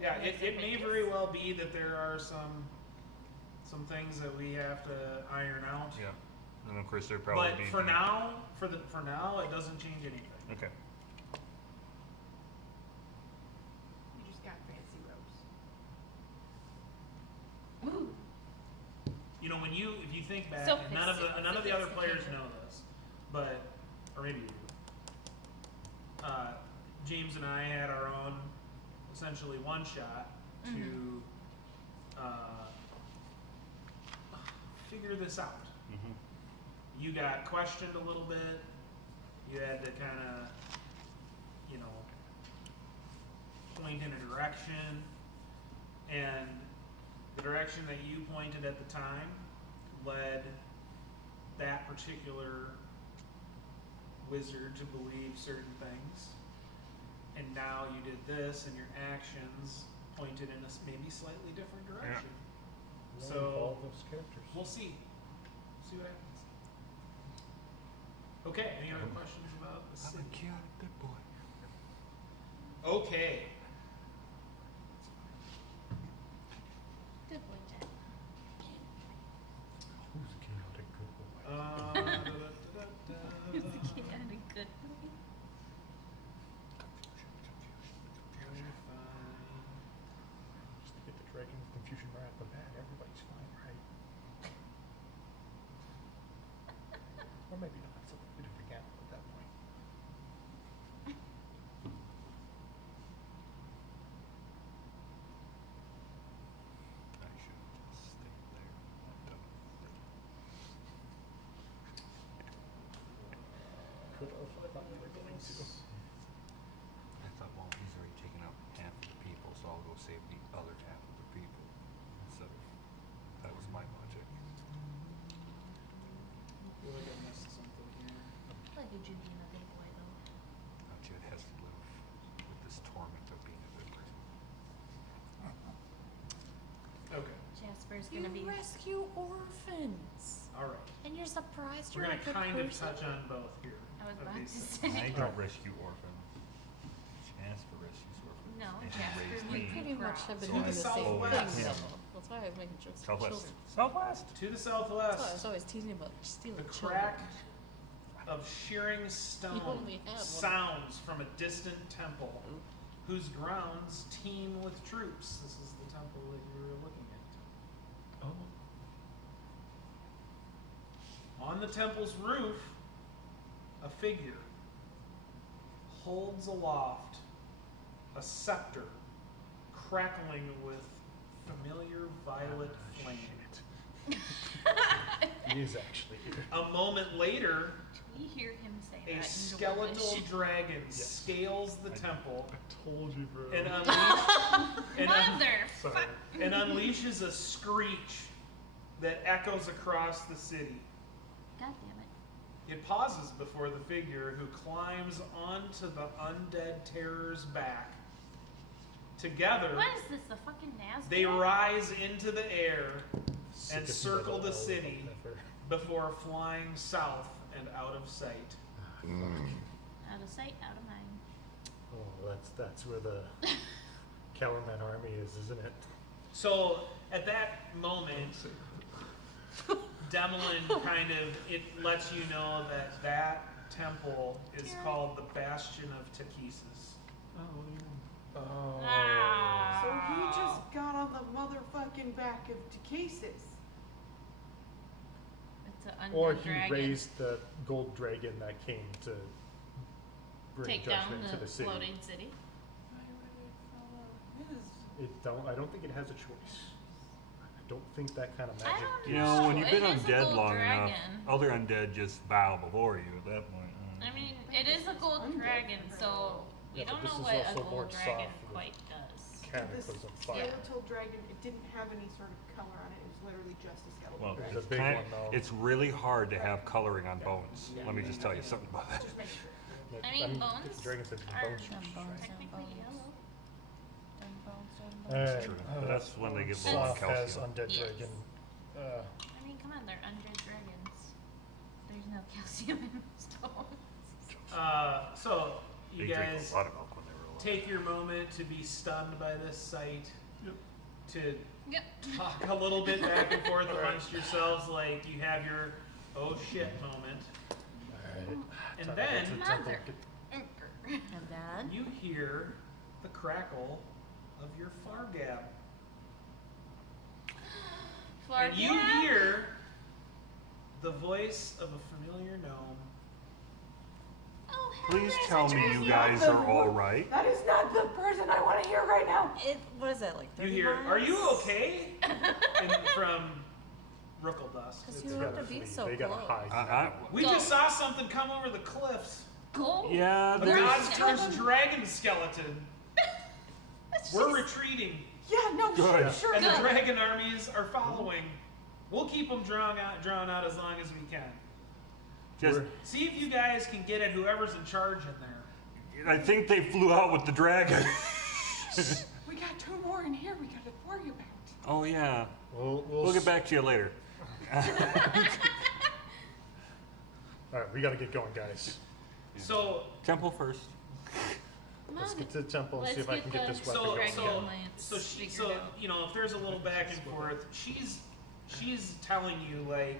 Yeah, it may very well be that there are some things that we have to iron out. yeah. And of course there probably But be for now, it doesn't change anything. Okay. You just got fancy robes. Ooh. You know, if you think back, So and none of the other players sophisticated. know this, but or maybe you do. James and I had our own, essentially one shot to figure this out. Mm-hmm. You got questioned a little bit. You had to kind of, you know, point in a direction, and the direction that you pointed at the time led that particular wizard to believe certain things. And now you did this, and your actions pointed in a maybe slightly different direction. We'll So- evolve those characters. We'll see. See what happens. Okay, any other questions about the I'm city? a chaotic good boy. Okay. Good boy, Jack. Who's a chaotic good boy? He's the kid and a good boy. Just to get the dragon of confusion right off the bat, everybody's fine, right? Or maybe not. It's a bit of a gamble at that point. I should just stay there. Could have. I thought we were going to. I thought, well, he's already taken out half of the people, so I'll go save the other half of the people. So that was my logic. I feel like I missed something here. Like a Judy and a big boy, though. Now Jed has to live with this torment of being a good person. Okay. Jasper's You gonna be. rescue orphans, All right. and you're surprised We're you're gonna a good kind of person. touch on both here. I was of about to these say. I don't rescue orphans. Jasper rescues orphans. No, And he Jasper, raised you We me. pretty much have been To doing the the same southwest. thing, Yeah. so that's why I was making jokes. Southwest. Children. Southwest. To the That's why I was southwest, always teasing about stealing the children. crack of shearing stone only had one. sounds from a distant temple whose grounds teem with troops. This is the temple that you On the temple's roof, a figure holds aloft a scepter crackling with familiar violet flame. He is actually here. A moment later, We hear him say that. a in skeletal Dwarvish. dragon Yes. scales the temple I told you, bro. and, Sorry. and unleashes a screech that echoes across the city. God damn it. It pauses before the figure who climbs onto the undead terror's back. Together, What is this, the fucking Nasdaq? they rise into the air and Sickest circle metal the city ever. before flying south and out of sight. Out of sight, out of mind. Oh, that's where the Kellerman army is, isn't it? So at that moment, Demolin kind of, it lets you know that that temple is called the Bastion of Takesis. Oh, Oh. Ah. So he just got on the motherfucking back of Takesis. It's an undead Or he dragon. raised the gold dragon that came to bring Take down judgment to the the city. floating city. Why would it follow his? I don't think it has a choice. I don't think that kind of I magic. don't You No, know, when you've been it is a undead gold long enough, dragon. other undead just bow before you at that point. I mean, it is a gold Undead dragon, for so we Yeah, but don't this know is what a also more gold dragon soft with quite does. This Cataclysm fire. skeletal dragon, it didn't have any sort of color on it. It was literally just a skeletal Well, dragon. There's a big one, though. it's really hard to have coloring on bones. Let me just tell you something about that. Just make sure. Yeah, I mean, the bones dragon said are bones. technically yellow. That's true. But that's when they get low on Soth has calcium. undead Yes. dragon. I mean, come on, they're undead dragons. There's no calcium in stones. So They you drink guys a lot of milk when they were alive. take your moment to be stunned by this sight, Yep. to Yep. talk a little bit back and forth amongst yourselves, like you have your oh shit moment, Alright. and Time to then go to the temple. Mother. And then you hear the crackle of your fargab, and you Fargab? hear the voice of a familiar gnome. Oh, hell, Please there's tell a me you dragon. guys are all right. That is not the person I want to hear right now. what is that, like You 30 hear, miles? "Are you okay?" From Rookledust. Because It's you don't have gotta to be flee. so They gotta close. hide. We Go. just saw something come over the cliffs. Go. Yeah, A there's, god's cursed dragon skeleton. We're Jeez. retreating, Yeah, no, Good. sure. and the Good. dragon armies are following. We'll keep them drawn out as long as we can. just, We're- See if you guys can get at whoever's in charge in there. I think they flew out with the dragon. We got two more in here we got to worry about. Oh yeah. We'll Get back to you later. Alright, we gotta get going, guys. So, Temple first. Let's get to the temple and Let's see if I get can get the- this weapon so, going. Dragon so, Lance so, she, figured so out. you know, if there's a little back and forth, she's telling you like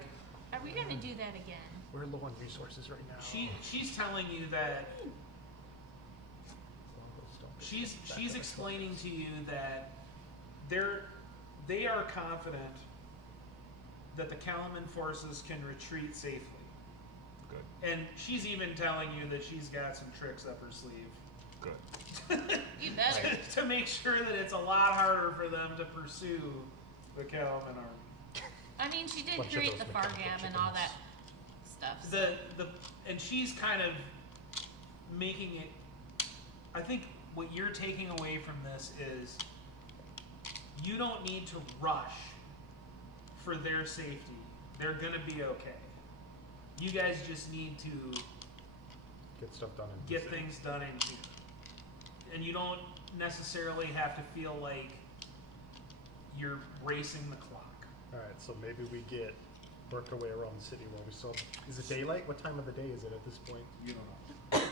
Are we gonna do that again? We're low on resources right now. she's telling you that she's explaining to you that they are confident that the Kalaman forces can retreat safely. Good. And she's even telling you that she's got some tricks up her sleeve Good. You better. to make sure that it's a lot harder for them to pursue the Kalaman army. I mean, she did Bunch of create those the mechanical Fargab and all chickens. that stuff. So. And she's kind of making it. I think what you're taking away from this is you don't need to rush for their safety. They're gonna be okay. You guys just need to Get stuff done. in get the city. things done in here, and you don't necessarily have to feel like you're racing the clock. Alright, so maybe we work our way around the city while we still. Is it daylight? What time of the day is it at this point? You don't know.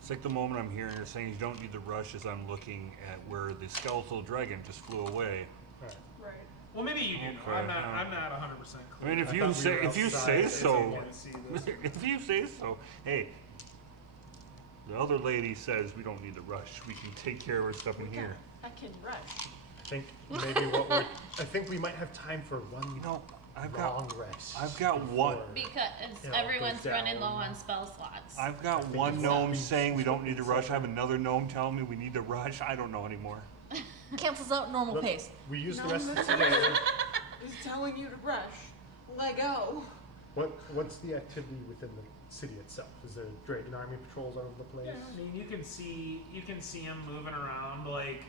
It's like the moment I'm hearing her saying you don't need to rush as I'm looking at where the skeletal dragon just flew away. Alright. Right. Well, maybe you do know. Okay, I'm not 100% I clear. mean, if I you thought we say were if you outside, say so so, You can't see this. if you say so, hey. The other lady says we don't need to rush. We can take care of our stuff in here. I can rush. I think maybe I think we might have time for one. You know, I've long got rest. I've got one. Because You know, everyone's goes running low down. on spell slots. I've got think one it's gnome not- saying we don't need to rush. I have another gnome telling me we need to rush. I don't know anymore. Cancels out normal Look, pace. we use the No, rest of that's today. is telling you to rush. Let go. What's the activity within the city itself? Is there Dragon Army patrols all over the place? I mean, you can see them moving around. Like,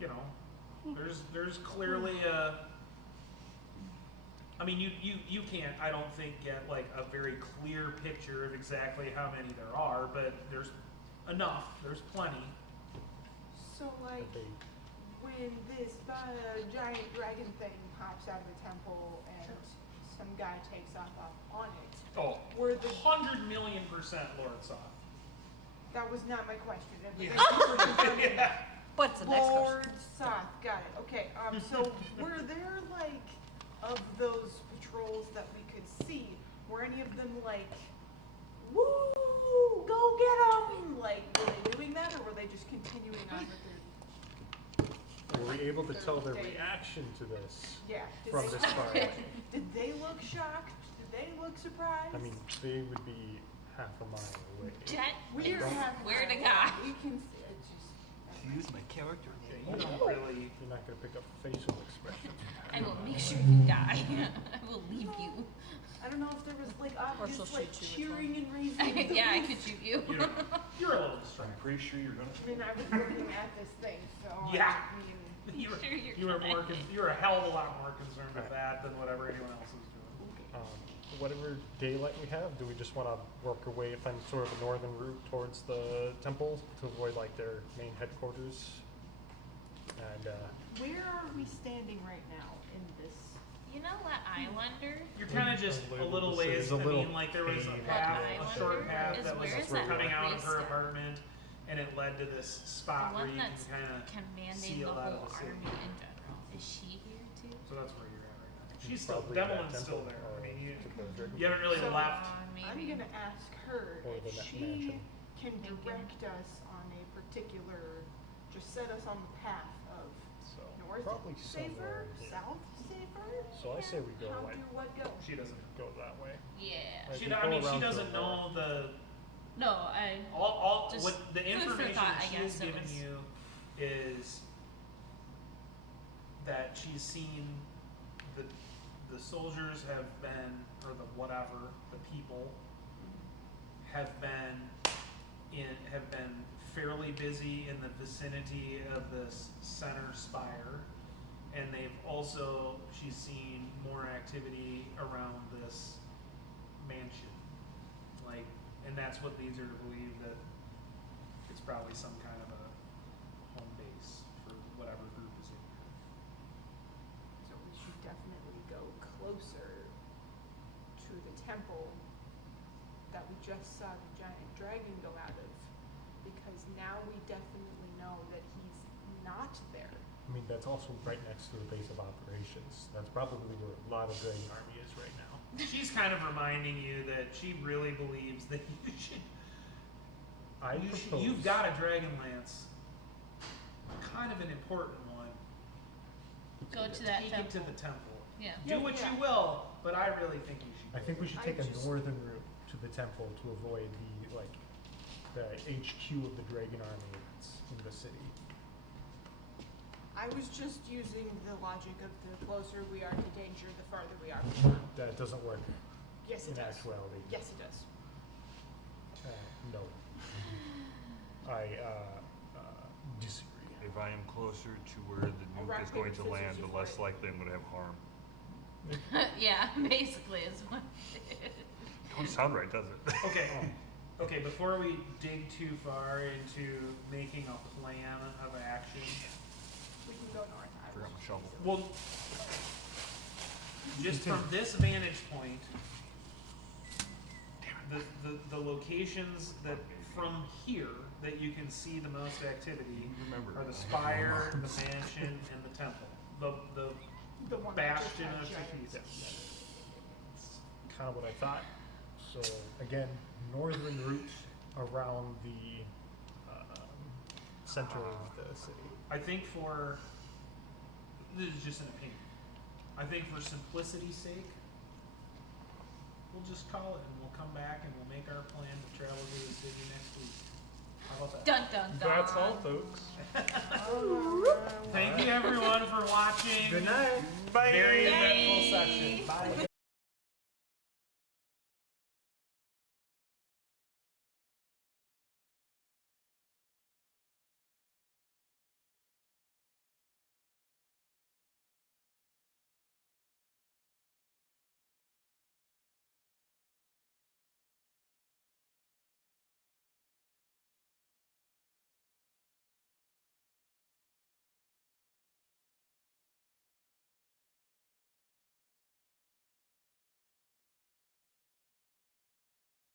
you know, there's clearly a. I mean, you can't. I don't think get like a very clear picture of exactly how many there are, but there's enough. There's plenty. So like Okay. when this giant dragon thing hops out of the temple and some guy takes off on it, Oh, were the 100,000,000% Lord Soth. that was not my question. But Yeah. thank you for confirming. What's the next question? Lord Soth, got it. Okay, so were there like of those patrols that we could see, were any of them like, woo, go get 'em? Like, were they doing that, or were they just continuing on with their, Were we able to tell their They- reaction to this yeah? Did from they, this far away? did they look shocked? Did they look surprised? I mean, they would be half a mile away. Jet we're don't- Where to go? We can see it just. Use my character. Yeah, you don't really. You're not going to pick up facial expressions. I will make sure you die. I will leave you. I don't know if there was like Or she'll obvious like shoot you with cheering and raising. the Yeah, I roof. could shoot you. You're a little I'm distracted. pretty sure you're gonna. I mean, I was looking at this thing, so Yeah. I mean, You were, Sure you're you were fine. you were a hell of a lot more concerned with Right. that than whatever anyone else is doing. Whatever daylight we have, do we just want to work our way, find sort of a northern route towards the temple to avoid like their main headquarters? And where are we standing right now in this? You know what I wonder? You're kind of just a little ways. There's a I little mean, like there was a cave path, I a short wonder path is that was where is that coming out of priest her at? apartment, and it led to this The spot where one you that's can kind of commanding see the a lot of whole the city. army in general. Is she here too? So that's where you're at right now. She's still, probably that Devlin's still temple, there. or I mean, you to the Dragon haven't really So, left. I'm gonna ask her Or the if she mansion. can Thank you. direct us on a particular, just set us on the path of so north probably safer, somewhere here. south safer. So I say we go How like do what go? She doesn't. go that way. Yeah. Like, She, we I go mean, she around to doesn't the know north. the No, I. all Just what the food for information thought, that I she has guess it given was. you is that she's seen the soldiers have been, or the whatever, the people have been fairly busy in the vicinity of this center spire, and they've also, she's seen more activity around this mansion, like, and that's what leads her to believe that it's probably some kind of a home base for whatever group is in here. So we should definitely go closer to the temple that we just saw the giant dragon go out of, because now we definitely know that he's not there. I mean, that's also right next to the base of operations. That's probably where a lot of Dragon Army is right now. She's kind of reminding you that she really believes that you should. I propose. You've got a Dragonlance, kind of an important one. Go to that Take it to temple. the temple. Yeah. Do what you will, but I really think you should. I go think we there. should I take a just- northern route to the temple to avoid the HQ of the Dragon Army that's in the city. I was just using the logic of the closer we are to danger, the farther we are from harm. That doesn't work Yes, it in does. actuality. Yes, it does. No. I disagree. If I am closer to where the nuke rock, is going paper, to land, scissors, the less you likely I'm going to have harm. Yeah, basically is what it is. Don't sound right, does it? Okay. Okay, before we dig too far into making a plan of action, We can go north. I Forgot was my shovel. well, just from this vantage point, the locations that from here that you can see the most activity Remember are the that. spire, the mansion, and the temple. The the one that just bastion had of giant- Shakisa. Kind of what I thought. So again, northern route around the center of the city. I think this is just an opinion. I think for simplicity's sake, we'll just call it and we'll come back and we'll make our plan to travel to the city next week. How about that? Dun dun dun. That's all, folks. Thank you everyone for watching. Good night. Very Yay. eventful session. Bye.